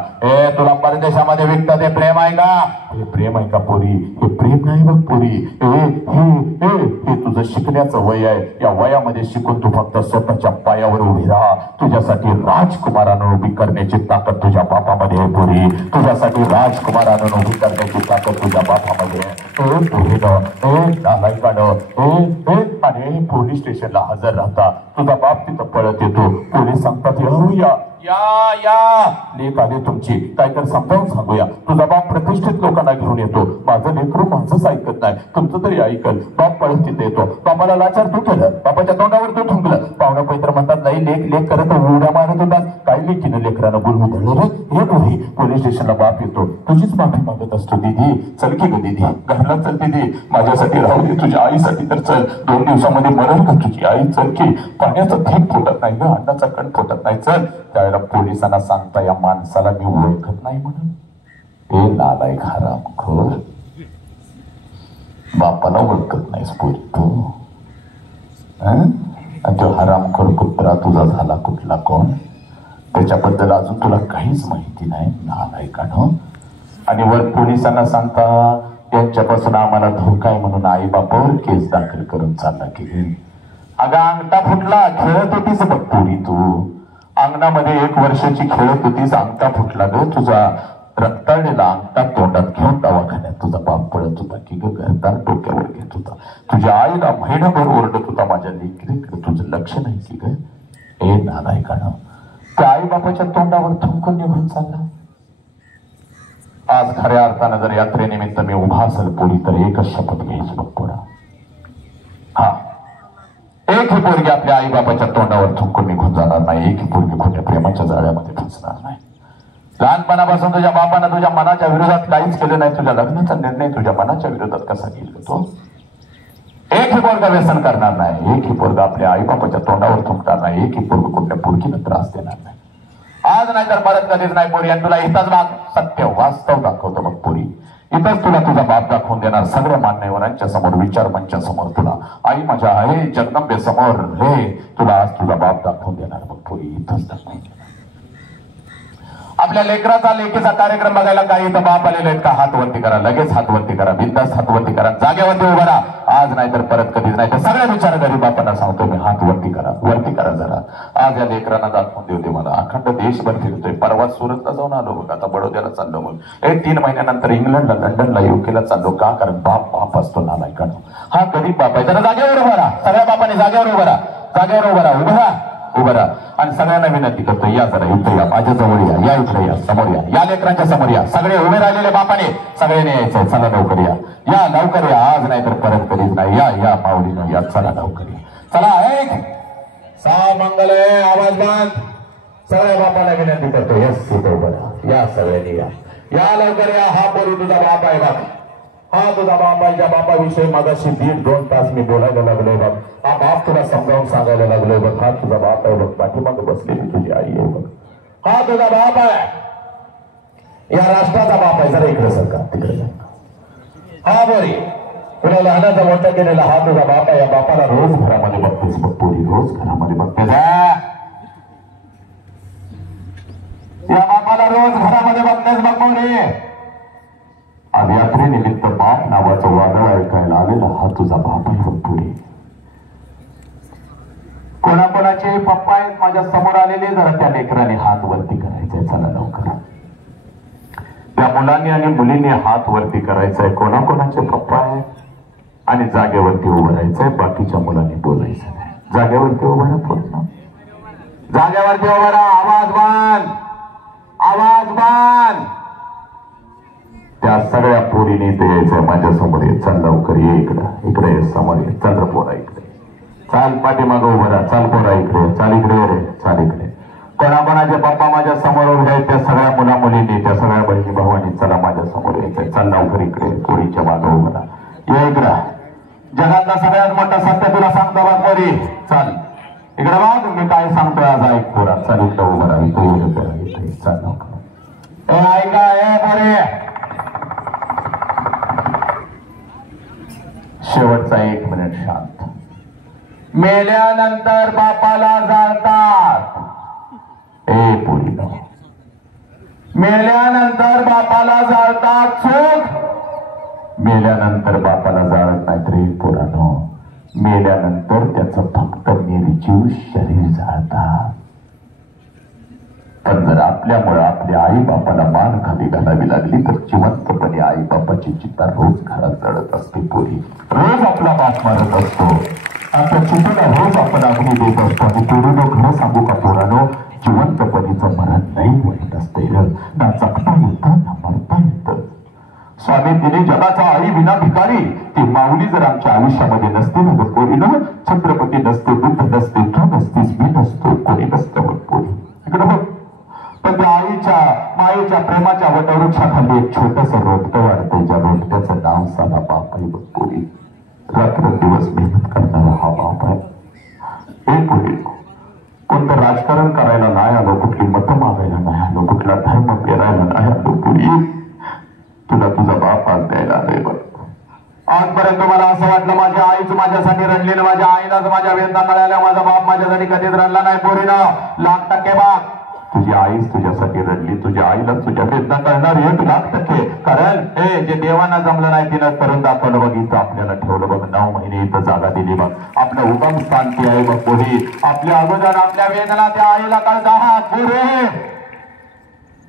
तुला परदेशामध्ये विकतं ते प्रेम आहे का? हे प्रेम आहे का पोरी? हे प्रेम नाही बघ पोरी. हे तुझं शिकण्याचं वय आहे. या वयामध्ये शिकून तू फक्त स्वतःच्या पायावर उभी राहा. तुझ्यासाठी राजकुमारानं उभी करण्याची ताकद तुझ्या बापामध्ये आहे पोरी. तुझ्यासाठी राजकुमारानं उभी करण्याची ताकद तुझ्या बापामध्ये आहे. आणि पोलीस स्टेशनला हजर राहता तुझा बाप तिथं पळत येतो. पोलीस सांगतात या लेख आले तुमची, काय तर समजावून सांगूया. तुझा बाप प्रतिष्ठित लोकांना घेऊन येतो. माझं लेकरू माझंच ऐकत नाही, तुमचं तरी ऐकल. बाप पळत तिथे येतो. बापाला लाचार तू केलं, बापाच्या तोंडावर तू थुंकलं. पाहुणा पैत्र म्हणतात नाही लेख करत उड्या मारत होता. काय लेकीनं लेकरानं बोलवून धरलं रे? हे पोरी पोलीस स्टेशनला बाप येतो. तुझीच माफी मागत असतो. दीदी चल की ग दीदी, घरला चल दीदी, माझ्यासाठी राहू दे, तुझ्या आईसाठी तर चल. 2 दिवसामध्ये मरण का तुझी आई? चल की, पाण्याचा थेंब फुटत नाही ग, अन्नाचा कण फुटत नाही, चल. त्यावेळेला पोलिसांना सांगता या माणसाला मी ओळखत नाही म्हणून. हे नालायक हरामखोर, बापाला ओळखत नाहीस पोरी तू. आणि तो हरामखोर कुत्रा तुझा झाला कुठला कोण? त्याच्याबद्दल अजून तुला काहीच माहिती नाही नालायकानं. आणि वर पोलिसांना सांगता यांच्यापासून आम्हाला धोका आहे म्हणून आई बापावर केस दाखल करून चालला की. अगं अंगठा फुटला, खेळत होतीस बघ पोरी तू. अंगणामध्ये 1 वर्षाची खेळत होतीस, अंगठा फुटला ग तुझा. रक्ताळलेला अंगठा तोंडात घेऊन दवाखान्यात तुझा बाप पळत होता की ग, घरदार डोक्यावर घेत होता. तुझ्या आईला महिनाभर ओरडत होता माझ्या लेकरीकडे तुझं लक्ष नाही की ग. हे नालायकानं त्या आई बापाच्या तोंडावर थुंकून निघून चालला. आज खऱ्या अर्थानं जर यात्रेनिमित्त मी उभा असेल पोरी तर एकच शपथ घ्यायची बघ पोरा. हा, एकही पोरगी आपल्या आई बापाच्या तोंडावर थुंकून निघून जाणार नाही. एकही पोरगी खोट्या प्रेमाच्या जाळ्यामध्ये फसणार नाही. लहानपणापासून तुझ्या बापानं तुझ्या मनाच्या विरोधात काहीच केलं नाही. तुझ्या लग्नाचा निर्णय तुझ्या मनाच्या विरोधात कसा घेईल तो? एकही पोरगा व्यसन करणार नाही. एकही पोरगा आपल्या आई बापाच्या तोंडावर थुंकणार नाही. एकही पोरगा कुठल्या पोरगीला त्रास देणार नाही. आज नाही तर परत कधीच नाही पोरी. आणि तुला इथंच सत्य वास्तव दाखवतो बघ पोरी. इथंच तुला तुझा बाप दाखवून देणार. सगळ्या मान्यवरांच्या समोर, विचारमंच्या समोर, तुला आई माझ्या आहे जगदंबे समोर तुला आज तुझा बाप दाखवून देणार बघ पोरी. इथंच दाखवून देणार. आपल्या लेकराचा लेकीचा कार्यक्रम बघायला काही इथं बाप आलेले आहेत का? हात वरती करा, लगेच हात वरती करा, बिंदास हात वरती करा, जागेवरती उभा राहा. आज नाही तर परत कधीच नाही तर सगळ्या विचार गरीब बापांना सांगतो मी, हात वरती करा, वरती करा जरा. आज या लेकरांना दाखवून देते मला. अखंड देशभर फिरतोय. परवा सुरतला जाऊन आलो बघ, आता बडोद्याला चाललो बघ. 3 महिन्यानंतर इंग्लंडला, लंडनला, युकेला चाललो. का? कारण बाप असतो नालायकानं. हा गरीब बाप आहे. जरा जागेवर उभा राहा. सगळ्या बापाने जागेवर उभा राहा, जागेवर उभा राहा, उभा राहा. आणि सगळ्यांना विनंती करतो या जरा इथं या, माझ्या जवळ या इकडे या, समोर या लेकरांच्या समोर या. सगळे उभे राहिलेले बापाने सगळ्यांनी यायचंय. चला लवकर या, लवकर या. आज नाही तर परत कधीच नाही. या माऊलीनं या, चला लवकर या. चला एक मंगल आहे, आवाज बंद. सगळ्या बापाला विनंती करतो यस इथं उभं राहा. या सगळ्यांनी या लवकर या. हा पोरी तुझा बाप आहे बाप. हा तुझा बाप आहे. ज्या बापाविषयी मगाशी 1.5-2 तास मी बोलायला लागलोय बघ. हा बाप तुला समजावून सांगायला लागलोय बघ. हा तुझा बाप आहे बघ. पाठीमागे बसलेली तुझी आई आहे बघ. हा तुझा बाप आहे. या राष्ट्राचा बाप आहे. जरा इकडे सरकार तिकडे हा बोरी तुला लहानाचा मोठा केलेला हा तुझा बाप आहे. या बापाला रोज घरामध्ये बघतेस बघ पोरी, रोज घरामध्ये बघतेस. या बापाला रोज घरामध्ये बघतेस बघ पोरी. आणि यात्रेनिमित्त बाप नावाचं वादळ ऐकायला आलेला हा तुझा बाप आहे बघ पोरी. कोणाकोणाचे पप्पा आहेत माझ्या समोर आलेले, जरा त्या लेकराने हात वरती करायचंय. चला लवकर त्या मुलांनी आणि मुलींनी हात वरती करायचंय. कोणाकोणाचे पप्पा आहेत आणि जागेवरती उभं राहायचंय. बाकीच्या मुलांनी बोलायचं नाही. जागेवरती उभं राहा पूर्ण, जागेवरती उभं राहा. आवाज बांध, आवाज बांध. त्या सगळ्या पोरीने ते यायचंय माझ्या समोर. ये चल लवकर ये इकडं, इकडे ये समोर ये. चल पोरा इकडे, चाल पाठीमाग उभं राहा. चाल पोरा इकडे, चाल इकडे रे, चाल इकडे. कोणाकोणाचे पप्पा माझ्या समोर उभे आहेत त्या सगळ्या मुला मुलींनी, त्या सगळ्या बहिणी भावांनी चला माझ्या समोर यायचंय. चल लवकर इकडे पोरीच्या मागे उभं राहा. ये इकडं. जगातला सगळ्यात मोठा सत्य तुला सांगतो बघ पोरी. चल इकडे बघ मी काय सांगतोय आज ऐक पोरा. चल इकडे उभं राहा. इथे चल लवकर. ऐका ए पोरी, शेवटचा 1 मिनिट शांत. मेल्यानंतर बापाला जाळतात. ए पोरीनो, मेल्यानंतर बापाला जाळतात. चूक. मेल्यानंतर बापाला जाळत नाहीत रे पोरानो. मेल्यानंतर त्याचं फक्त निर्जीव शरीर जाळतात. पण जर आपल्यामुळे आपल्या आई बापाला मान खाली घालावी लागली तर जिवंतपणे आई बापाची चिता रोज घरात जळत असते पोरी. रोज आपला बाप मारत असतो. आता चितेला रोज आपण अग्नी देत असतो. आणि पोरीनो खरं सांगू का पोरानो, जिवंतपणीचं मरण नाही वाईट असते. ना जगता येतं ना मरता येतं. स्वामी तिने जगाचा आई विना भिकारी. ती माऊली जर आमच्या आयुष्यामध्ये नसते ना ग पोरीनो, छत्रपती नसते, बुद्ध नसते, तू नसतीस, मी नसतो, कोणी नसतं बघ पोरी. इकडे बघ. पण त्या आईच्या मायेच्या प्रेमाच्या वटवृक्षाखाली एक छोटस रोपटं वाढतंय. ज्या रोपट्याचं नाव साधा बाप आहे बघ पोरी. रात्र दिवस मेहनत करणारा हा बाप आहे. एक पोरी, कोणतं राजकारण करायला नाही आलो, कुठली मतं मागायला नाही आलो, कुठला धर्म पेरायला नाही आलो पोरी. तुला तुझा बाप आज द्यायला आलोय बघ. आजपर्यंत मला असं वाटलं माझ्या आईच माझ्यासाठी रडली ना, माझ्या आईलाच माझ्या वेदना कळाल्या. माझा बाप माझ्यासाठी कधीच रडला नाही पोरीनं. 1,00,000% बाप तुझी आईच तुझ्यासाठी रडली. तुझ्या आईला तुझ्या वेदना कळणार 1,00,000%. कारण हे जे देवांना जमलं नाही तिनं करून दाखवलं बघ. इथं आपल्याला ठेवलं बघ. 9 महिने इथं जागा दिली बघ. आपलं उगम स्थान ती आहे बघ पोरी. आपल्या अगोदर आपल्या वेदना त्या आईला कळतात पोरी.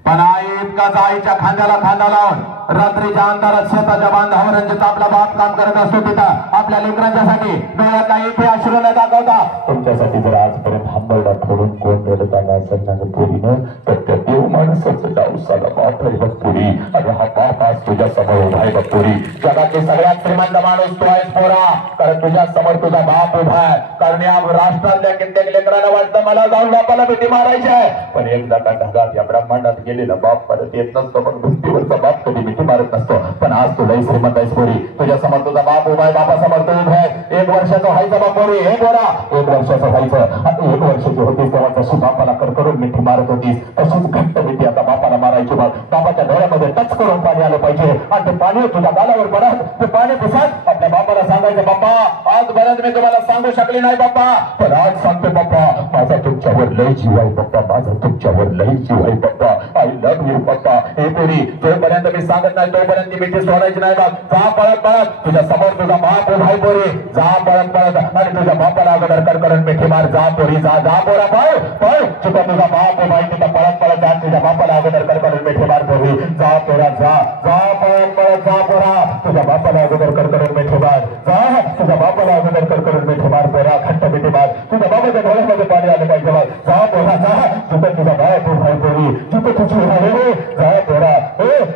पण आई इतकाच आईच्या खांद्याला खांदा लावून रात्रीच्या अंधारात शेताच्या बांधावर रंजित आपला बाप काम करत असतो. तिथं आपल्या लेकरांच्यासाठी डोळ्यात इथे अश्रू न दाखवता तुमच्यासाठी जर आजपर्यंत हंबरडा फोडून कोण रडत आला असेल ना पोरीनं, तर त्या देव माणसाचं नाव साला बाप आहे बघ पोरी. आणि हा बाप आज तुझ्या समोर उभा आहे बघ पोरी. जगातले सगळ्यात श्रीमंत माणूस तो आहेस पोरा. कारण तुझ्या समोर तुझा बाप उभा आहे. कारण या राष्ट्रातल्या कित्येक लेकरांना वाटतं मला जाऊन बापाला भीती मारायची आहे. पण एकदा का ढगात या ब्रह्मांडात गेलेला बाप परत येत नसतो. पण भिंतीवरचा बाप कधी भीती मारत नसतो. पण आज तू लई श्रीमंत आहेस पोरी. तुझ्या समोर तुझा बाप उभा आहे. बापासमोर तू उभा आहे. 1 वर्षाचं व्हायचं बाप पोरी. हे पोरा 1 वर्षाचं व्हायचं. आणि 1 वर्षाची होतीस तेव्हा जशी बापाला कडकडून मिठी मारत होतीस तशीच घट्ट मिठी आता बापाला मारायची बघ. बापाच्या डोळ्यामध्ये टच करून पाणी आलं पाहिजे. आणि ते पाणी तुझ्या गालावर पडत ते पाणी पुसत आपल्या बापाला सांगायचं बाप्पा आजपर्यंत मी तुम्हाला सांगू शकले नाही बाप्पा, पण आज सांगतो बाप्पा माझा तुमच्यावर लय जीव आहे बाप्पा. माझा तुमच्यावर लय जीव आहे बाप्पा. आय लव्ह यू बाप्पा. हे पोरी जोपर्यंत मी सांगत नाही तोपर्यंत ती मिठी सोडायची नाही बघ. जा पळत पळत तुझ्या समोर तुझा बाप उभा आहे पोरी. जा पळत पळत आणि तुझ्या बापाला अगोदर कडकडून मिठी मार. जा पोरी जा. जा पोरा पळ पळ. तुझा तुझा बाप उभा आहे तिथं पळत पळत जा. तुझ्या बापाला अगोदर कडकडून मिठी मार पोरी. जा पोरा जा. जा पळत पळत जा पोरा. तुझ्या बापाला अगोदर कडकडून मिठी मार. जा तुझ्या बापाला अगोदर कडकडून मिठी मार पोरा. खट्ट मिठी मार. तुझ्या बाबाच्या डोळ्यामध्ये पाणी आलं पाहिजे बघ. जा पोरा जा. तिथं तुझा बाप उभा आहे पोरी. तिथं तुझी उभा आहे. जा पोरा.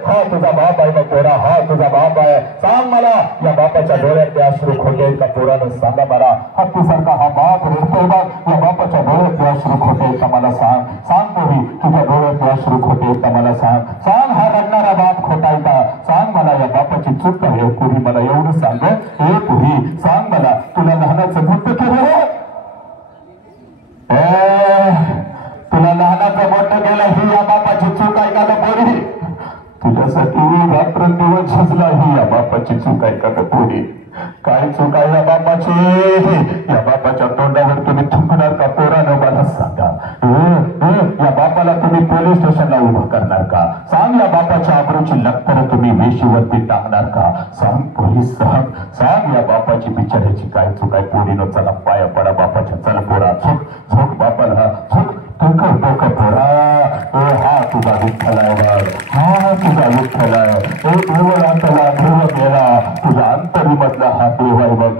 हा तुझा बाप आहे बघ पोरा. हा तुझा बाप आहे. सांग मला या बापाच्या डोळ्यात अश्रू खोटे आहेत का पोरानं सांगा मला. हत्तीसारखा हा बाप रडतोय बघ. या बापाच्या डोळ्यात अश्रू खोटे आहेत का मला सांग. सांग पोरी तुझ्या डोळ्यात अश्रू खोटे आहेत का मला सांग. सांग हा रडणारा बाप खोटा आहे का. सांग मला या बापाची चूक आहे पोरी. मला एवढं सांग हे पोरी. सांग मला तुला बापाची चूक आहे का पोरी? काय चूक आहे या बापाची? या बापाच्या तोंडावर तुम्ही थुंकणार का पोरानं? मला सांगा. या बापाला तुम्ही पोलीस स्टेशनला उभं करणार का? सांग. या बापाच्या आबरूची लक्तर तुम्ही वेशीवरती टाकणार का? सांग पोलीस, सांग. सांग या बापाची बिचाऱ्याची काय चूक आहे? पोरीनं चला पाया पडा बापाच्या. चल पोरा, झोक झोक बापाला, झोक डोकं डोकं पोरा. हा तुझा विठ्ठल आहे बघ, हा तुझा विठ्ठल आहे. देवळा त्याला देव गेला, तुझ्या अंतरी मधला हा देव आहे बघ.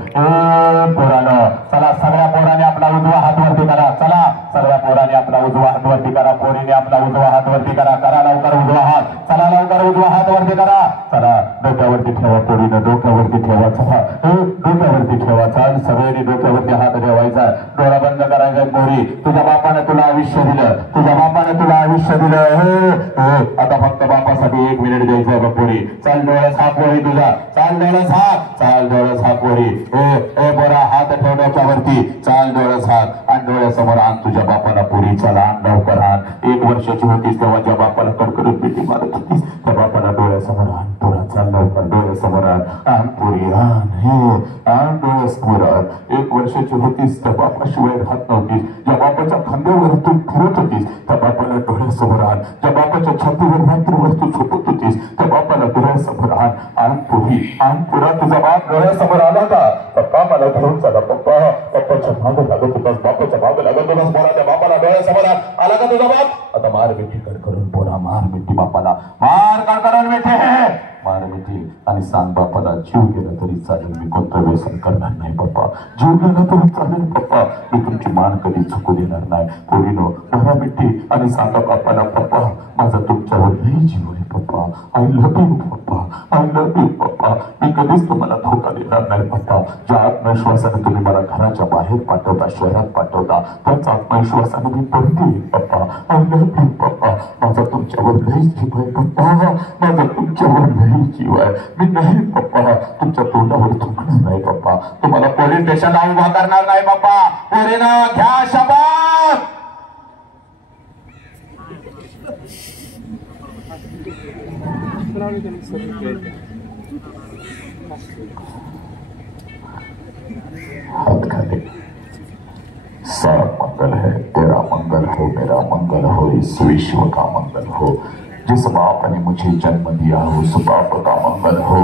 पोरानं चला, सगळ्या पोराने आपला उजवा हात वरती करा. चला सगळ्या पोराने आपला उजवा हात वरती करा. पोरीने आपला उजवा हात वरती करा. करा लवकर उजवा हात. चला लवकर उजवा हात वरती करा. चला डोक्यावरती ठेवा पोरीनं, डोक्यावरती ठेवा. चला डोक्यावरती ठेवा. चाल सगळ्यांनी डोक्यावरती हात ठेवायचा. डोळा बंद करायचा. पोरी तुझ्या बापानं तुला आयुष्य दिलं, तुझ्या बापानं तुला आयुष्य दिलं. आता फक्त बापासाठी 1 मिनिट द्यायचंय बघ पोरी. चाल डोळ्यास हात पोरी तुझा. चाल डोळ्यास हात. चाल डोळ्यास हात पोरी. बरा हात ठेव डोक्यावरती. चाल डोळ्यास हात आणि डोळ्यासमोर आण तुझ्या बापाला पोरी. चला आण लवकर आण. 1 वर्षाची होतीस तेव्हा ज्या बापाला कडकडून पिटी मारत होतीस त्या बापाला डोळ्यासमोर आण पोरा. चाल लवकर डोळ्यासमोर आण. आण पोरी आण. आण डोळ्यासमोर आण. 1 वर्षाची होतीस त्या बापाशिवाय राहत नव्हतीस. ज्या बापाच्या खांद्यावर तू फिरत होतीस त्या बापाला डोळ्यासमोर आण. ज्या बापाच्या छातीवर रात्रीवर तू झोपत होतीस त्या बापाला डोळ्यासमोर आण. आण पोरी आण पोरा. तुझा बाप डोळ्यासमोर आला का? पप्पा मला घेऊन चला. पप्पा पप्पाच्या मागे लागत होतास, बापाच्या मागे लागत होतास पोरा. त्या बापाला डोळ्यासमोर आण. आला का तुझा बाप? आता मार मिठी कडकडून पोरा. मार मिठी बापाला. मार कडकडून मिठी. मार मिठी आणि सांग बापाला जीव गेला तरी चालेल, मी कोणतं व्यसन करणार नाही पप्पा. जीव गेला तरी चालेल पप्पा, मी तुमची मान कधी चुकू देणार नाही. पोरीनो मारा मिठी आणि सांगा बापाला पप्पा माझा तुमच्यावर लई जीव आहे पप्पा. आय लव्ह यू पप्पा. आय लव्ह यू पप्पा. मी कधीच तुम्हाला धोका देणार नाही पप्पा. ज्या आत्मविश्वासाने तुम्ही मला घराच्या बाहेर पाठवता, शहरात पाठवता, त्याच आत्मविश्वासाने मी परत येईल पप्पा. आय लव्ह यू पप्पा. माझा तुमच्यावर लई जीव आहे पप्पा. माझा तुमच्यावर लई जीव आहे. मी नाही पप्पा तुमच्या तोंडावर थुंकणार नाही पप्पा. तुम्हाला पोलीस स्टेशनला उभा करणार नाही पप्पा. पोरीनं घ्या शपथ. हाथ खाली. सारा मंगल है, तेरा मंगल हो, मेरा मंगल हो, इस विश्व का मंगल हो. जिस बाप ने मुझे जन्म दिया उस बाप का मंगल हो.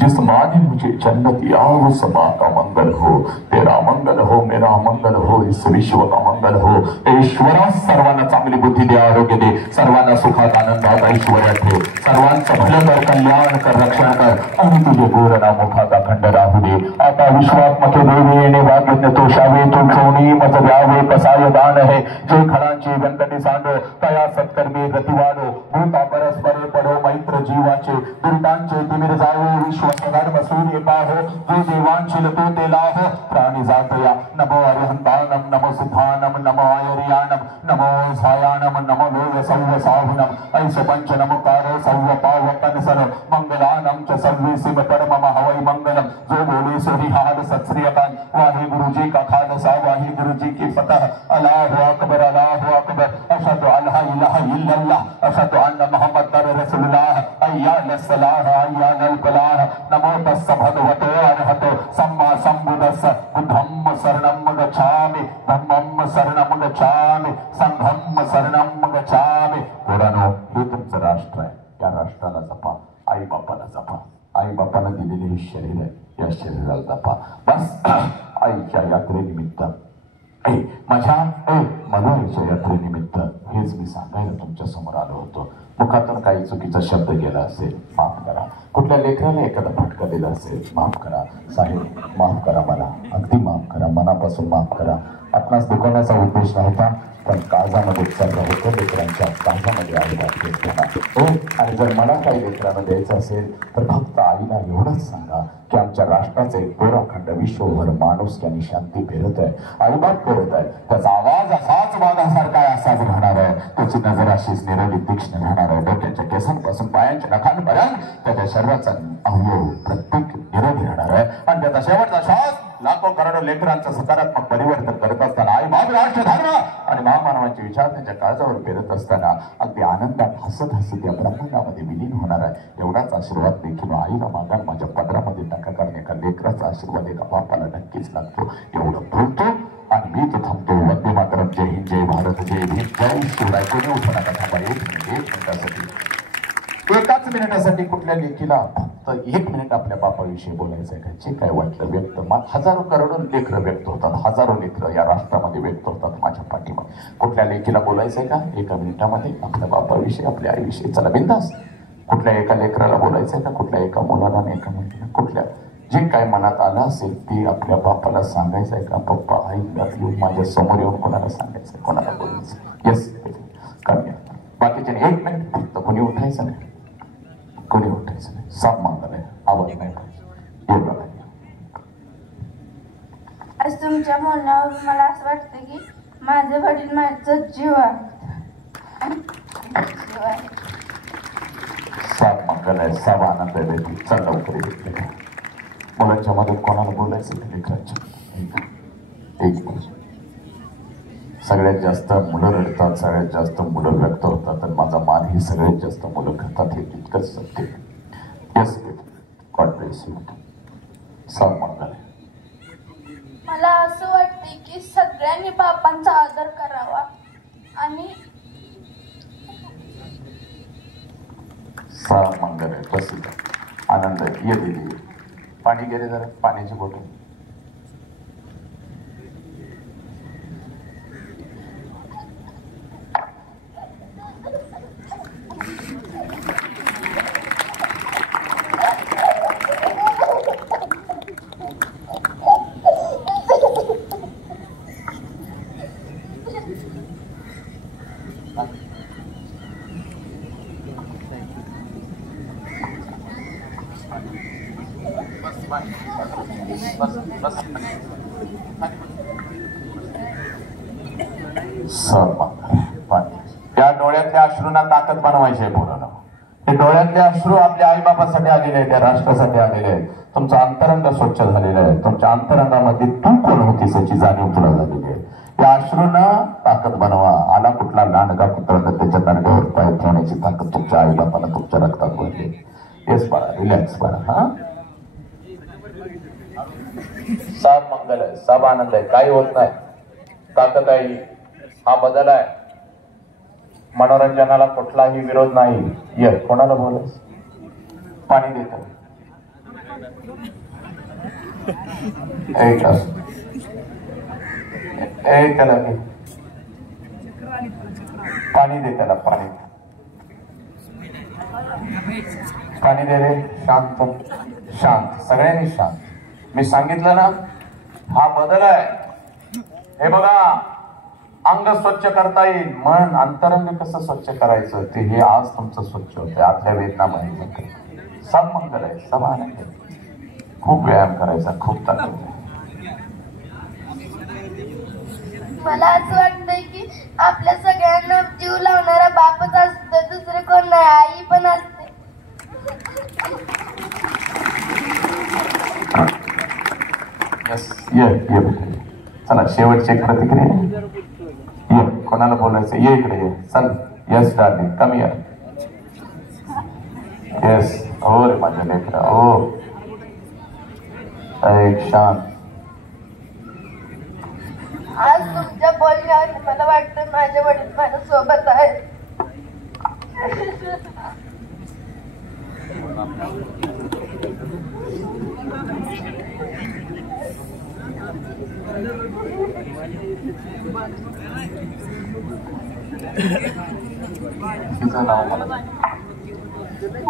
जिस माँ ने मुझे जन्म दिया उस माँ का मंगल हो. तेरा मंगल हो, मेरा मंगल हो, इस विश्व का मंगल हो. ईश्वरा सर्वांना चांगली बुद्धी दे, आरोग्य दे, सर्वांना सुखात आनंदात ऐश्वर्यात ठेव, सर्वांचं भलं कर, कल्याण कर, रक्षण कर आणि तुझे गोरना मुखाचा खंड राहू दे. आता विश्वात्मके देवी येणे वाग्यज्ञ तोषावे, तू ठेवणी मज द्यावे कसाय दान है. जे खळांची गणपती सांडो तया सत्कर्मी गती वाढो. भूता परस्परे पडो मैत्र जीवाचे, दुर्टांचे तिमिर जावो, विश्व सधर्म सूर्य पाहो. जो देवांशील तो ते लाहो, प्राणी जातया नमो अरिहंतानम, नमो सिद्धानम, नमो आयर्यानम, नमो सायानम, नमो लोय सौव साहुनम. ऐसे पंच नमकारो सौव पावकन सर मंगलानम च सर्वेसिम परम हवै मंगलम. जो बोले सोही हाल सत श्री अकाल. वाहे गुरु जी का खालसा, वाहे गुरु जी की फतह. अल्लाहु अकबर, अल्लाहु अकबर. अशहदु अल्ला इलाहा इल्लल्लाह, अशहदु अन्ना मुहम्मद रसूलुल्लाह. अय्याल सलाह, अय्याल फलाह. नमो तस्स भगवतो अरहतो सम्मा सम्बुद्धस्स. बुद्धं शरणं गच्छामि, धम्मं शरणं गच्छामि, संघं शरणं गच्छामि. पोरांनो हे तुमचं राष्ट्र आहे. या राष्ट्राला जपा, आई बापाला जपा. आई बापाला दिलेले हे शरीर आहे, या शरीराला जपा. बस आईच्या यात्रेनिमित्त माझ्या मनाईच्या यात्रेनिमित्त हेच मी सांगायला तुमच्या समोर आलो होतो. मुखातून काही चुकीचा शब्द गेला असेल माफ करा. कुठल्या लेकराला एखादा फटका दिला असेल माफ करा. साहेब माफ करा, मला अगदी माफ करा, मनापासून माफ करा. आपणास दुखवण्याचा उद्देश नव्हता, पण काळजामध्ये चाललं होतं, लेकरांच्या काळजामध्ये आईला. आणि जर मला काही लेकरांना द्यायचं असेल तर फक्त आईला एवढंच सांगा की आमच्या राष्ट्राचे पोराखंड विश्वभर माणूस यांनी शांती फिरत आहे, आईबाप फिरत आहे. त्याचा आवाज असाच वाघासारखा असाच राहणार आहे. त्याची नजर अशीच निरवली तीक्ष्ण राहणार आहे. डोक्याच्या केसांपासून पायांच्या नखांपर्यंत त्याच्या शरीराचा अवयव प्रत्येक निरोगी राहणार आहे. आणि त्याचा शेवटचा श्वास लाखो करोडो लेकरांचं सकारात्मक परिवर्तन करत असताना आई बाप, राष्ट्र, धर्म आणि महामानवांचे विचार त्यांच्या काळजावर पेरत असताना अगदी आनंदात हसत हसत या ब्रह्मांडामध्ये विलीन होणार आहे. एवढाच आशीर्वाद देखील आईला मागा माझ्या पदरामध्ये नका, कारण एका लेकराचा आशीर्वाद एका बापाला नक्कीच लागतो. एवढं बोलतो आणि मी तो थांबतो. वंदे मातरम, जय हिंद, जय भारत, जय भीम, जय शिवराय. कोणी उठू नका, थांबा. एक मिनिटासाठी, एकाच मिनिटासाठी कुठल्या लेखीला फक्त 1 मिनिट आपल्या बापाविषयी बोलायचं आहे का? जे काय वाटलं व्यक्त, हजारो करोडो लेकरं व्यक्त होतात, हजारो लेकरं या राष्ट्रामध्ये व्यक्त होतात माझ्या पाठीमध्ये. कुठल्या लेखीला बोलायचं आहे का? एका मिनिटामध्ये आपल्या बापाविषयी, आपल्या आईविषयी. चला बिंदास. कुठल्या एका लेकराला बोलायचं आहे का? कुठल्या एका मुलाला आणि एका मुलीला? कुठल्या जे काय मनात आलं असेल ते आपल्या बापाला सांगायचं आहे का? पप्पा, आई माझ्या समोर येऊन कोणाला सांगायचं, कोणाला बोलायचं? येस, कमी. बाकीचे 1 मिनिट फक्त. कोणी उठायचं नाही, कोणी उठायचं नाही. साप मागणार, आवाज नाही पाहिजे. आज तुमच्या बोलण्यावर मला असं वाटतं की माझे वडील माझं जीव आहे. साप मंगल आहे, साप आनंद आहे. चल लवकर घेतले. मुलांच्या मध्ये कोणाला बोलायचं ते लेकरांच्या. एक सगळ्यात जास्त मुलं रडतात, सगळ्यात जास्त मुलं व्यक्त होतात, आणि माझा मान ही सगळ्यात जास्त मुलं करतात, हे तितकंच सत्य. Yes, God bless you. साप मंगल आहे. मला असं वाटते की सगळ्यांनी बापांचा आदर करावा आणि साप मंगल आहे. बस आनंद आहे. ये दिली. पाणी गेले जरा, पाण्याची बॉटल. त्या डोळ्यातल्या अश्रूंना ताकद बनवायची आहे पोरांनो. हे डोळ्यातले अश्रू आपल्या आईबापासाठी आलेले आहेत, त्या राष्ट्रासाठी आलेले आहेत. तुमचं अंतरंग स्वच्छ झालेलं आहे. तुमच्या अंतरंगामध्ये तू कोण होतीस याची जाणीव तुला झालेली आहे. या अश्रूंना ताकद बनवा. आला कुठला लांडगा कुत्रा तर त्याच्या दांड्यावर पाय ठेवण्याची ताकद तुमच्या आईबापाला तुमच्या रक्तात भरली. येस बाळा, रिलॅक्स बाळा. हा, सब मंगल आहे, सब आनंद आहे. काही होत नाही. ताकद आहे, हा बदल आहे. मनोरंजनाला कुठलाही विरोध नाही. ये, कोणाला बोलायचं? पाणी देतो. त्याला पाणी दे, त्याला पाणी. पाणी दे रे. शांत, शांत, सगळ्यांनी शांत. मी सांगितलं ना, हा बदल आहे. हे बघा, अंग स्वच्छ करता येईल, मन अंतरंग कसं स्वच्छ करायचं ते हे आज तुमचं स्वच्छ होतंय. आतल्या वेदना माहिती. सब मंगल आहे, सब आनंद आहे. खूप व्यायाम करायचा, खूप ताकद आहे. मला असं वाटतंय की आपल्या सगळ्यांना जीव लावणारा बापच असतो, दुसरे कोण नाही. आई पण असते. ये चला, शेवटची एक प्रतिक्रिया. ये, कोणाला बोलायचं? ये इकडे ये. चल. येस डार्लिंग, कम या. येस. हो रे माझ्या लेकरा, हो. एक शांत. आज तुमच्या बोलण्यात मला वाटतं माझे वडील माझ्या सोबत आहेत.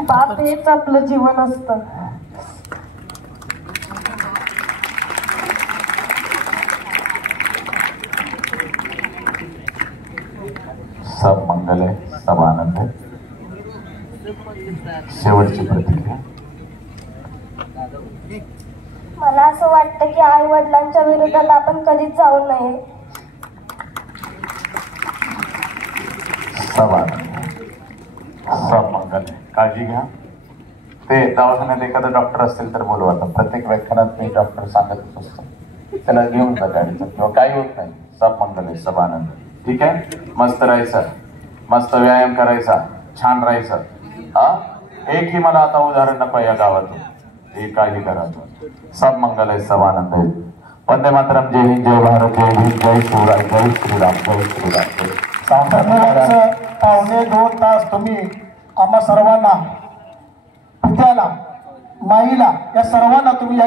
बाप हेच आपलं जीवन असतं. सब मंगल आहे, सब आनंद आहे. शेवटची प्रतिक्रिया. मला असं वाटतं की आई वडिलांच्या विरोधात आपण कधीच जाऊ नये. सब आनंद, सब मंगल आहे. काळजी घ्या. ते दवाखान्यात एखादा डॉक्टर असतील तर बोलू. आता प्रत्येक व्याख्यानात मी डॉक्टर सांगतच असतो, त्याला घेऊन जा गाडीचा, किंवा काही होत नाही. सब मंगल आहे, सब आनंद. ठीक आहे, मस्त राहायचं, मस्त व्यायाम करायचा, छान राहायचं. हा, एकही मला आता उदाहरण नको या गावातून, एकाही घरातून. सब मंगल आहे, सब आनंद आहे. वंदे मातरम. जय हिंद, जय भारत, जय भीम, जय शिवराय, जय श्रीराम, जय श्रीराम. धन्यवाद. पावणे 2 तास तुम्ही आम्हा सर्वांना, पित्याला, माईला, या सर्वांना तुम्ही